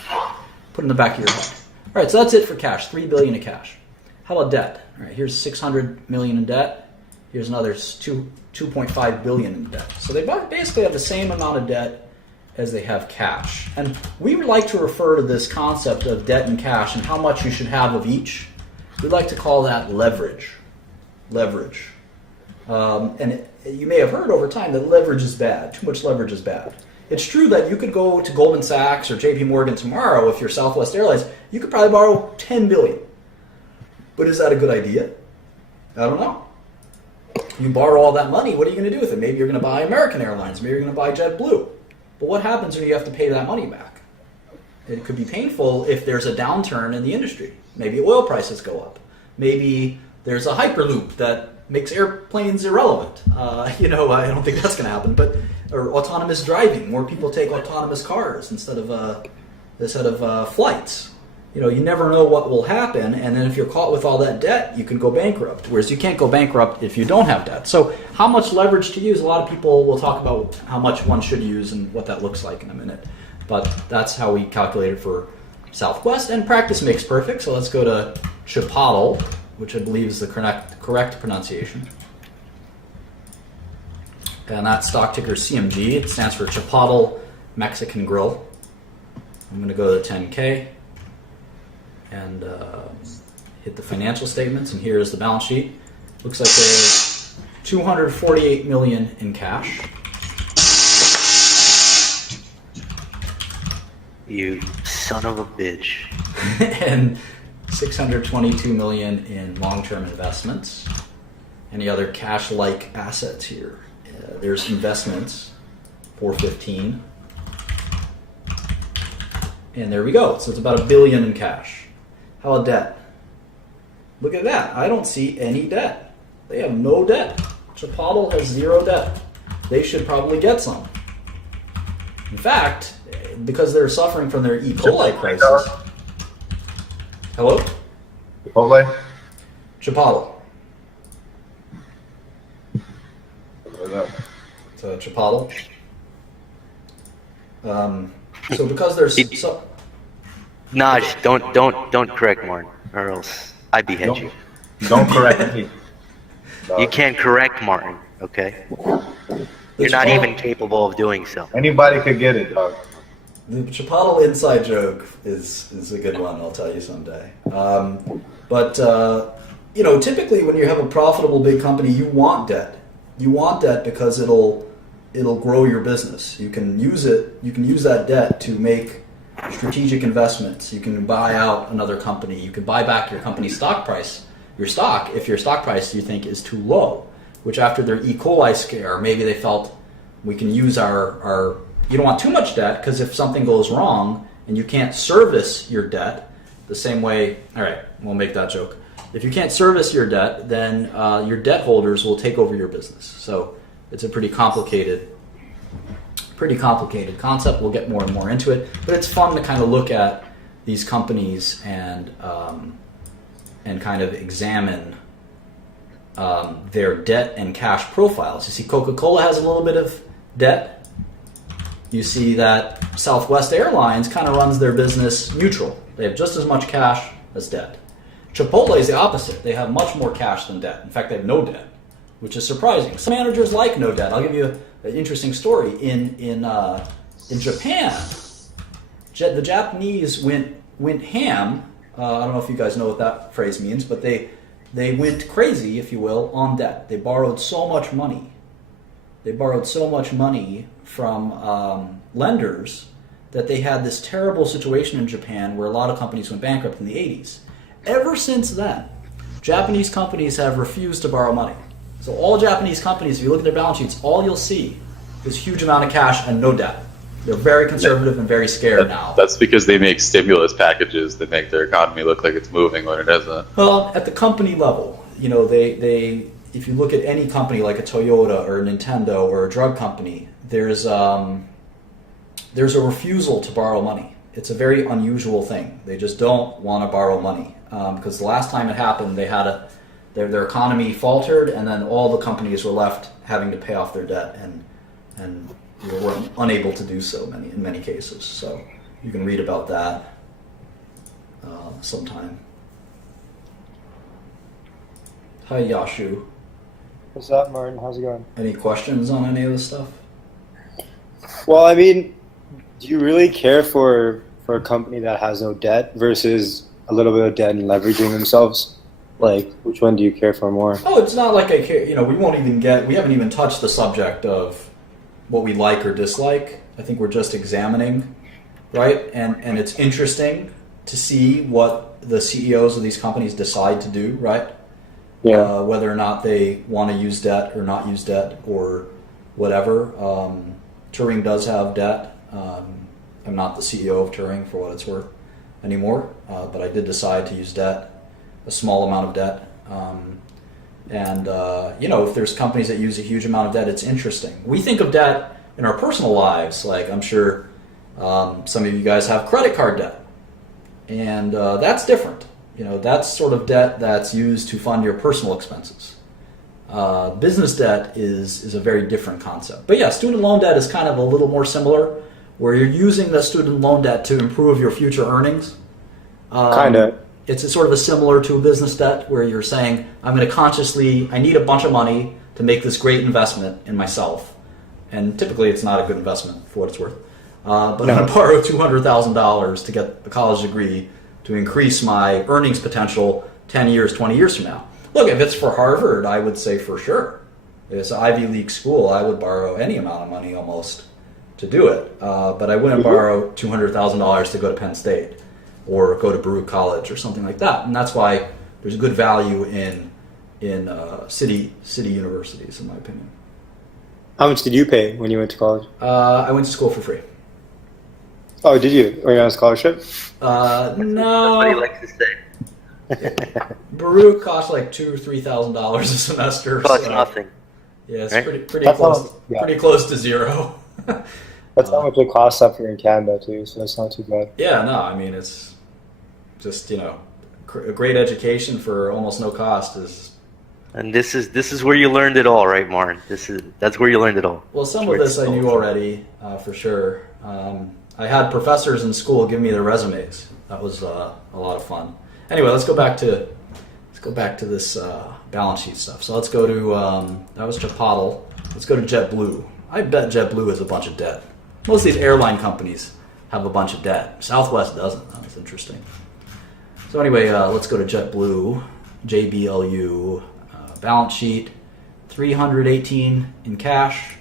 Put it in the back of your head. All right, so that's it for cash, $3 billion in cash. How about debt? All right, here's $600 million in debt. Here's another $2.5 billion in debt. So they basically have the same amount of debt as they have cash. And we would like to refer to this concept of debt and cash and how much you should have of each. We'd like to call that leverage. Leverage. You may have heard over time that leverage is bad. Too much leverage is bad. It's true that you could go to Goldman Sachs or JP Morgan tomorrow if you're Southwest Airlines. You could probably borrow $10 billion. But is that a good idea? I don't know. You borrow all that money, what are you going to do with it? Maybe you're going to buy American Airlines. Maybe you're going to buy JetBlue. But what happens when you have to pay that money back? It could be painful if there's a downturn in the industry. Maybe oil prices go up. Maybe there's a hyperloop that makes airplanes irrelevant. I don't think that's going to happen. Or autonomous driving. More people take autonomous cars instead of flights. You never know what will happen, and then if you're caught with all that debt, you can go bankrupt, whereas you can't go bankrupt if you don't have debt. So how much leverage to use? A lot of people will talk about how much one should use and what that looks like in a minute. But that's how we calculate it for Southwest, and practice makes perfect. So let's go to Chipotle, which I believe is the correct pronunciation. And that stock ticker is CMG. It stands for Chipotle Mexican Grill. I'm going to go to 10K. And hit the financial statements, and here is the balance sheet. Looks like there's $248 million in cash. You son of a bitch. And $622 million in long-term investments. Any other cash-like assets here? There's investments, $415. And there we go. So it's about $1 billion in cash. How about debt? Look at that. I don't see any debt. They have no debt. Chipotle has zero debt. They should probably get some. In fact, because they're suffering from their E. coli crisis. Hello? Chipotle? Chipotle. What is that? It's Chipotle. So because there's Naj, don't correct Martin, or else I behead you. Don't correct me. You can't correct Martin, okay? You're not even capable of doing so. Anybody could get it, dog. The Chipotle inside joke is a good one, I'll tell you someday. Typically when you have a profitable big company, you want debt. You want debt because it'll grow your business. You can use it. You can use that debt to make strategic investments. You can buy out another company. You can buy back your company's stock price, your stock, if your stock price you think is too low, which after their E. coli scare, maybe they felt we can use our you don't want too much debt because if something goes wrong and you can't service your debt the same way, all right, we'll make that joke. If you can't service your debt, then your debt holders will take over your business. So it's a pretty complicated concept. We'll get more and more into it, but it's fun to kind of look at these companies and kind of examine their debt and cash profiles. You see Coca-Cola has a little bit of debt. You see that Southwest Airlines kind of runs their business neutral. They have just as much cash as debt. Chipotle is the opposite. They have much more cash than debt. In fact, they have no debt, which is surprising. Some managers like no debt. I'll give you an interesting story. In Japan, the Japanese went ham. I don't know if you guys know what that phrase means, but they went crazy, if you will, on debt. They borrowed so much money. They borrowed so much money from lenders that they had this terrible situation in Japan where a lot of companies went bankrupt in the 80s. Ever since then, Japanese companies have refused to borrow money. So all Japanese companies, if you look at their balance sheets, all you'll see is a huge amount of cash and no debt. They're very conservative and very scared now. That's because they make stimulus packages that make their economy look like it's moving when it isn't. Well, at the company level, they if you look at any company like a Toyota or a Nintendo or a drug company, there's a refusal to borrow money. it's a very unusual thing. They just don't want to borrow money because the last time it happened, they had their economy faltered, and then all the companies were left having to pay off their debt, and were unable to do so in many cases. So you can read about that sometime. Hi, Yashu. What's up, Martin? How's it going? Any questions on any of this stuff? Well, I mean, do you really care for a company that has no debt versus a little bit of debt and leveraging themselves? Like, which one do you care for more? Oh, it's not like I care. We haven't even touched the subject of what we like or dislike. I think we're just examining, right? And it's interesting to see what the CEOs of these companies decide to do, right? Yeah. Whether or not they want to use debt or not use debt or whatever. Turing does have debt. I'm not the CEO of Turing for what it's worth anymore, but I did decide to use debt, a small amount of debt. If there's companies that use a huge amount of debt, it's interesting. We think of debt in our personal lives, like I'm sure some of you guys have credit card debt, and that's different. That's sort of debt that's used to fund your personal expenses. Business debt is a very different concept. But yeah, student loan debt is kind of a little more similar, where you're using the student loan debt to improve your future earnings. Kind of. It's sort of similar to a business debt, where you're saying, I need a bunch of money to make this great investment in myself. And typically it's not a good investment for what it's worth. But I'm going to borrow $200,000 to get a college degree to increase my earnings potential 10 years, 20 years from now. Look, if it's for Harvard, I would say for sure. If it's an Ivy League school, I would borrow any amount of money almost to do it. But I wouldn't borrow $200,000 to go to Penn State or go to Baruch College or something like that. And that's why there's good value in city universities, in my opinion. How much did you pay when you went to college? I went to school for free. Oh, did you? Were you on a scholarship? No. That's what he likes to say. Baruch costs like $2,000 or $3,000 a semester. Costs nothing. Yeah, it's right? pretty close to zero. That's how much it costs up here in Canada too, so that's not too bad. Yeah, no, I mean it's just a great education for almost no cost is. And this is where you learned it all, right, Martin? That's where you learned it all. Well, some of this I knew already for sure. I had professors in school give me their resumes. That was a lot of fun. Anyway, let's go back to this balance sheet stuff. So let's go to that was Chipotle. Let's go to JetBlue. I bet JetBlue has a bunch of debt. Most of these airline companies have a bunch of debt. Southwest doesn't. That's interesting. So anyway, let's go to JetBlue, JBLU, balance sheet, 318 in cash,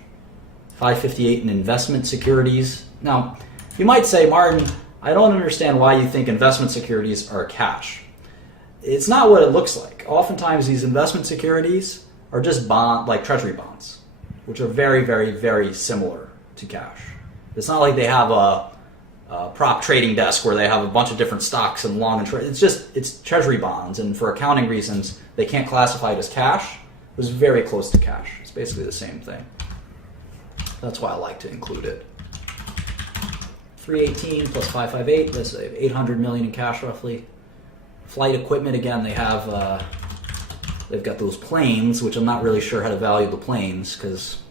558 in investment securities. Now, you might say, Martin, I don't understand why you think investment securities are cash. It's not what it looks like. Oftentimes, these investment securities are just like treasury bonds, which are very, very, very similar to cash. It's not like they have a prop trading desk where they have a bunch of different stocks and long and short. It's treasury bonds, and for accounting reasons, they can't classify it as cash. It was very close to cash. It's basically the same thing. That's why I like to include it. 318 plus 558, that's $800 million in cash roughly. Flight equipment, again, they've got those planes, which I'm not really sure how to value the planes, because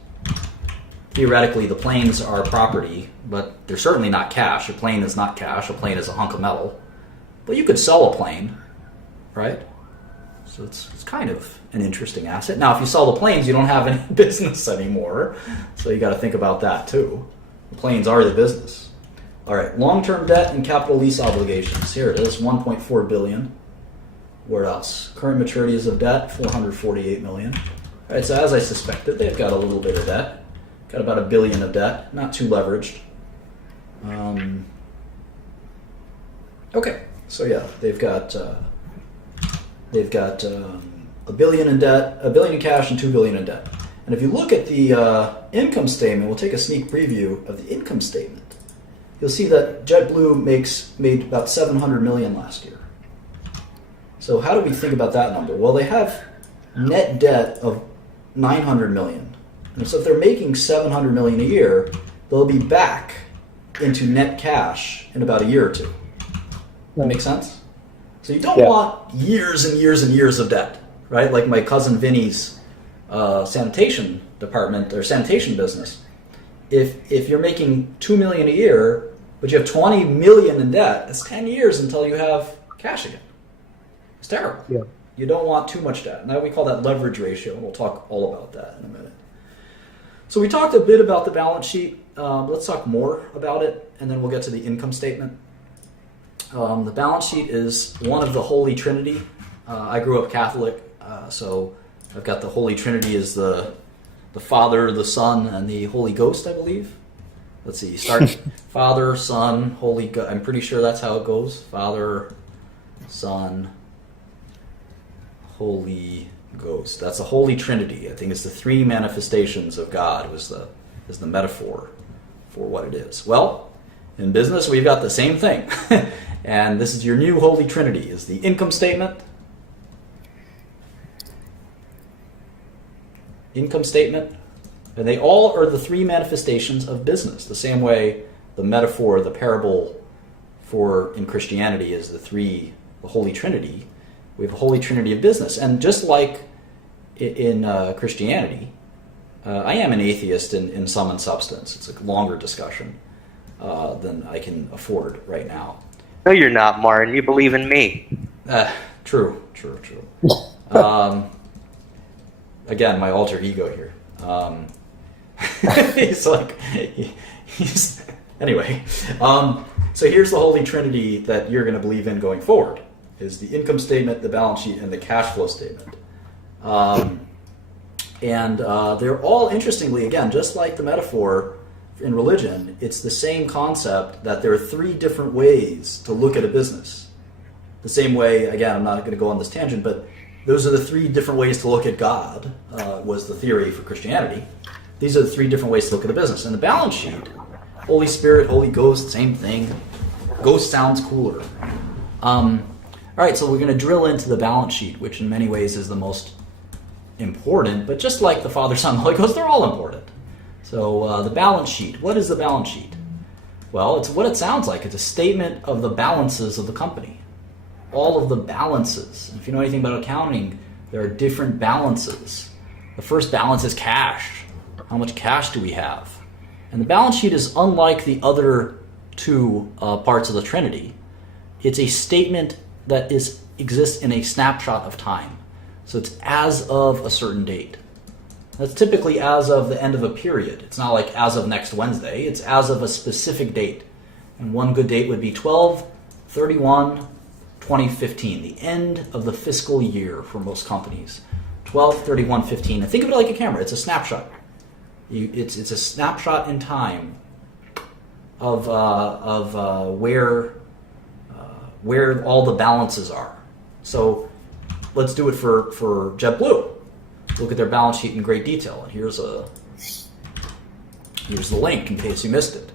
theoretically the planes are property, but they're certainly not cash. A plane is not cash. A plane is a hunk of metal. But you could sell a plane, right? So it's kind of an interesting asset. Now, if you sell the planes, you don't have any business anymore, so you got to think about that too. The planes are the business. All right, long-term debt and capital lease obligations. Here it is, $1.4 billion. Where else? Current maturities of debt, $448 million. All right, so as I suspected, they've got a little bit of debt. Got about $1 billion of debt, not too leveraged. Okay, so yeah, they've got $1 billion in debt, $1 billion in cash, and $2 billion in debt. And if you look at the income statement, we'll take a sneak preview of the income statement. You'll see that JetBlue made about $700 million last year. So how do we think about that number? Well, they have net debt of $900 million. And so if they're making $700 million a year, they'll be back into net cash in about a year or two. That makes sense? So you don't want years and years and years of debt, right? Like my cousin Vinny's sanitation department or sanitation business. If you're making $2 million a year, but you have $20 million in debt, it's 10 years until you have cash again. It's terrible. Yeah. You don't want too much debt. Now we call that leverage ratio. We'll talk all about that in a minute. So we talked a bit about the balance sheet. Let's talk more about it, and then we'll get to the income statement. The balance sheet is one of the Holy Trinity. I grew up Catholic, so I've got the Holy Trinity as the Father, the Son, and the Holy Ghost, I believe. Let's see, start Father, Son, Holy Ghost. I'm pretty sure that's how it goes. Father, Son, Holy Ghost. That's the Holy Trinity. I think it's the three manifestations of God is the metaphor for what it is. Well, in business, we've got the same thing. And this is your new Holy Trinity, is the income statement. Income statement. And they all are the three manifestations of business. The same way the metaphor, the parable in Christianity is the Holy Trinity. We have a Holy Trinity of business. And just like in Christianity, I am an atheist in sum and substance. It's a longer discussion than I can afford right now. No, you're not, Martin. You believe in me. True. Again, my alter ego here. Anyway. So here's the Holy Trinity that you're going to believe in going forward. Is the income statement, the balance sheet, and the cash flow statement. And they're all, interestingly, again, just like the metaphor in religion, it's the same concept that there are three different ways to look at a business. The same way, again, I'm not going to go on this tangent, but those are the three different ways to look at God, was the theory for Christianity. These are the three different ways to look at a business. And the balance sheet, Holy Spirit, Holy Ghost, same thing. Ghost sounds cooler. All right, so we're going to drill into the balance sheet, which in many ways is the most important, but just like the Father, Son, Holy Ghost, they're all important. So the balance sheet, what is the balance sheet? Well, it's what it sounds like. It's a statement of the balances of the company. All of the balances. If you know anything about accounting, there are different balances. The first balance is cash. How much cash do we have? And the balance sheet is unlike the other two parts of the Trinity. It's a statement that exists in a snapshot of time. So it's as of a certain date. That's typically as of the end of a period. It's not like as of next Wednesday. It's as of a specific date. And one good date would be 12/31/2015, the end of the fiscal year for most companies. 12/31/15. And think of it like a camera. It's a snapshot. It's a snapshot in time of where all the balances are. So let's do it for JetBlue. Look at their balance sheet in great detail. And here's the link in case you missed it,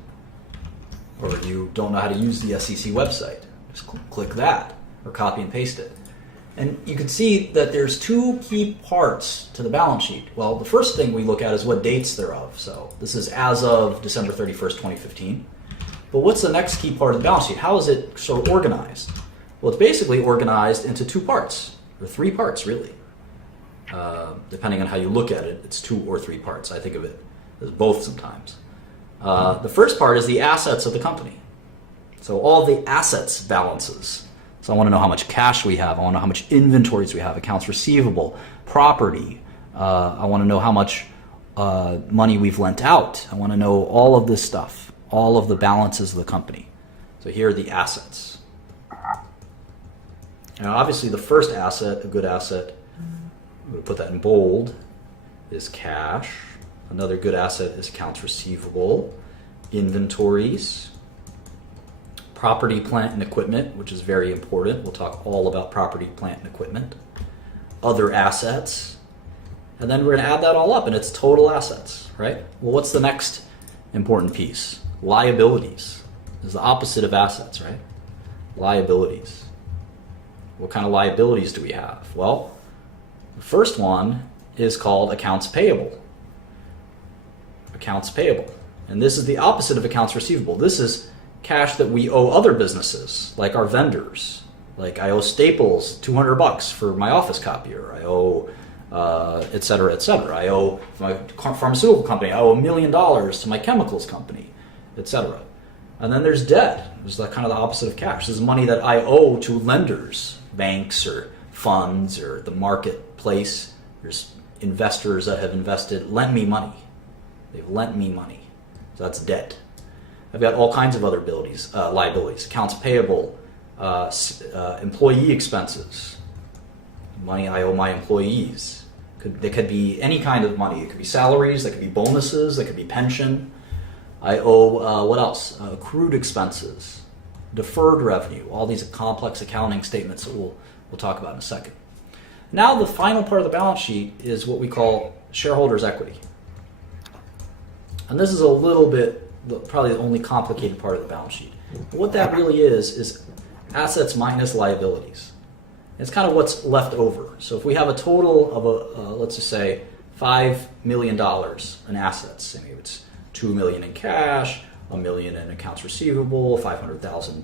or you don't know how to use the SEC website. Just click that or copy and paste it. And you can see that there's two key parts to the balance sheet. Well, the first thing we look at is what dates they're of. So this is as of December 31st, 2015. But what's the next key part of the balance sheet? How is it so organized? Well, it's basically organized into two parts, or three parts, really. Depending on how you look at it, it's two or three parts. I think of it as both sometimes. The first part is the assets of the company. So all the assets balances. So I want to know how much cash we have. I want to know how much inventories we have, accounts receivable, property. I want to know how much money we've lent out. I want to know all of this stuff, all of the balances of the company. So here are the assets. Now, obviously, the first asset, a good asset, I'm going to put that in bold, is cash. Another good asset is accounts receivable, inventories, property, plant, and equipment, which is very important. We'll talk all about property, plant, and equipment. Other assets. And then we're going to add that all up, and it's total assets, right? Well, what's the next important piece? Liabilities is the opposite of assets, right? Liabilities. What kind of liabilities do we have? Well, the first one is called accounts payable. Accounts payable. And this is the opposite of accounts receivable. This is cash that we owe other businesses, like our vendors. Like I owe Staples $200 for my office copier. I owe, et cetera, et cetera. I owe my pharmaceutical company. I owe $1 million to my chemicals company, et cetera. And then there's debt. There's like kind of the opposite of cash. This is money that I owe to lenders, banks or funds or the marketplace. There's investors that have lent me money. They've lent me money. So that's debt. I've got all kinds of other liabilities, accounts payable, employee expenses, money I owe my employees. They could be any kind of money. It could be salaries, that could be bonuses, that could be pension. I owe, what else? Accrued expenses, deferred revenue, all these complex accounting statements that we'll talk about in a second. Now the final part of the balance sheet is what we call shareholders' equity. And this is a little bit, probably the only complicated part of the balance sheet. What that really is assets minus liabilities. It's kind of what's left over. So if we have a total of, let's just say, $5 million in assets, maybe it's $2 million in cash, $1 million in accounts receivable, $500,000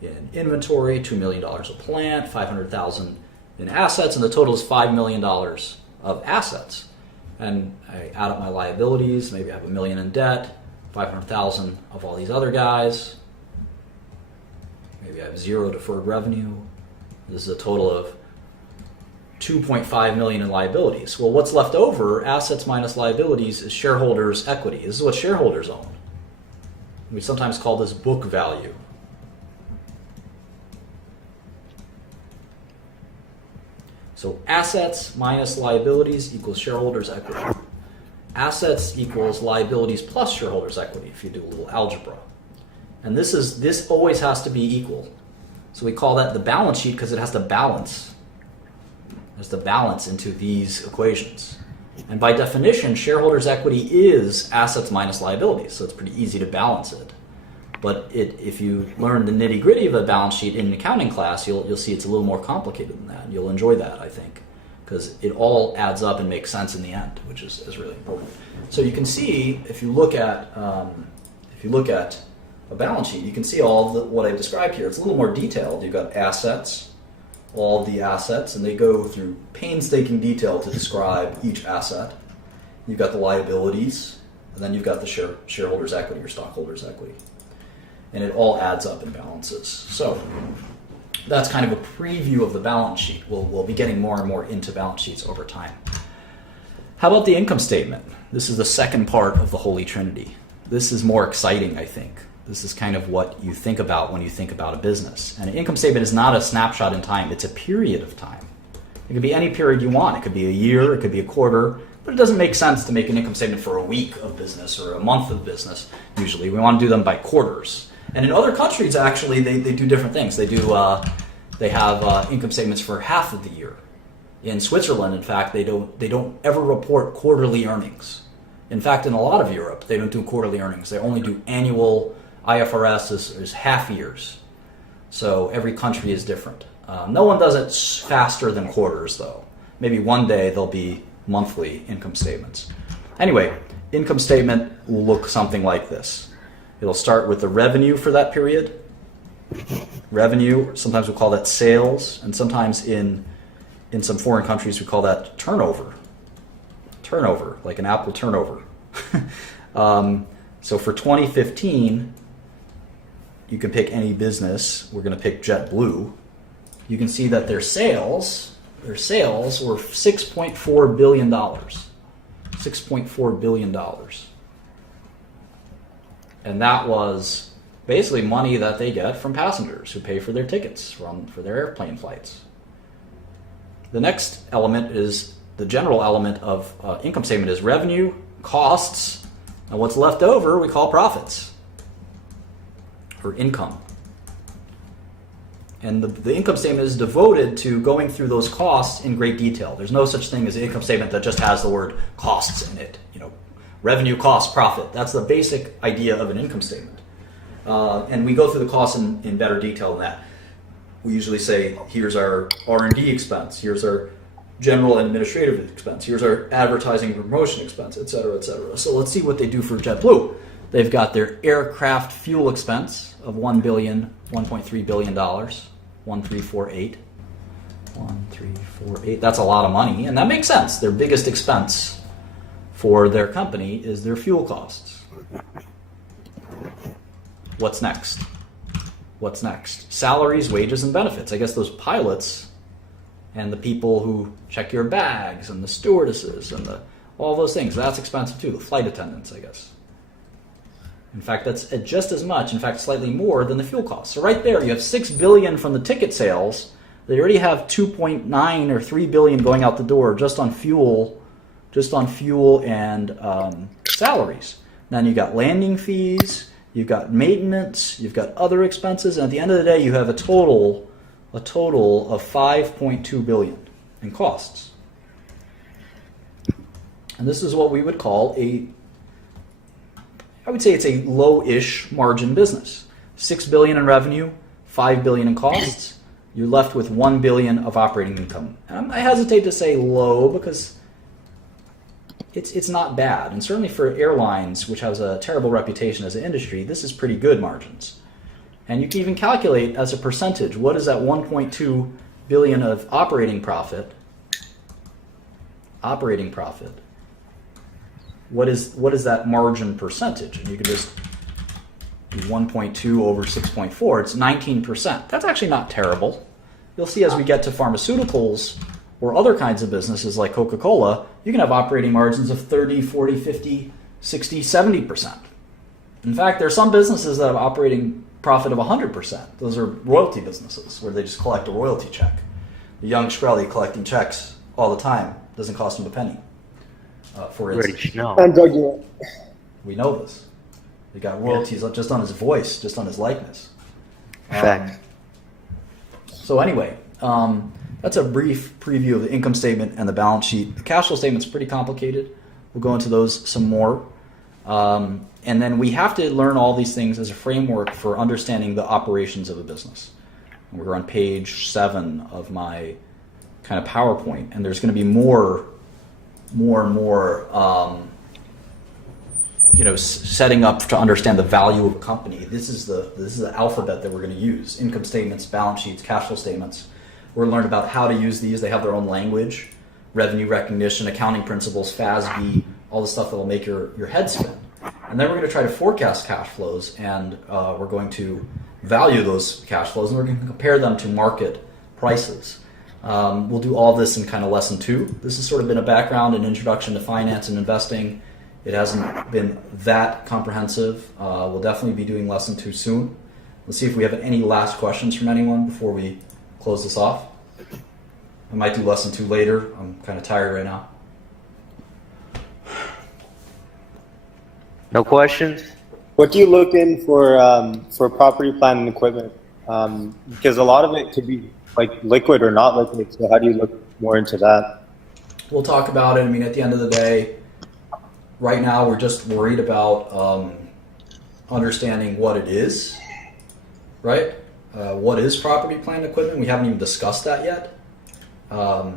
in inventory, $2 million of plant, $500,000 in assets, and the total is $5 million of assets. And I add up my liabilities, maybe I have $1 million in debt, 500,000 of all these other guys. Maybe I have 0 deferred revenue. This is a total of $2.5 million in liabilities. Well, what's left over, assets minus liabilities, is shareholders' equity. This is what shareholders own. We sometimes call this book value. So assets minus liabilities equals shareholders' equity. Assets equals liabilities plus shareholders' equity, if you do a little algebra. And this always has to be equal. So we call that the balance sheet because it has to balance. It has to balance into these equations. And by definition, shareholders' equity is assets minus liabilities, so it's pretty easy to balance it. But if you learn the nitty-gritty of a balance sheet in an accounting class, you'll see it's a little more complicated than that. You'll enjoy that, I think, because it all adds up and makes sense in the end, which is really important. So you can see, if you look at a balance sheet, you can see what I've described here. It's a little more detailed. You've got assets, all of the assets, and they go through painstaking detail to describe each asset. You've got the liabilities, and then you've got the shareholders' equity or stockholders' equity. And it all adds up and balances. So that's kind of a preview of the balance sheet. We'll be getting more and more into balance sheets over time. How about the income statement? This is the second part of the Holy Trinity. This is more exciting, I think. This is kind of what you think about when you think about a business. And an income statement is not a snapshot in time. It's a period of time. It could be any period you want. It could be a year. It could be a quarter. But it doesn't make sense to make an income statement for a week of business or a month of business, usually. We want to do them by quarters. And in other countries, actually, they do different things. They have income statements for half of the year. In Switzerland, in fact, they don't ever report quarterly earnings. In fact, in a lot of Europe, they don't do quarterly earnings. They only do annual. IFRS is half years. So every country is different. No one does it faster than quarters, though. Maybe one day there'll be monthly income statements. Anyway, income statement will look something like this. It'll start with the revenue for that period. Revenue, sometimes we call that sales, and sometimes in some foreign countries we call that turnover. Turnover, like an Apple turnover. So for 2015, you can pick any business. We're going to pick JetBlue. You can see that their sales were $6.4 billion. $6.4 billion. And that was basically money that they get from passengers who pay for their tickets for their airplane flights. The next element is the general element of income statement is revenue, costs, and what's left over we call profits or income. And the income statement is devoted to going through those costs in great detail. There's no such thing as an income statement that just has the word costs in it. Revenue, cost, profit. That's the basic idea of an income statement. And we go through the costs in better detail than that. We usually say, here's our R&D expense, here's our general and administrative expense, here's our advertising and promotion expense, et cetera, et cetera. So let's see what they do for JetBlue. They've got their aircraft fuel expense of $1.3 billion, 1348. 1348. That's a lot of money, and that makes sense. Their biggest expense for their company is their fuel costs. What's next? What's next? Salaries, wages, and benefits. I guess those pilots and the people who check your bags and the stewardesses and all those things, that's expensive too. The flight attendants, I guess. In fact, that's just as much, in fact, slightly more than the fuel costs. So right there, you have $6 billion from the ticket sales. They already have 2.9 or 3 billion going out the door just on fuel and salaries. Then you got landing fees, you've got maintenance, you've got other expenses, and at the end of the day, you have a total of 5.2 billion in costs. And this is what we would call I would say it's a low-ish margin business. 6 billion in revenue, 5 billion in costs. You're left with 1 billion of operating income. I hesitate to say low because it's not bad. And certainly for airlines, which has a terrible reputation as an industry, this is pretty good margins. And you can even calculate as a percentage, what is that 1.2 billion of operating profit? What is that margin percentage? And you can just do 1.2 over 6.4. It's 19%. That's actually not terrible. You'll see as we get to pharmaceuticals or other kinds of businesses like Coca-Cola, you can have operating margins of 30, 40, 50, 60, 70%. In fact, there are some businesses that have operating profit of 100%. Those are royalty businesses where they just collect a royalty check. The young Shkreli collecting checks all the time doesn't cost him a penny. For instance, we know this. They got royalties just on his voice, just on his likeness. Fact. So anyway, that's a brief preview of the income statement and the balance sheet. The cash flow statement's pretty complicated. We'll go into those some more. And then we have to learn all these things as a framework for understanding the operations of a business. And we're on page 7 of my kind of PowerPoint, and there's going to be more and more, setting up to understand the value of a company. This is the alphabet that we're going to use: income statements, balance sheets, cash flow statements. We're going to learn about how to use these. They have their own language, revenue recognition, accounting principles, FASB, all the stuff that will make your head spin. And then we're going to try to forecast cash flows, and we're going to value those cash flows, and we're going to compare them to market prices. We'll do all this in kind of lesson 2. This has sort of been a background and introduction to finance and investing. It hasn't been that comprehensive. We'll definitely be doing lesson 2 soon. Let's see if we have any last questions from anyone before we close this off. I might do lesson 2 later. I'm kind of tired right now. No questions? What do you look in for property, plant, and equipment? Because a lot of it could be like liquid or not liquid. So how do you look more into that? We'll talk about it. I mean, at the end of the day, right now we're just worried about understanding what it is, right? What is property, plant, and equipment? We haven't even discussed that yet. So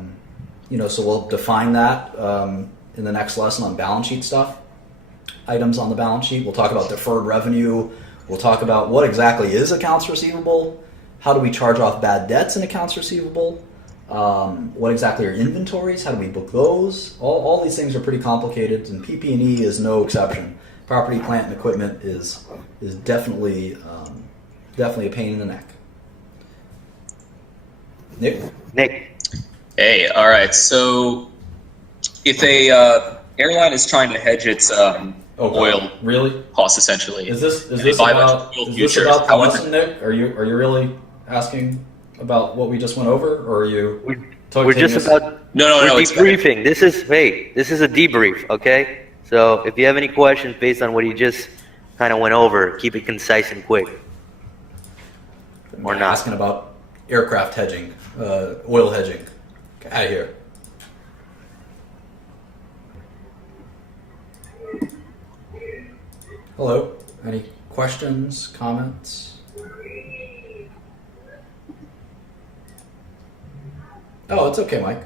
we'll define that in the next lesson on balance sheet stuff. Items on the balance sheet. We'll talk about deferred revenue. We'll talk about what exactly is accounts receivable. How do we charge off bad debts in accounts receivable? What exactly are inventories? How do we book those? All these things are pretty complicated, and PP&E is no exception. Property, plant, and equipment is definitely a pain in the neck. Nick. Hey, all right. So if a airline is trying to hedge its oil costs, essentially, Is this buy about oil the futures, lesson, Nick? Are you really asking about what we just went over, or are you? We're just about we're debriefing. This is a debrief, okay? So if you have any questions based on what you just kind of went over, keep it concise and quick. Or not asking about aircraft hedging, oil hedging. Get out of here. Hello. Any questions, comments? Oh, it's okay, Mike.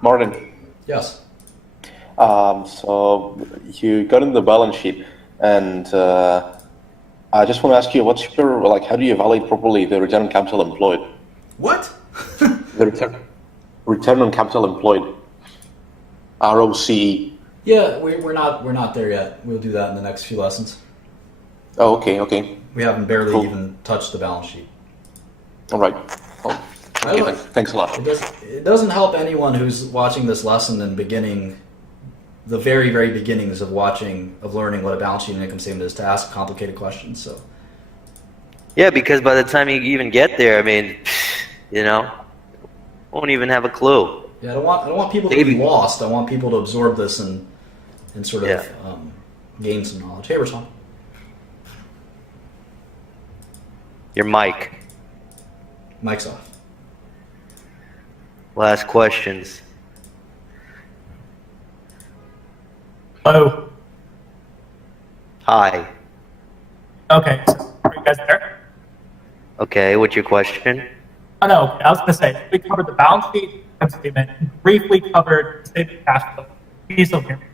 Martin. Yes. So you got in the balance sheet, and I just want to ask you, what's your like? How do you evaluate properly the return on capital employed? What? The return on capital employed, ROC. Yeah, we're not there yet. We'll do that in the next few lessons. Oh, okay. We haven't barely even touched the balance sheet. All right. Oh, okay, thanks a lot. It doesn't help anyone who's watching this lesson and beginning the very, very beginnings of learning what a balance sheet and income statement is to ask complicated questions. So. Yeah, because by the time you even get there, I mean, won't even have a clue. Yeah, I don't want people to be lost. I want people to absorb this and sort of gain some knowledge. Hey, Rashawn. Your mic. Mic's off. Last questions. Hello. Hi. Okay. Are you guys there? Okay, what's your question? Oh, no. Okay. I was going to say, we covered the balance sheet, income statement, and briefly covered the statement of cash flow. Can you still hear me?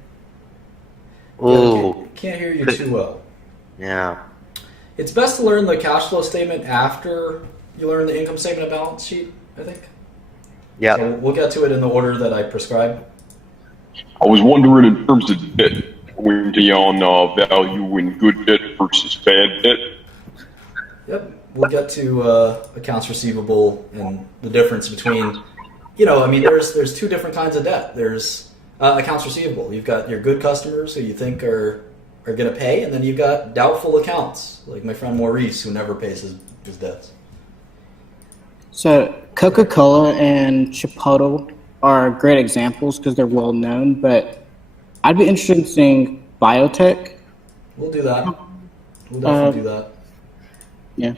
Ooh. Can't hear you too well. Yeah. It's best to learn the cash flow statement after you learn the income statement and balance sheet, I think. Yeah. So we'll get to it in the order that I prescribed. I was wondering in terms of debt, going on value in good debt versus bad debt. Yep. We'll get to accounts receivable and the difference between, there's two different kinds of debt. There's accounts receivable. You've got your good customers who you think are going to pay, and then you've got doubtful accounts, like my friend Maurice, who never pays his debts. So Coca-Cola and Chipotle are great examples because they're well known, but I'd be interested in seeing biotech. We'll do that. We'll definitely do that. Yeah.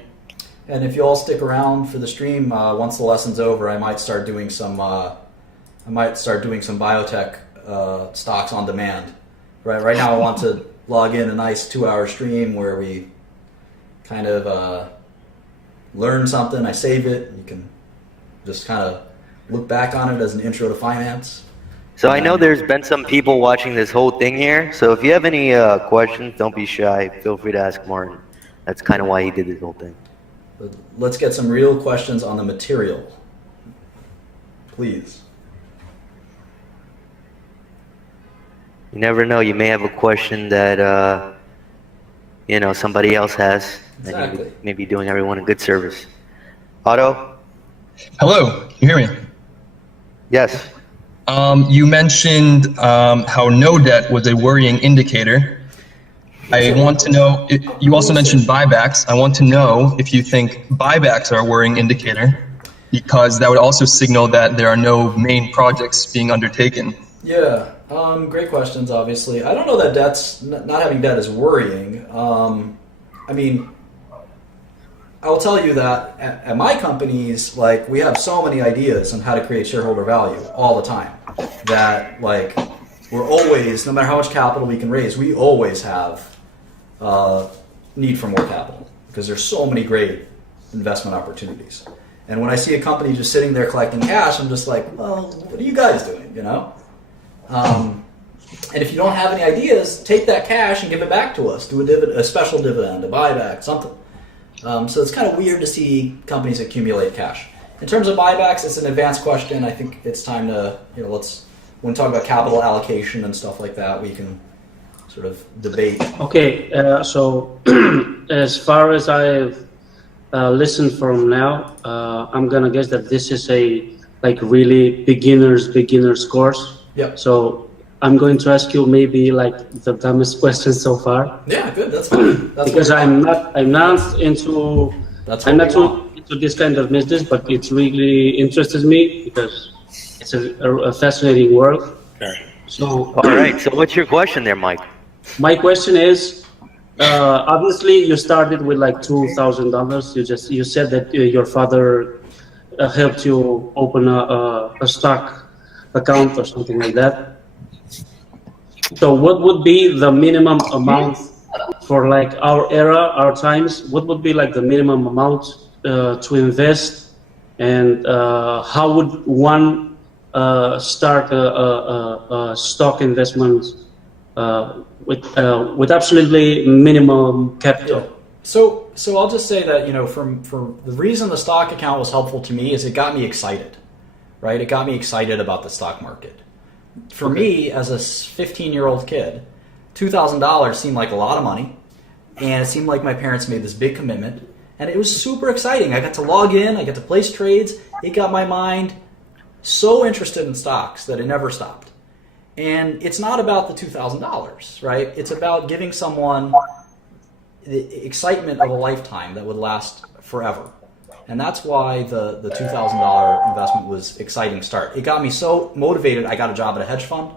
And if you all stick around for the stream, once the lesson's over, I might start doing some biotech stocks on demand. Right now, I want to log in a nice 2-hour stream where we kind of learn something. I save it. You can just kind of look back on it as an intro to finance. So I know there's been some people watching this whole thing here. So if you have any questions, don't be shy. Feel free to ask Martin. That's kind of why he did this whole thing. But let's get some real questions on the material, please. You never know. You may have a question that somebody else has. Exactly. And you may be doing everyone a good service. Otto? Hello. Can you hear me? Yes. You mentioned how no debt was a worrying indicator. I want to know, you also mentioned buybacks. I want to know if you think buybacks are a worrying indicator, because that would also signal that there are no main projects being undertaken. Yeah, great questions, obviously. I don't know that not having debt is worrying. I will tell you that at my companies, we have so many ideas on how to create shareholder value all the time that, we're always, no matter how much capital we can raise, we always have need for more capital because there's so many great investment opportunities. And when I see a company just sitting there collecting cash, I'm just like, well, what are you guys doing, And if you don't have any ideas, take that cash and give it back to us. Do a special dividend, a buyback, something. So it's kind of weird to see companies accumulate cash. In terms of buybacks, it's an advanced question. I think it's time to, when we talk about capital allocation and stuff like that, we can sort of debate. Okay, so as far as I've listened from now, I'm gonna guess that this is a really beginner's course. Yeah. So I'm going to ask you maybe the dumbest question so far. Yeah, good. That's fine. Because I'm not into this kind of business, but it really interests me because it's a fascinating world. Okay. So all right. So what's your question there, Mike? My question is, obviously you started with $2,000. You said that your father helped you open a stock account or something like that. So what would be the minimum amount for our era, our times? What would be the minimum amount to invest, and how would one start stock investments with absolutely minimum capital? So I'll just say that, from the reason the stock account was helpful to me is it got me excited, right? It got me excited about the stock market. For me, as a 15-year-old kid, $2,000 seemed like a lot of money, and it seemed like my parents made this big commitment, and it was super exciting. I got to log in, I got to place trades. It got my mind so interested in stocks that it never stopped. And it's not about the $2,000, right? It's about giving someone the excitement of a lifetime that would last forever. And that's why the $2,000 investment was exciting start. It got me so motivated. I got a job at a hedge fund.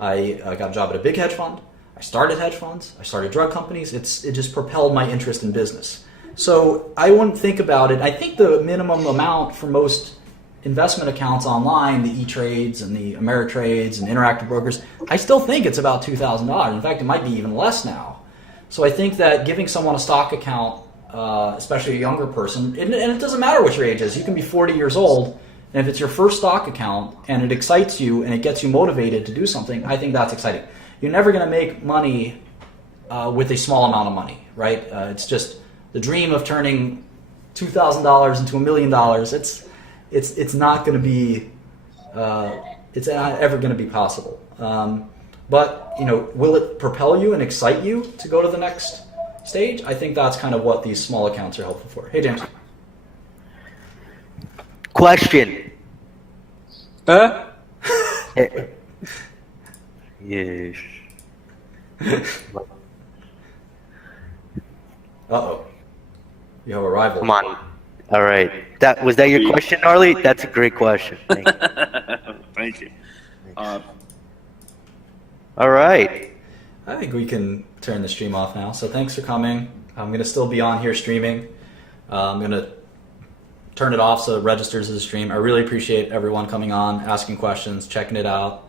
I got a job at a big hedge fund. I started hedge funds. I started drug companies. It just propelled my interest in business. So I wouldn't think about it. I think the minimum amount for most investment accounts online, the E-Trades and the Ameritrades and Interactive Brokers, I still think it's about $2,000. In fact, it might be even less now. So I think that giving someone a stock account, especially a younger person, and it doesn't matter what your age is. You can be 40 years old, and if it's your first stock account and it excites you and it gets you motivated to do something, I think that's exciting. You're never going to make money with a small amount of money, right? It's just the dream of turning $2,000 into $1 million. It's not going to be, it's not ever going to be possible. But, will it propel you and excite you to go to the next stage? I think that's kind of what these small accounts are helpful for. Hey, James. Question. Yes. Uh-oh. You have a rival. Come on. All right. Was that your question, Gnarly? That's a great question. Thank you. Thank you. All right. I think we can turn the stream off now. So thanks for coming. I'm going to still be on here streaming. I'm going to turn it off so it registers as a stream. I really appreciate everyone coming on, asking questions, checking it out.